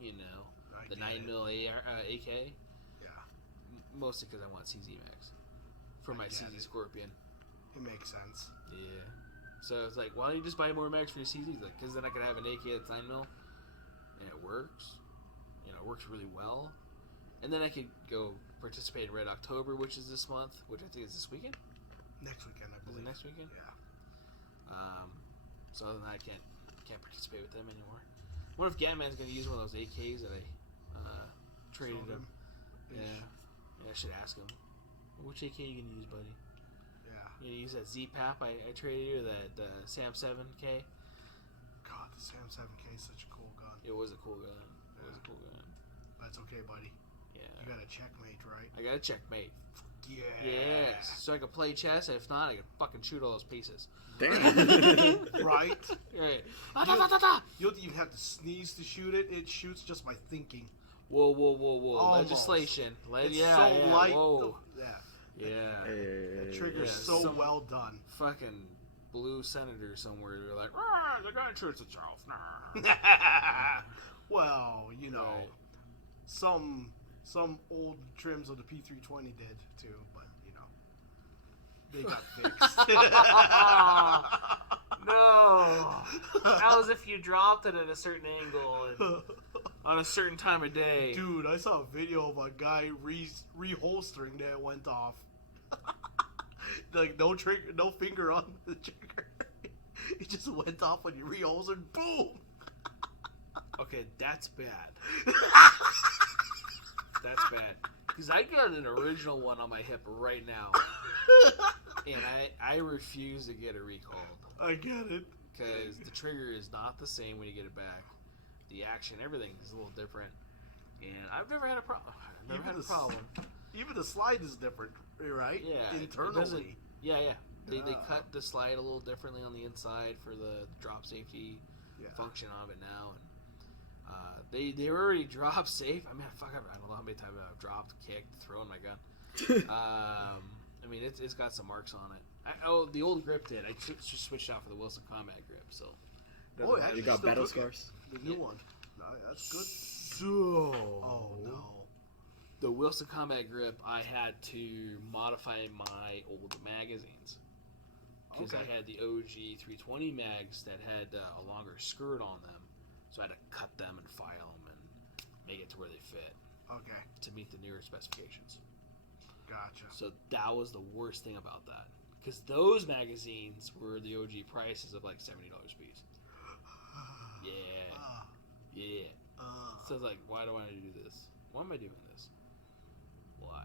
You know, I the get 9mm it. AK. Yeah, Mostly because I want CZ Max for my get CZ it. Scorpion. it makes sense. Yeah. So it's like, why don't you just buy more mags for your CZs? Like, because then I could have an AK that's 9mm, and it works. You know, it works really well. And then I could go participate in Red October, which is this month, which I think is this weekend. Next weekend, I Is believe. it next weekend? Yeah. So other than that, I can't participate with them anymore. What if Gatman's gonna use one of those AKs that I traded Sold him? him. Yeah, I should ask him. Which AK you gonna use, buddy? Yeah. You gonna use that Z-Pap I traded you, or that Sam 7K? God, the Sam 7K is such a cool gun. It was a cool gun. It was a cool gun. That's okay, buddy. Yeah. You got a checkmate, right? I got a checkmate. Yeah. Yes. So I can play chess. If not, I can fucking shoot all those pieces. Damn. Right? Right. Ah, da, da, da, da. You don't even have to sneeze to shoot it. It shoots just by thinking. Whoa, whoa, whoa, whoa. Almost. Legislation. It's yeah, so yeah. light. Whoa. Yeah. Yeah. The trigger's Yeah, so some- well done. Fucking blue senator somewhere. They're like, ah, the gun shoots itself. Nah. Well, you know, Right. some old trims of the P320 did too, but you know, they got fixed. No. That was if you dropped it at a certain angle and on a certain time of day. Dude, I saw a video of a guy reholstering that went off. Like no trigger, no finger on the trigger. It just went off when you reholstered. Boom. Okay, that's bad. That's bad. Because I got an original one on my hip right now, and I refuse to get it recalled. I get it. Because the trigger is not the same when you get it back. The action, everything is a little different. And I've never had a problem. I've never had a problem. Even the slide is different, right? Yeah. it doesn't- Internally. Yeah. They Ah. cut the slide a little differently on the inside for the drop safety Yeah. function of it now. And they were already drop safe. I mean, I don't know how many times I've dropped, kicked, thrown my gun. I mean, it's got some marks on it. The old grip did. I just switched out for the Wilson Combat grip, so. Oh, yeah. You got Still battle took it. scars? The new Yeah. one. No, that's good. So. Oh no. The Wilson Combat grip, I had to modify my old magazines. Because Okay. I had the OG 320 mags that had a longer skirt on them. So I had to cut them and file them and make it to where they fit Okay. to meet the newer specifications. Gotcha. So that was the worst thing about that. Because those magazines were the OG prices of like $70 a piece. Yeah. Ah, Yeah. ah. So it's like, why do I do this? Why am I doing this? Why?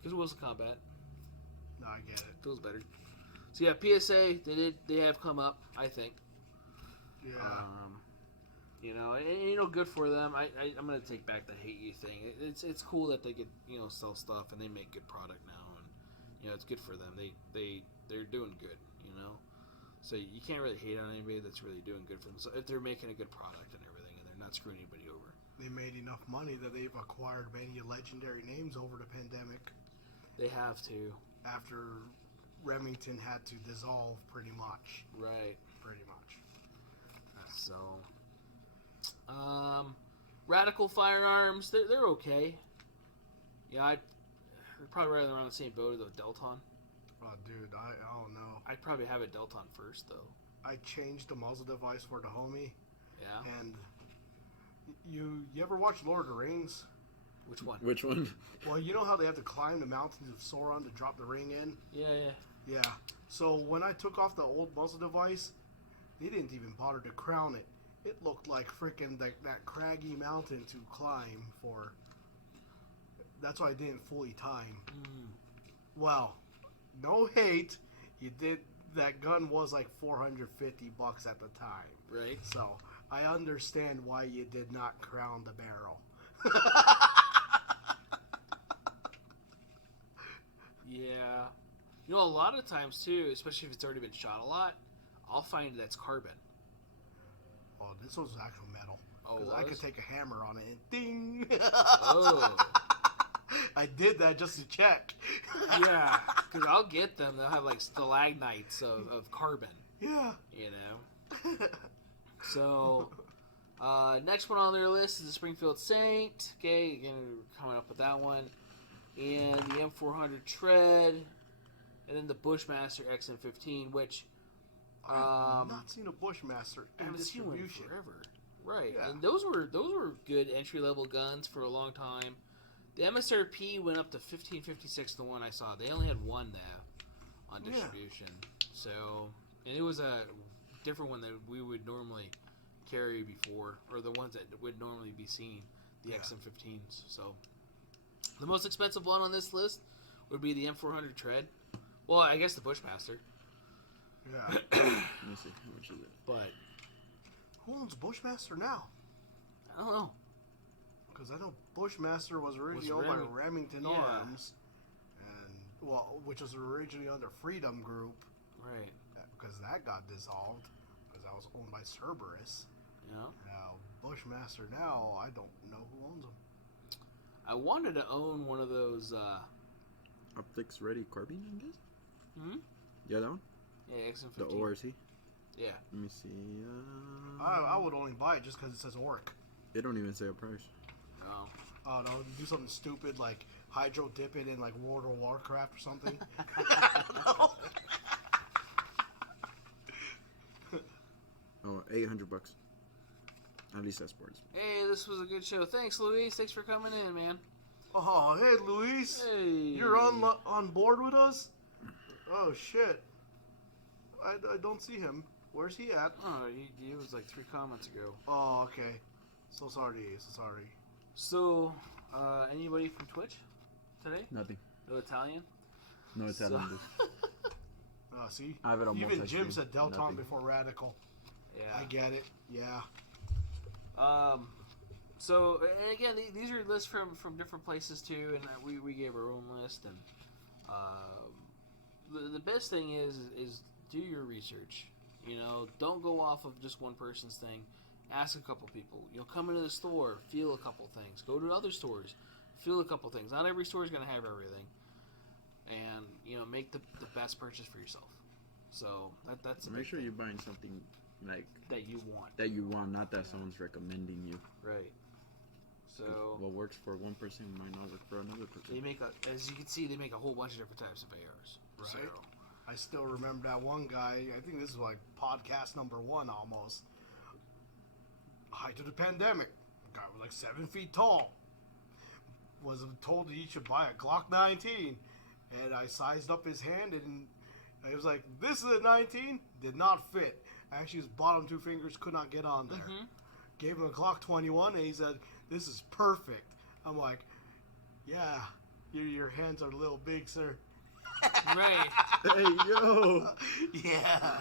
Because Wilson Combat No, I get it. feels better. So yeah, PSA, they have come up, I think. Yeah. You know, and good for them. I'm gonna take back the hate you thing. It's cool that they could sell stuff and they make good product now, and it's good for them. They're doing good, So you can't really hate on anybody that's really doing good for them. So if they're making a good product and everything, and they're not screwing anybody over. they made enough money that they've acquired many legendary names over the pandemic. They have to. After Remington had to dissolve, pretty much. Right. Pretty much. So, Radical Firearms, they're okay. Yeah, I'd probably rather around the same boat as a Delton. Oh, dude, I don't know. I'd probably have a Delton first, though. I changed the muzzle device for the homie. Yeah. And you ever watch Lord of the Rings? Which one? Which one? Well, you know how they have to climb the mountains of Sauron to drop the ring in? Yeah. Yeah. So when I took off the old muzzle device, they didn't even bother to crown it. It looked like freaking that craggy mountain to climb for. That's why I didn't fully time. Well, no hate. You did. That gun was like $450 at the time. Right. So I understand why you did not crown the barrel. Yeah. You know, a lot of times, too, especially if it's already been shot a lot, I'll find that's carbon. Oh, this was actual metal. Oh, Because I could take a hammer on it and ding. Oh. I did that just to check. Yeah, because I'll get them. They'll have, like, stalagmites of carbon. Yeah. You know? So, next one on their list is the Springfield Saint. Okay, again, we're coming up with that one. And the M400 Tread. And then the Bushmaster XM15, which... I've not seen a Bushmaster I in haven't seen one distribution. forever. Right, Yeah. and those were good entry level guns for a long time. The MSRP went up to $15.56. The one I saw, they only had one there on distribution. So, and it was a different one that we would normally carry before, or the ones that would normally be seen, the XM15s. So, the most expensive one on this list would be the M400 Tread. Well, I guess the Bushmaster. Yeah. Let me see. How much is it? But Who owns Bushmaster now? I don't know. Because I know Bushmaster was originally owned by Remington Arms, and which was originally under Freedom Group. Right. Because that got dissolved. Because that was owned by Cerberus. Yeah. Now Bushmaster now, I don't know who owns them. I wanted to own one of those. Optics Ready Carbine, I guess? Hmm? Yeah, that one? Yeah, XM15. The ORC? Yeah. Let me see. I would only buy it just because it says Orc. They don't even say a price. Oh. Oh no, do something stupid like hydro dip it in like World of Warcraft or something. Oh, $800. At least that's sports. Hey, this was a good show. Thanks, Luis. Thanks for coming in, man. Oh, hey, Luis. Hey. You're on board with us? Oh, shit. I don't see him. Where's he at? Oh, he was like 3 comments ago. Oh, okay. So sorry. So, anybody from Twitch today? Nothing. No Italian? No, it's Italian. See? I have it on Even multi-stream. Jim said Delton Nothing. before Radical. Yeah. I get it. Yeah. So, and again, these are lists from different places too, and we gave our own list. And the best thing is do your research. You know, don't go off of just one person's thing. Ask a couple people. You know, come into the store, feel a couple things. Go to other stores, feel a couple things. Not every store is going to have everything. And, you know, make the best purchase for yourself. So, that's Make sure you're buying something like that you want. not that someone's recommending you. Right. So, What works for one person might not work for another person. they make as you can see, they make a whole bunch of different types of ARs. Right. So, I still remember that one guy. I think this is like podcast number 1 almost. Height of the pandemic. The guy was like 7 feet tall. Was told that he should buy a Glock 19. And I sized up his hand and he was like, this is a 19. Did not fit. Actually, his bottom 2 fingers could not get on there. Mm-hmm. Gave him a Glock 21 and he said, this is perfect. I'm like, yeah, your hands are a little big, sir. right. Hey, yo! Yeah.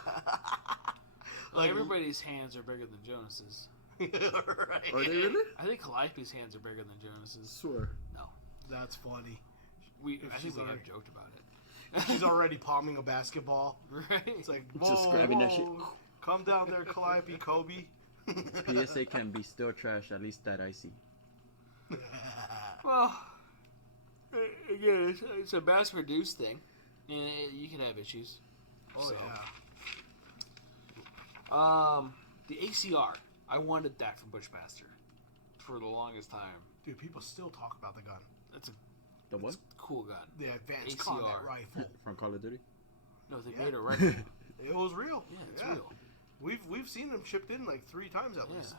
Like, everybody's hands are bigger than Jonas's. Right. Are they really? I think Calliope's hands are bigger than Jonas's. Swear. No, That's funny. I think we have joked about it. She's already palming a basketball. Right. It's like, Just whoa, grabbing that shit. Come down there, Calliope, Kobe. PSA can be still trash, at least that I see. Well, again, it's a mass-produced thing, and you can have issues. Oh, So. yeah. The ACR. I wanted that from Bushmaster for the longest time. Dude, people still talk about the gun. That's a The what? cool gun. The advanced ACR. combat rifle. From Call of Duty? No, they Yeah. made a rifle. It was real. Yeah, it's real. We've seen them shipped in like 3 times at least.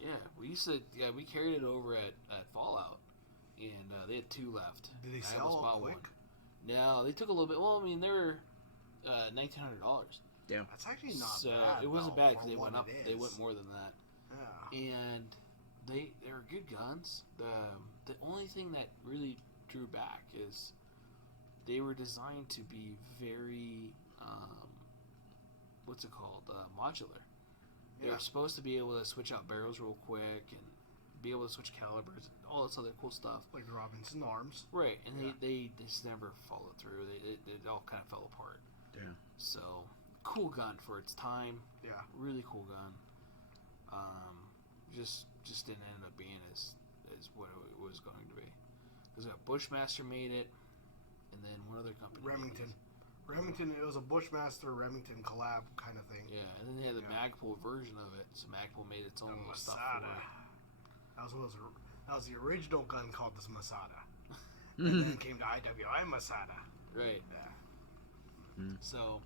Yeah, we carried it over at Fallout, and they had 2 left. Did they I almost sell bought quick? one. No, they took a little bit. Well, I mean, they were $1,900. Damn. That's actually not So bad. it wasn't though, bad for because they what went up. it They is. went more than that, Yeah. and they were good guns. The only thing that really drew back is they were designed to be very what's it called, modular. They were supposed to be able to switch out barrels real quick and be able to switch calibers and all this other cool stuff. Like Robinson Arms. Right, and they just never followed through. It all kind of fell apart. Damn. So, cool gun for its time. Yeah. Really cool gun. Just didn't end up being as what it was going to be. Because Bushmaster made it, and then one other company. Remington. Remington, it was a Bushmaster Remington collab kind of thing. Yeah, and then they had the Magpul version of it. So Magpul made its own little stuff for it. That was the original gun called the Masada. And then came to IWI Masada. Right. Yeah. So,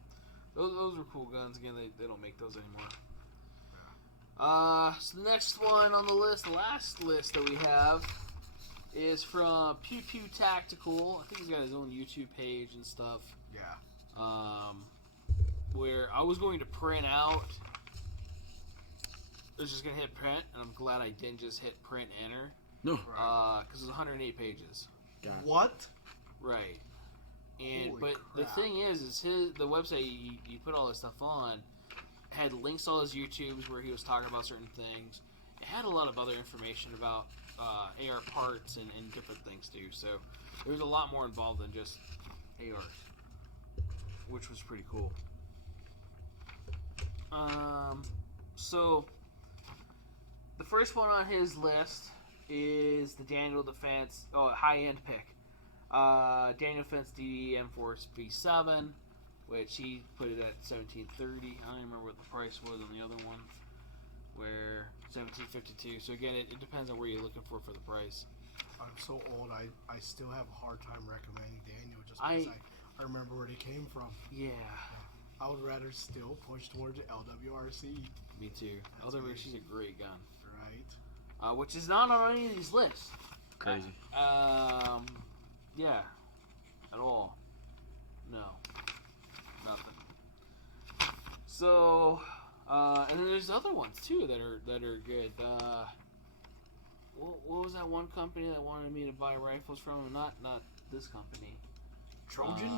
those were cool guns. Again, they don't make those anymore. So the next one on the list, the last list that we have, is from Pew Pew Tactical. I think he's got his own YouTube page and stuff. Yeah. Where I was going to print out. I was just going to hit print, and I'm glad I didn't just hit print enter. No. Because it's 108 pages. God. What? Right. And Holy but the crap. thing is the website you put all this stuff on had links to all his YouTubes where he was talking about certain things. It had a lot of other information about AR parts and different things too. So there was a lot more involved than just ARs, which was pretty cool. So the first one on his list is the Daniel Defense high-end pick. Daniel Defense DEM Force V7, which he put it at $1,730. I don't even remember what the price was on the other one, where $1,752. So again, it depends on where you're looking for the price. I'm so old. I still have a hard time recommending Daniel just because I remember where he came from. Yeah, I would rather still push towards the LWRC. me too. LWRC is a great gun, Right. which is not on any of these lists. Crazy. Yeah, at all. No, nothing. So, and then there's other ones too that are good. What was that one company that wanted me to buy rifles from? Not this company. Trojan?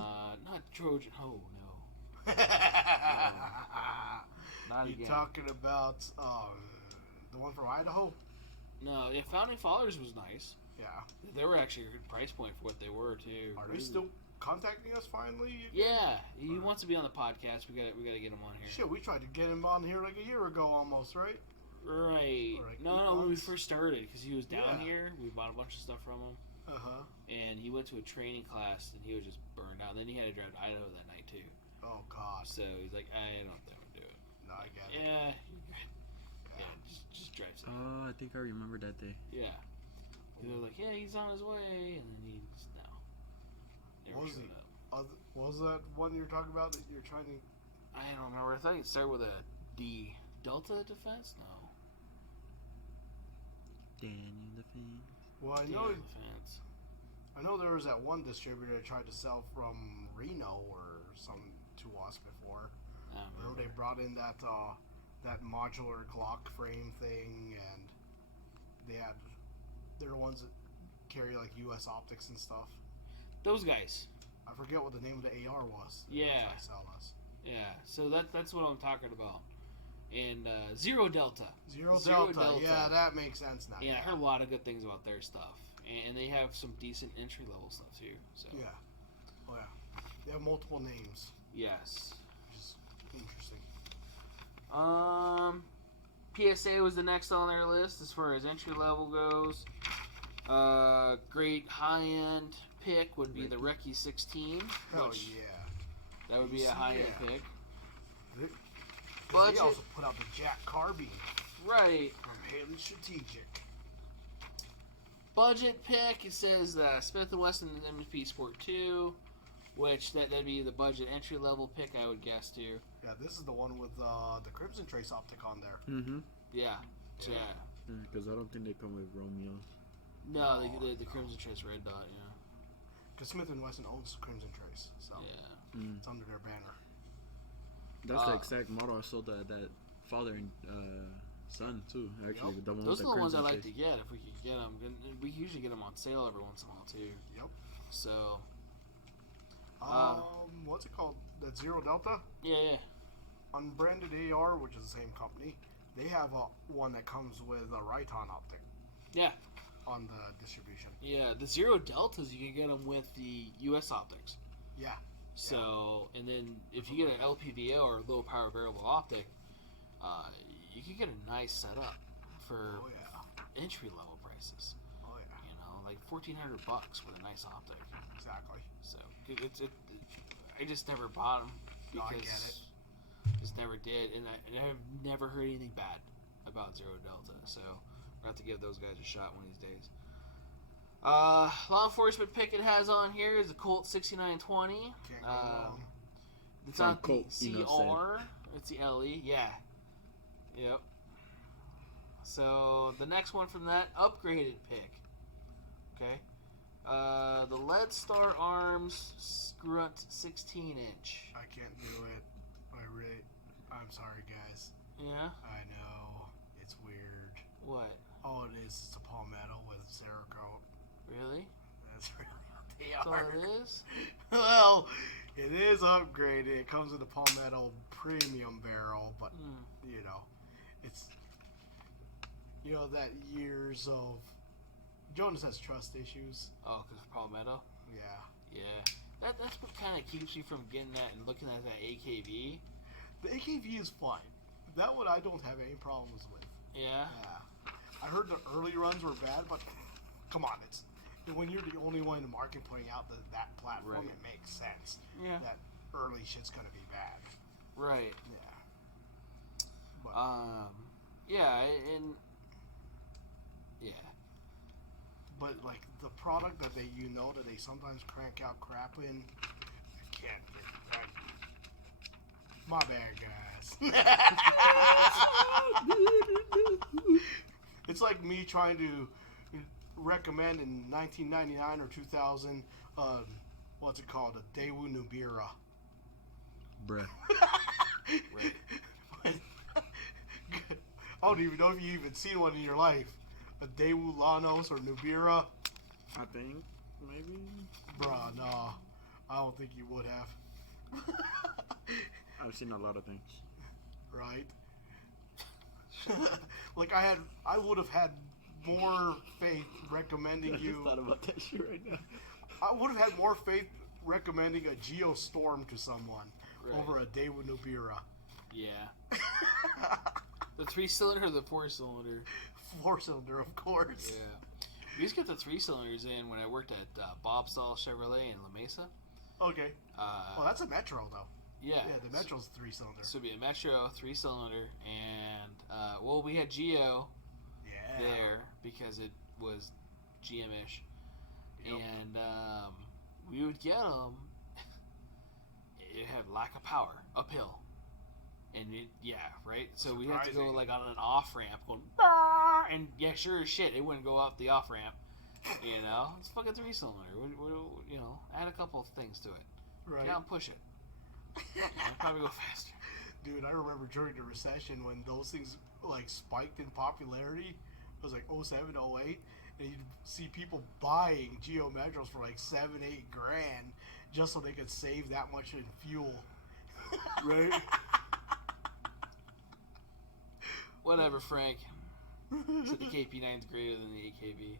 Not Trojan. Oh no. Not You again. talking about the one from Idaho? No, yeah, Founding Fathers was nice. Yeah. They were actually a good price point for what they were too. Are they still contacting us finally? Yeah, he wants to be on the podcast. We got to get him on here. Shit, we tried to get him on here like a year ago almost, right? Right. Or like No, 8 when we months. first started, because he was down Yeah. here. We bought a bunch of stuff from him, Uh-huh. and he went to a training class, and he was just burned out. Then he had to drive to Idaho that night too. Oh, God. So he's like, I don't think I'm gonna do it. No, I get it. Yeah, just drive safe. Oh, I think I remember that day. Yeah. They were like, yeah, he's on his way, and then he just never What was showed it? up. What was that one you're talking about that you're trying to... I don't remember. I think it started with a D. Delta Defense? No. Daniel Defense. Well, I Delta know Defense. I know there was that one distributor that tried to sell from Reno or some to us before. I don't Remember remember. they brought in that modular Glock frame thing, and they're the ones that carry like U.S. optics and stuff. Those guys. I forget what the name of the AR was. Yeah. They tried to sell us. Yeah, so that's what I'm talking about. And Zero Delta. Zero Zero Delta. Delta. Yeah, that makes sense now. Yeah, I heard a lot of good things about their stuff. And they have some decent entry level stuff too. So Yeah. Oh yeah. They have multiple names, yes. which is interesting. PSA was the next on their list as far as entry level goes. Great high end pick would be the Recce 16. Hell which yeah. That would be a high end pick. They also put out the Jack Carbine. Right. From Haley Strategic. Budget pick, it says Smith & Wesson MP Sport 2, which that'd be the budget entry level pick, I would guess, too. Yeah, this is the one with the Crimson Trace optic on there. Mm-hmm. Yeah. So, Because I don't think they come with Romeos. No, the Crimson Trace Red Dot, yeah. Because Smith & Wesson owns Crimson Trace, so it's under their banner. That's the exact model I sold that father and son too. Actually, Yep. the one Those with are the the ones I crimson like to get if we could get them. And we usually get them on sale every once in a while too. Yep. So. What's it called? That Zero Delta? Yeah. Unbranded AR, which is the same company. They have one that comes with a Riton optic. Yeah. On the distribution. Yeah, the Zero Deltas, you can get them with the US optics. Yeah. So, and then if you get an LPVO or low power variable optic, you can get a nice setup for entry level prices. Oh yeah. You know, like $1,400 with a nice optic. Exactly. So I just never bought them because I get it. Just never did, and I've never heard anything bad about Zero Delta. So we'll have to give those guys a shot one of these days. Law enforcement pick it has on here is a Colt 6920. Can't go wrong. It's From on Colt, the CR. It's the LE. Yeah. Yep. So the next one from that upgraded pick. Okay. The Lead Star Arms Grunt 16-inch. I can't do it. I'm sorry, guys. Yeah. I know it's weird. What? All it is it's a palmetto with Cerakote. Really? That's really what they That's all are. it is? Well, it is upgraded. It comes with a palmetto premium barrel, but you know, it's that years of Jonas has trust issues. Oh, because of Palmetto? Yeah. Yeah. That's what kind of keeps me from getting that and looking at that AKV. The AKV is fine. That one I don't have any problems with. Yeah. Yeah. I heard the early runs were bad, but come on, it's when you're the only one in the market putting out that platform, Right. it makes sense. Yeah. That early shit's gonna be bad. Right. Yeah. But, yeah, and yeah. But like the product that that they sometimes crank out crap in, I can't. My bad, guys. It's like me trying to recommend in 1999 or 2000, what's it called? A Daewoo Nubira. Bruh. Right. I don't even know if you even seen one in your life. A Daewoo Lanos or Nubira. I think maybe. Bruh, no. I don't think you would have. I've seen a lot of things. Right? Like I would have had more faith recommending I just you. thought about that shit right now. I would have had more faith recommending a Geostorm to someone over a Daewoo Nubira. Yeah. The 3-cylinder or the 4-cylinder? 4-cylinder, of course. Yeah. We used to get the 3-cylinders in when I worked at Bob Stahl Chevrolet in La Mesa. Okay. Oh, that's a Metro though. Yeah. Yeah, the Metro's 3-cylinder. So it'd be a Metro 3-cylinder, and we had Geo there because it was GM-ish, and we would get them. It had lack of power uphill, and right. So we had to go like on an off ramp, going, and sure as shit, it wouldn't go up the off ramp. It's fucking 3-cylinder. Add a couple of things to it. Right. Get out and push it. Probably go faster. Dude, I remember during the recession when those things like spiked in popularity. It was like 07, 08, and you'd see people buying Geo Metros for like $7-8 grand just so they could save that much in fuel. Right. Whatever, Frank. So the KP9 is greater than the AKV.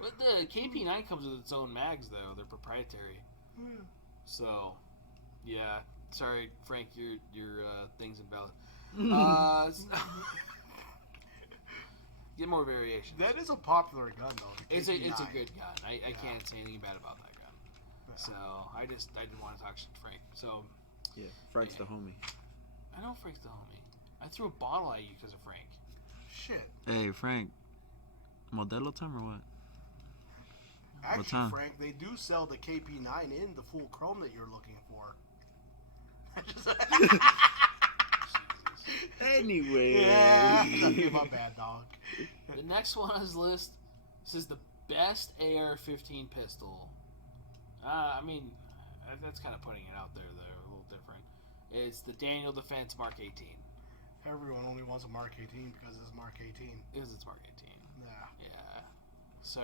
But the KP9 comes with its own mags, though. They're proprietary. So, yeah. Sorry, Frank, your thing's invalid. Get more variations. That is a popular gun, though. It's a KP9. good gun. I can't say anything bad about that gun. Yeah. So I didn't want to talk shit to Frank. So Yeah, Frank's the homie. I know Frank's the homie. I threw a bottle at you because of Frank. Shit. Hey, Frank. Modelo time or what? Actually, time? Frank, they do sell the KP9 in the full chrome that you're looking for. Anyway. Yeah. My bad, dog. The next one on his list says the best AR-15 pistol. I mean, that's kind of putting it out there. They're a little different. It's the Daniel Defense Mark 18. Everyone only wants a Mark 18 because it's Mark 18. Because it's Mark 18. Yeah. Yeah. So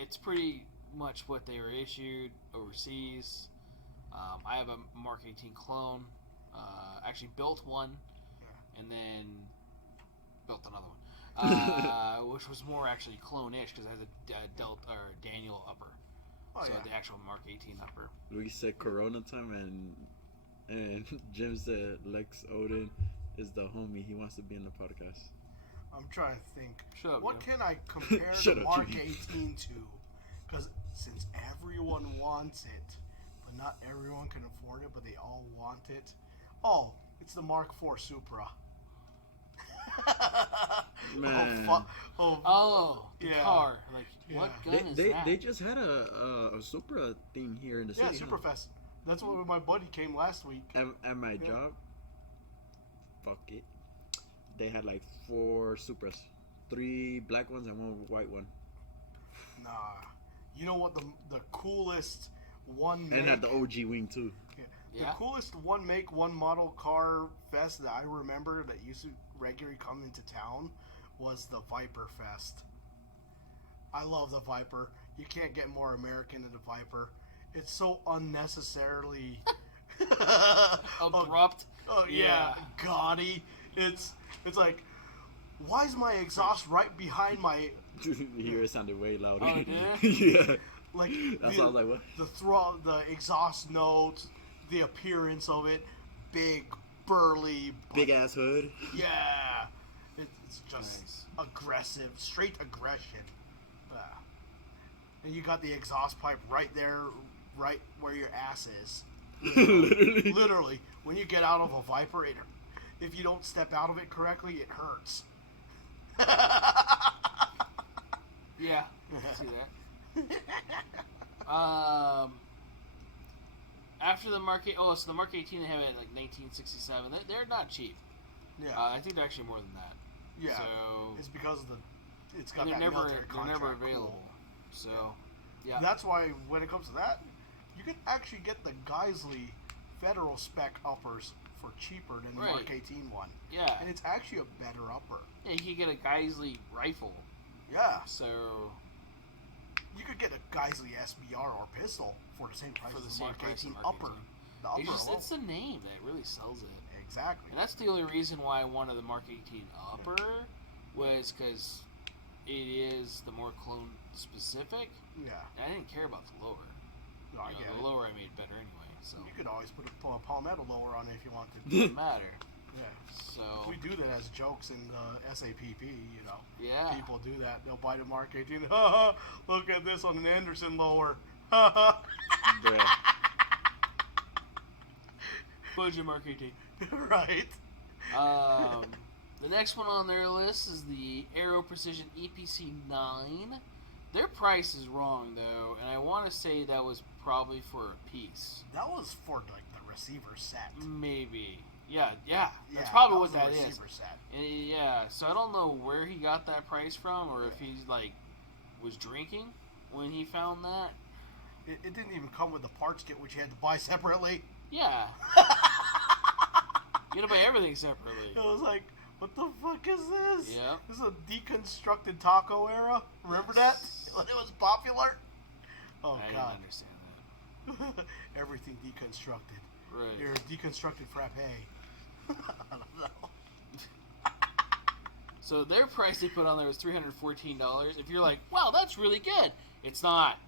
it's pretty much what they were issued overseas. I have a Mark 18 clone. Actually built one, and then built another one, which was more actually clone-ish because it has a Delta or Daniel upper. Oh, so yeah. the actual Mark 18 upper. Luis said Corona time, and Jim said Lex Odin is the homie. He wants to be in the podcast. I'm trying to think. Shut up, What Joe. can I compare Shut the up, Mark Jimmy. 18 to? Because since everyone wants it, but not everyone can afford it, but they all want it. Oh, it's the Mark IV Supra. Man. Oh, the Yeah. car. Like, what Yeah. gun is that? They just had a Supra thing here in the Yeah, city. Superfest. That's what my buddy came last week. At my job, fuck it. They had like 4 Supras, 3 black ones and 1 white one, Nah. You know what the coolest one and had the OG wing too. Yeah. The coolest one make, one model car fest that I remember that used to regularly come into town was the Viper Fest. I love the Viper. You can't get more American than the Viper. It's so unnecessarily Abrupt. Oh yeah, gaudy. It's like, why is my exhaust right behind my Here it sounded way louder. Oh, did it? Yeah. like? That's why I was like, what? The exhaust notes, the appearance of it, big, burly, Big ass hood. yeah. It's just Nice. aggressive, straight aggression. And you got the exhaust pipe right there, right where your ass is. Literally. Literally, when you get out of a Viper, if you don't step out of it correctly, it hurts. Yeah. I see that. After the Mark 18, so the Mark 18 they have it at like 1967. They're not cheap. Yeah, I think they're actually more than that. yeah. So It's because of it's got and that they're military contract. never available. So yeah. That's why when it comes to that, you can actually get the Geisley Federal spec uppers for cheaper than the Mark Right. 18 one, Yeah. and it's actually a better upper. Yeah, you could get a Geisley rifle. Yeah, So you could get a Geisley SBR or pistol for the same price for the as the same Mark price 18 as Mark upper. 18. The upper alone. It's the name that really sells it. Exactly. And that's the only reason why I wanted the Mark 18 upper was because it is the more clone specific. Yeah. And I didn't care about the lower. No, I You know, get the it. lower I made better anyway, so You could always put a palmetto lower on it if you wanted. doesn't matter. Yeah. So We do that as jokes in the SAPP, you know. yeah, People do that. They'll buy the Mark 18. Ha ha! Look at this on an Anderson lower. Ha ha! Bruh. budget Mark 18. Right. The next one on their list is the Aero Precision EPC 9. Their price is wrong though, and I want to say that was probably for a piece. That was for like the receiver set. Maybe. Yeah. That's Yeah, probably was what that the is. receiver set. Yeah, so I don't know where he got that price from, or if he's like was drinking when he found that. It didn't even come with the parts kit, which you had to buy separately. Yeah, you gotta buy everything separately. It was like, what the fuck is this? Yeah. This is a deconstructed taco era. Remember that? When it was popular? Oh, I didn't God. understand that. Everything deconstructed. Right. Your deconstructed frappe. I don't know. So their price they put on there was $314. If you're like, wow, that's really good, it's not.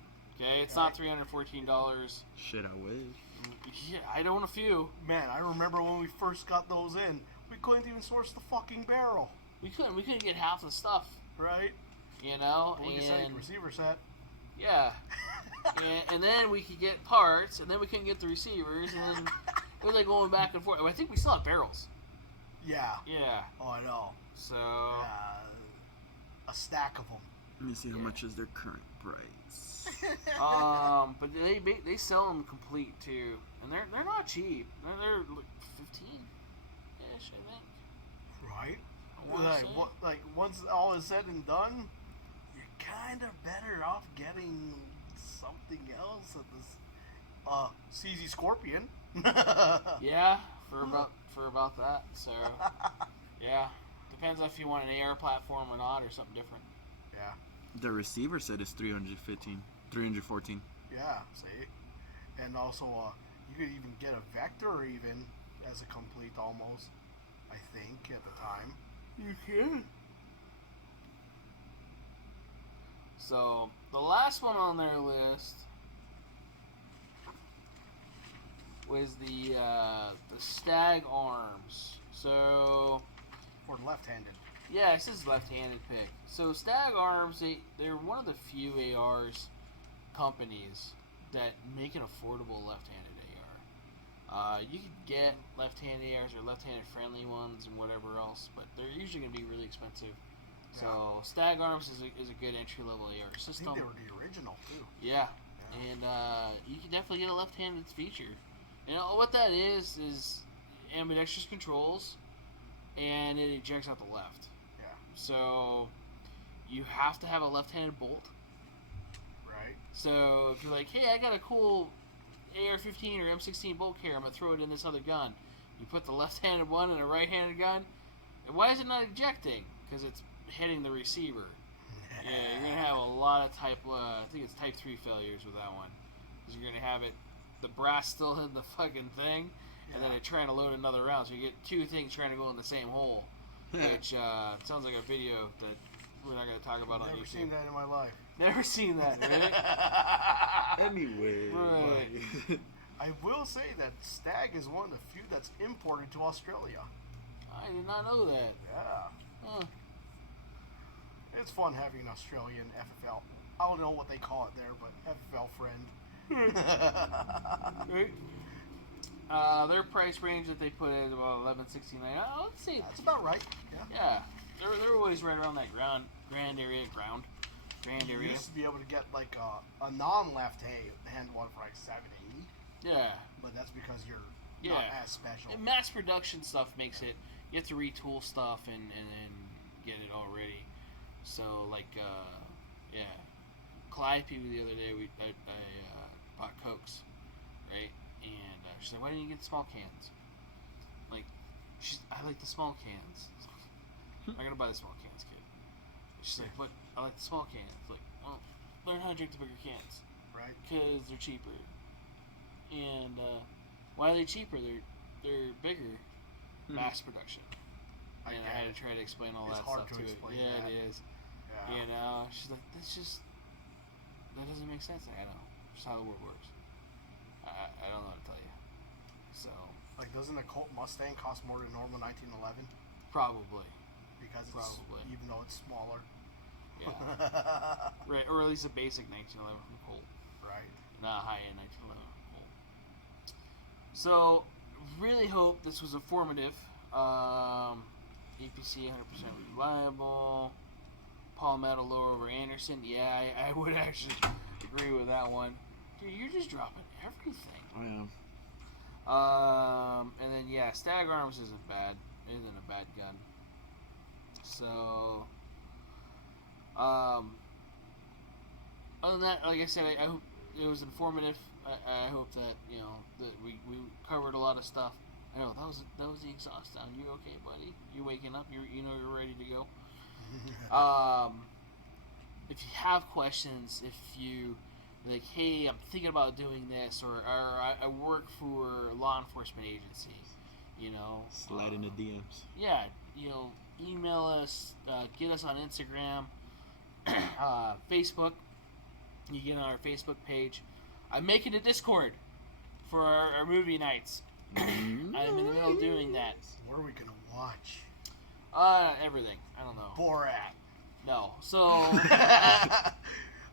Okay, it's not $314. Shit, I wish. Yeah, I own a few. Man, I remember when we first got those in, we couldn't even source the fucking barrel. We couldn't get half the stuff. Right? You know? But we could sell you the receiver set. Yeah. and then we could get parts, and then we couldn't get the receivers, and then it was like going back and forth. I think we still have barrels. Yeah. Yeah. Oh, I know. So. A stack of them. Let me see how much is their current price. But they sell them complete too, and they're not cheap. They're like 15-ish, I think. Right. Like once all is said and done, you're kind of better off getting something else at this CZ Scorpion. Yeah, for about that. So yeah, depends if you want an AR platform or not, or something different. Yeah. The receiver set is 314. Yeah, see? And also, you could even get a Vector even as a complete almost, I think, at the time. You can. So, the last one on their list was the Stag Arms. So... For left-handed. Yeah, it says left-handed pick. So Stag Arms, they're one of the few ARs companies that make an affordable left-handed AR. You could get left-handed ARs or left-handed friendly ones and whatever else, but they're usually going to be really expensive. Yeah. So Stag Arms is a good entry-level AR system. I think they were the original too. Yeah. And you can definitely get a left-handed feature. You know what that is ambidextrous controls, and it ejects out the left. So, you have to have a left-handed bolt. Right. So, if you're like, hey, I got a cool AR-15 or M16 bolt carrier, I'm going to throw it in this other gun. You put the left-handed one in a right-handed gun, and why is it not ejecting? Because it's hitting the receiver. Yeah, you're going to have a lot of I think it's type 3 failures with that one. Because you're going to have the brass still in the fucking thing, and then it's trying to load another round. So you get two things trying to go in the same hole. Which sounds like a video that we're not going to talk about on YouTube. Never seen that in my life. Never seen that, really? Anyway. Right. I will say that Stag is one of the few that's imported to Australia. I did not know that. Yeah. Huh. It's fun having an Australian FFL. I don't know what they call it there, but FFL friend. Right. Their price range that they put is about $11.69. Let's see. That's about right. Yeah. Yeah. They're always right around that grand area. You used to be able to get like a non-left hand one for like $7.80. Yeah. But that's because you're not as special. And mass production stuff makes it. You have to retool stuff and get it all ready. So like Clyde people the other day I bought Cokes, right? And she's like, why didn't you get the small cans? Like, I like the small cans. I'm not gonna buy the small cans, kid. She's like, but I like the small cans. Like, well, learn how to drink the bigger cans, right? Because they're cheaper. And why are they cheaper? They're bigger, mass production. And I had to try to explain all that stuff to it. Yeah, it is. Yeah. You know, she's like, that doesn't make sense. I know. Just how the world works. I don't know what to tell you. So. Like, doesn't a Colt Mustang cost more than normal 1911? Probably. Because even though it's smaller. Yeah. Right, or at least a basic 1911 from Colt. Right. Not a high-end 1911 from Colt. So, really hope this was informative. APC 100% reliable. Palmetto lower over Anderson. Yeah, I would actually agree with that one. Dude, you're just dropping everything. I am. And then Stag Arms isn't bad. It isn't a bad gun. So, other than that, like I said, I hope it was informative. I hope that that we covered a lot of stuff. I know that was the exhaust sound. You okay, buddy? You waking up? You're ready to go. If you have questions, if you like, hey, I'm thinking about doing this, or I work for a law enforcement agency, slide in the DMs. Yeah, email us, get us on Instagram, Facebook. You get on our Facebook page. I'm making a Discord for our movie nights. I'm in the middle of doing that. What are we gonna watch? Everything. I don't know. Borat. No. So.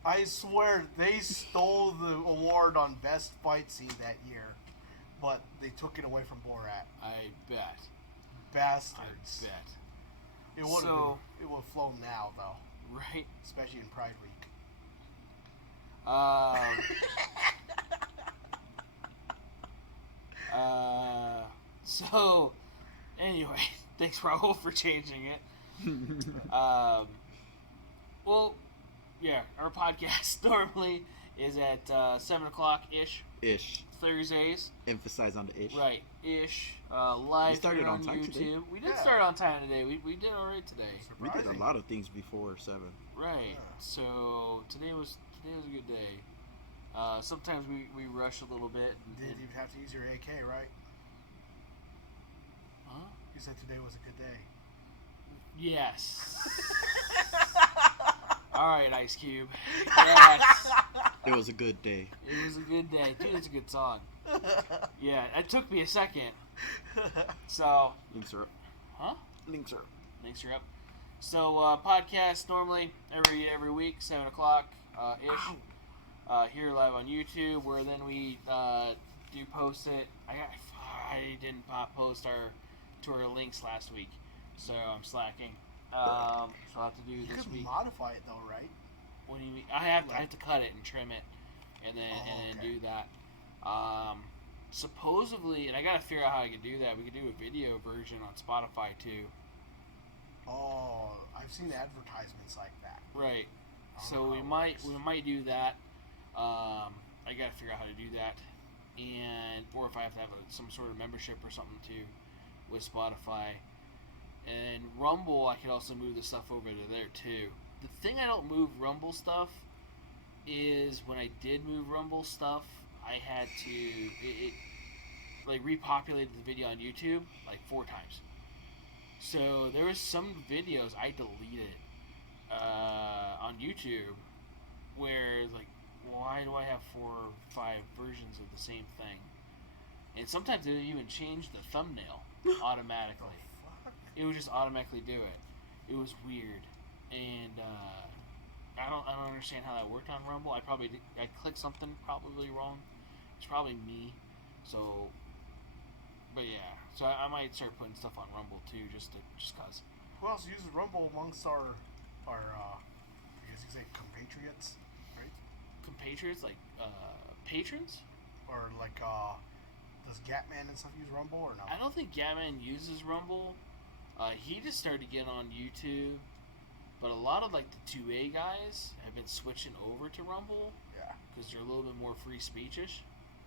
I swear they stole the award on best fight scene that year, but they took it away from Borat. I bet. Bastards. I bet. It would have flown now though, Right. especially in Pride Week. So, anyway, thanks Raul for changing it. Well, yeah, our podcast normally is at 7 o'clock ish. Thursdays. Emphasize on the ish. Right, ish. Live We started here on on time YouTube. today? We did start on time today. We did alright today. We did a lot of things before 7. Right. Yeah. So today was a good day. Sometimes we rush a little bit. Did you have to use your AK, right? Huh? You said today was a good day. Yes. All right, Ice Cube. Yes. It was a good day. It was a good day. Dude, it's a good song. Yeah, it took me a second. So. Links are up. Huh? Links are up. Links are up. So, podcast normally every week, 7 o'clock ish. Here live on YouTube, where then we do post it. I didn't post our links last week, so I'm slacking. So I'll have to do You this could week. modify it though, right? What do you mean? I have to cut it and trim it, and then okay. do that. Supposedly, and I gotta figure out how I can do that. We could do a video version on Spotify too. Oh, I've seen advertisements like that. Right. I don't So know we how it might works. do that. I gotta figure out how to do that, or if I have to have some sort of membership or something too with Spotify. And Rumble, I could also move the stuff over to there too. The thing I don't move Rumble stuff is when I did move Rumble stuff, I had to it like repopulated the video on YouTube like 4 times. So there was some videos I deleted on YouTube where like, why do I have 4 or 5 versions of the same thing? And sometimes they even change the thumbnail automatically. It would just automatically do it. It was weird, and I don't understand how that worked on Rumble. I clicked something probably wrong. It's probably me. So, but yeah. So I might start putting stuff on Rumble too, just cause. Who else uses Rumble amongst our I guess you say compatriots, right? Compatriots, like patrons? Or like does Gatman and stuff use Rumble or no? I don't think Gatman uses Rumble. He just started getting on YouTube, but a lot of like the 2A guys have been switching over to Rumble. Yeah. Because they're a little bit more free speechish.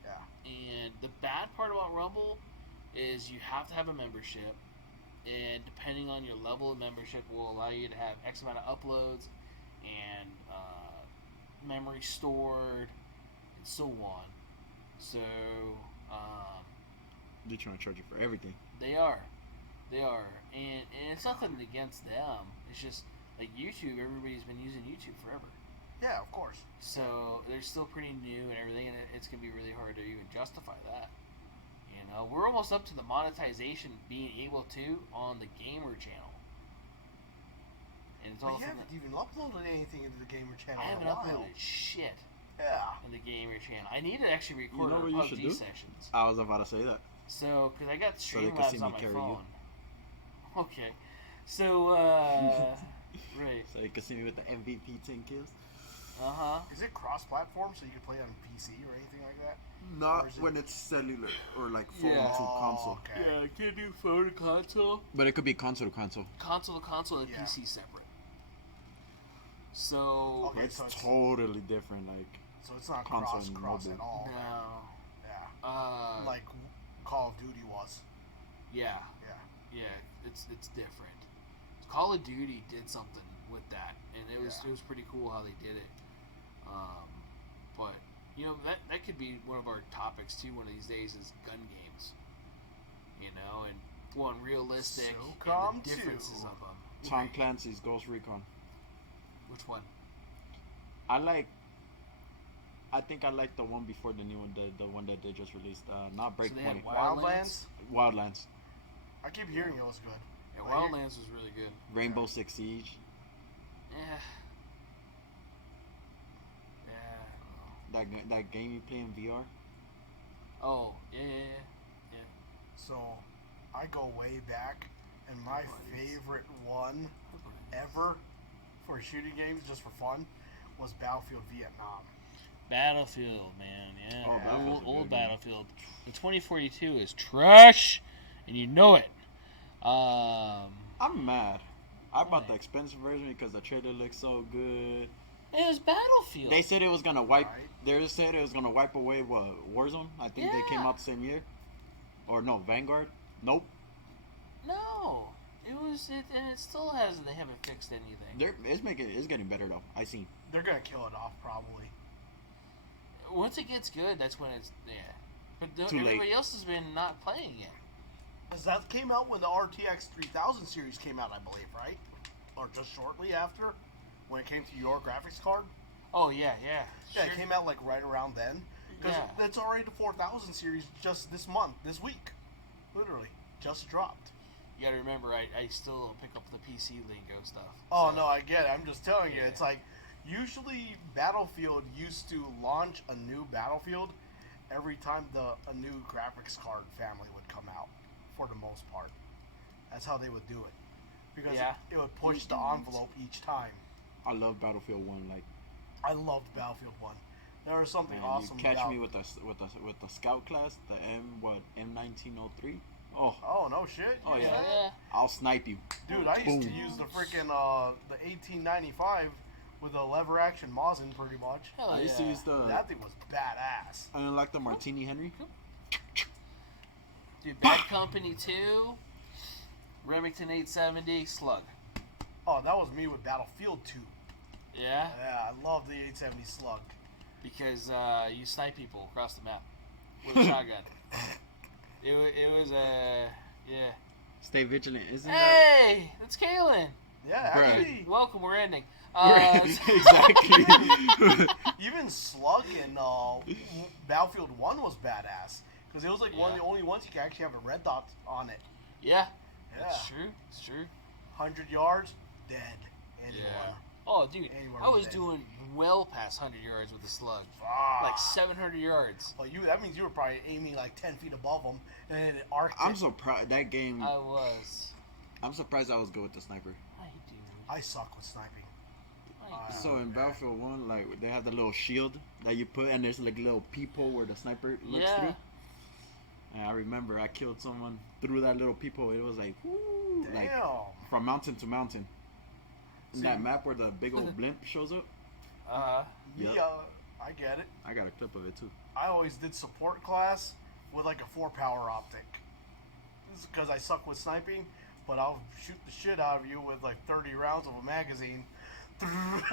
Yeah. And the bad part about Rumble is you have to have a membership, and depending on your level of membership will allow you to have X amount of uploads and memory stored and so on. So They're trying to charge you for everything. They are, and it's nothing against them. It's just like YouTube. Everybody's been using YouTube forever. Yeah, of course. So they're still pretty new and everything, and it's gonna be really hard to even justify that. You know, we're almost up to the monetization being able to on the gamer channel, and it's But all you haven't even uploaded anything into the gamer channel. I haven't in a while. uploaded shit Yeah. in the gamer channel. I need to actually record know our what you should PUBG do? sessions. I was about to say that. So, because I got So they can see Streamlabs me on my carry you. phone. Okay. So, right. So you can see me with the MVP 10 kills. Uh-huh. Is it cross-platform so you can play on PC or anything like that? Or Not is it- when it's cellular or like phone Yeah. to console. Okay. Yeah, I can do phone to console. But it could be console to console. Console to console and Yeah. PC separate. So, Okay, It's so it's- totally different. Like So it's not Console cross and at mobile. all. no. Yeah. Like Call of Duty was. Yeah. Yeah. Yeah, it's different. Call of Duty did something with that, and it was pretty cool how they did it. But you know that could be one of our topics too. One of these days is gun games. You know, and one realistic SOCOM and the differences 2. of them. Tom Clancy's Ghost Recon. Which one? I like I think I like the one before the new one, the one that they just released. Not So they had Breakpoint. Wildlands. Wildlands. I keep hearing it was good. Yeah, I hear- Wildlands was really good. Rainbow Six Siege. Yeah. Yeah. That game you play in VR. Oh, yeah. So, I go way back, and my favorite one ever for shooting games, just for fun, was Battlefield Vietnam. Battlefield, man, yeah. Oh, Battlefield's a old good game. Battlefield. The 2042 is trash, and you know it. I'm mad. I bought the Why? expensive version because the trailer looks so good. It was Battlefield. They said it was gonna wipe. Right. They said it was gonna wipe away what Warzone. I think they came Yeah. out the same year. Or no, Vanguard. Nope. No, it was it, and it still hasn't. They haven't fixed anything. It's getting better though. I seen. They're gonna kill it off probably. Once it gets good, that's when it's But Too late. everybody else has been not playing it. Because that came out when the RTX 3000 series came out, I believe, right? Or just shortly after, when it came to your graphics card. Oh yeah. Yeah, Sure. it came out like right around then. Because Yeah. it's already the 4000 series just this month, this week. Literally, just dropped. You gotta remember, I still pick up the PC lingo stuff. Oh so- no, I get it. I'm just telling you, Yeah. it's like usually Battlefield used to launch a new Battlefield every time a new graphics card family would come out, for the most part. That's how they would do it, because Yeah. it would push the envelope each time. I love Battlefield 1. Like, I loved Battlefield 1. There was something man, awesome you catch about. me with the scout class, the M1903. Oh, Oh no shit! Oh, You use yeah. that? I'll snipe you. Dude, I used to Boom. use the freaking the 1895 with a lever action Mosin pretty much. Hell I used to yeah. use the. That thing was badass. I didn't like the Martini Henry. Dude, Bad Company 2, Remington 870, Slug. Oh, that was me with Battlefield 2. Yeah? Yeah, I love the 870 Slug. Because you snipe people across the map with a shotgun. It was yeah. Stay vigilant, isn't that? Hey, that's Kalen. Yeah, Bruh. actually, Welcome, we're ending. Exactly. even Slug in Battlefield 1 was badass. Because it was like one of the only ones you can actually have a red dot on it. Yeah, Yeah. that's true. It's true. 100 yards, dead. Anyone. Yeah. Oh, dude, Anyone I was dead. doing well past 100 yards with the Slug. Ah. Like 700 yards. Well, that means you were probably aiming like 10 feet above them, and then it arced I'm it. surprised that game. I was. I'm surprised I was good with the sniper. I do. I suck with sniping. I do. So in Battlefield 1, like they have the little shield that you put, and there's like a little peephole where the sniper looks Yeah. through. And I remember I killed someone through that little peephole. It was like, woo, Damn. like from mountain to mountain. In See- that map where the big old blimp shows up, Me, Yep. I get it. I got a clip of it too. I always did support class with like a 4-power optic. This is because I suck with sniping, but I'll shoot the shit out of you with like 30 rounds of a magazine. Right.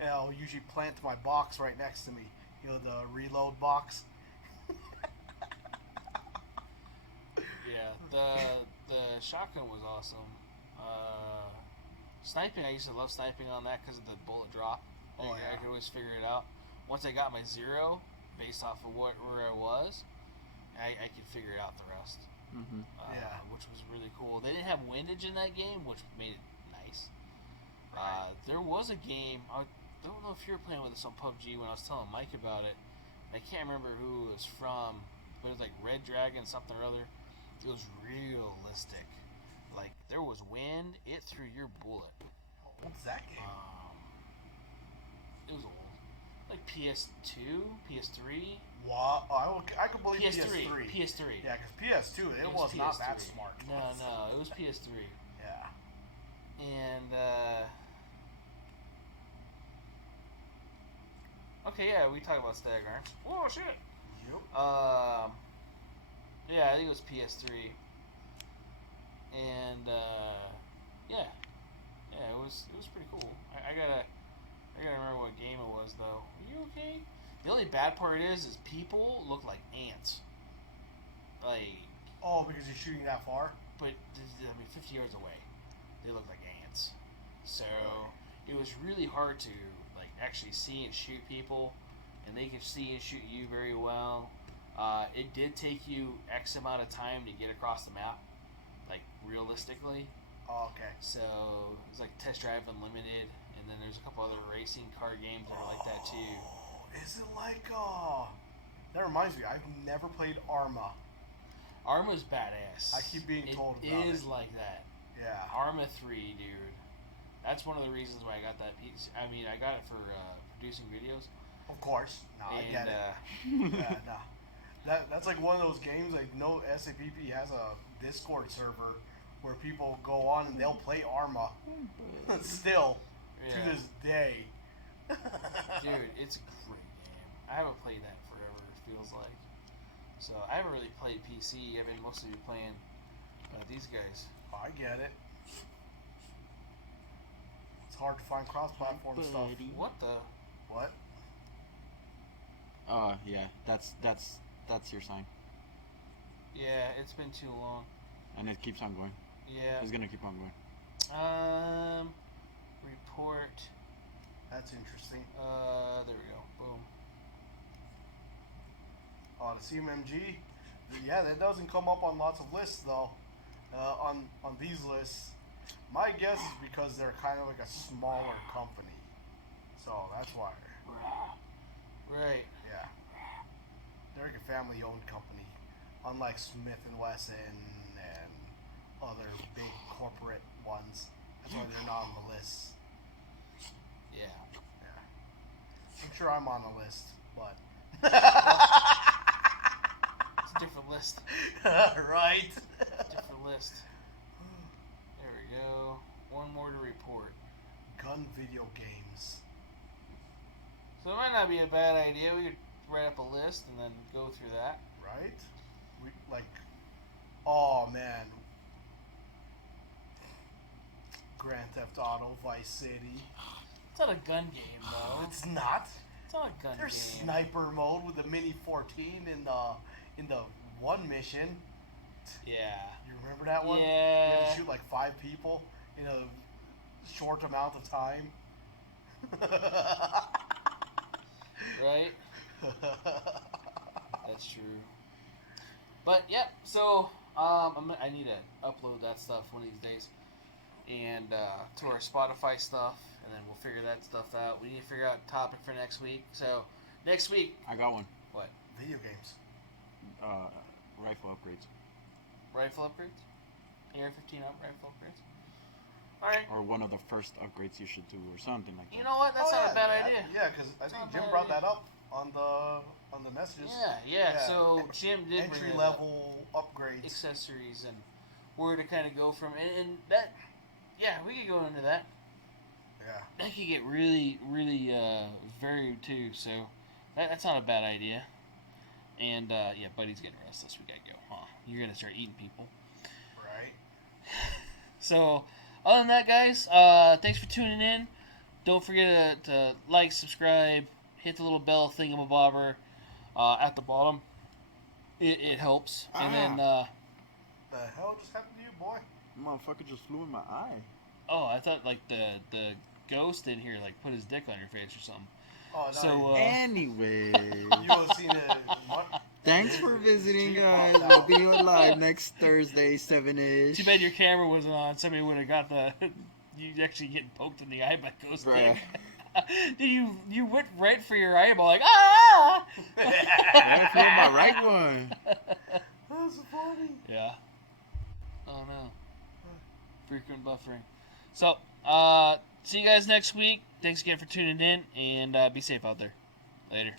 And I'll usually plant my box right next to me. You know, the reload box. Yeah, the shotgun was awesome. Sniping, I used to love sniping on that because of the bullet drop. Oh, I yeah. could always figure it out. Once I got my zero, based off of where I was, I could figure out the rest. Mm-hmm. Yeah. Which was really cool. They didn't have windage in that game, which made it nice. Right. There was a game, I don't know if you were playing with us on PUBG when I was telling Mike about it. I can't remember who it was from, but it was like Red Dragon something or other. It was realistic. Like, there was wind, it threw your bullet. What's that game? It was old. Like PS2, PS3, Wow, I could believe PS3, PS3. PS3. Yeah, because PS2, it was not that PS3. smart. No, it was PS3. Yeah. And, okay, yeah, we talked about Stag Arms. Oh, shit! Yep. Yeah, I think it was PS3. And, yeah, it was pretty cool. I gotta remember what game it was, though. Are you okay? The only bad part is people look like ants. Like, Oh, because you're shooting that far? but, 50 yards away, they look like ants. So, it was really hard to, like, actually see and shoot people, and they can see and shoot you very well. It did take you X amount of time to get across the map, like realistically. Oh, okay. So it's like Test Drive Unlimited, and then there's a couple other racing car games that are like that too. Is it like that reminds me, I've never played Arma. Arma's badass. I keep being told about it. It is it. like that. Yeah. Arma 3, dude. That's one of the reasons why I got that piece. I mean, I got it for producing videos. Of course. No, I get it. Yeah, no. That's like one of those games, like, no, SAPP has a Discord server where people go on and they'll play Arma. Still, to this day. Dude, it's a great game. I haven't played that forever, it feels like. So, I haven't really played PC. I've been mostly playing these guys. I get it. It's hard to find cross-platform stuff. What the? What? Yeah, that's your sign. Yeah, it's been too long. And it keeps on going. Yeah. It's gonna keep on going. Report. That's interesting. There we go. Boom. Oh, the CMMG? Yeah, that doesn't come up on lots of lists, though. On these lists. My guess is because they're kind of like a smaller company. So, that's why. Right. Yeah. They're like a family-owned company. Unlike Smith & Wesson and other big corporate ones. That's why they're not on the list. Yeah. Yeah. I'm sure I'm on the list, but... It's a different list. Right? Different list. There we go. One more to report. Gun video games. So it might not be a bad idea. We could write up a list and then go through that. Right? We, like... Oh, man. Grand Theft Auto, Vice City. It's not a gun game, though. It's not. It's not a gun There's game. sniper mode with the Mini 14 in the one mission. Yeah. You remember that one? Yeah. You had to shoot like 5 people in a short amount of time. Right? That's true. But, yep, so I need to upload that stuff one of these days. And to our Spotify stuff, and then we'll figure that stuff out. We need to figure out a topic for next week. So, next week... I got one. What? Video games. Rifle upgrades. Rifle upgrades? AR-15 rifle upgrades? Alright. Or one of the first upgrades you should do, or something like that. You know what? That's not a bad idea. Yeah, because I think Jim brought that up on the messages. Yeah. So Jim did entry bring level upgrades, accessories, and where to kind of go from, and that. Yeah, we could go into that. Yeah. That could get really, really varied too. So that's not a bad idea. And yeah, Buddy's getting restless. We gotta go. Huh? You're gonna start eating people. Right. So, other than that, guys, thanks for tuning in. Don't forget to like, subscribe, hit the little bell thingamabobber at the bottom. It helps. And then, the hell just happened to you, boy? Motherfucker just flew in my eye. oh, I thought like the ghost in here like put his dick on your face or something. Oh, no. So, Anyway. you have seen it. Thanks for visiting, guys. We'll be live next Thursday, 7-ish. Too bad your camera wasn't on. Somebody would have got the you actually getting poked in the eye by ghost dick. Dude, you went right for your eyeball like ah. I flew my right one. That's funny. Yeah. Oh no. Frequent buffering. So, see you guys next week. Thanks again for tuning in, and be safe out there. Later.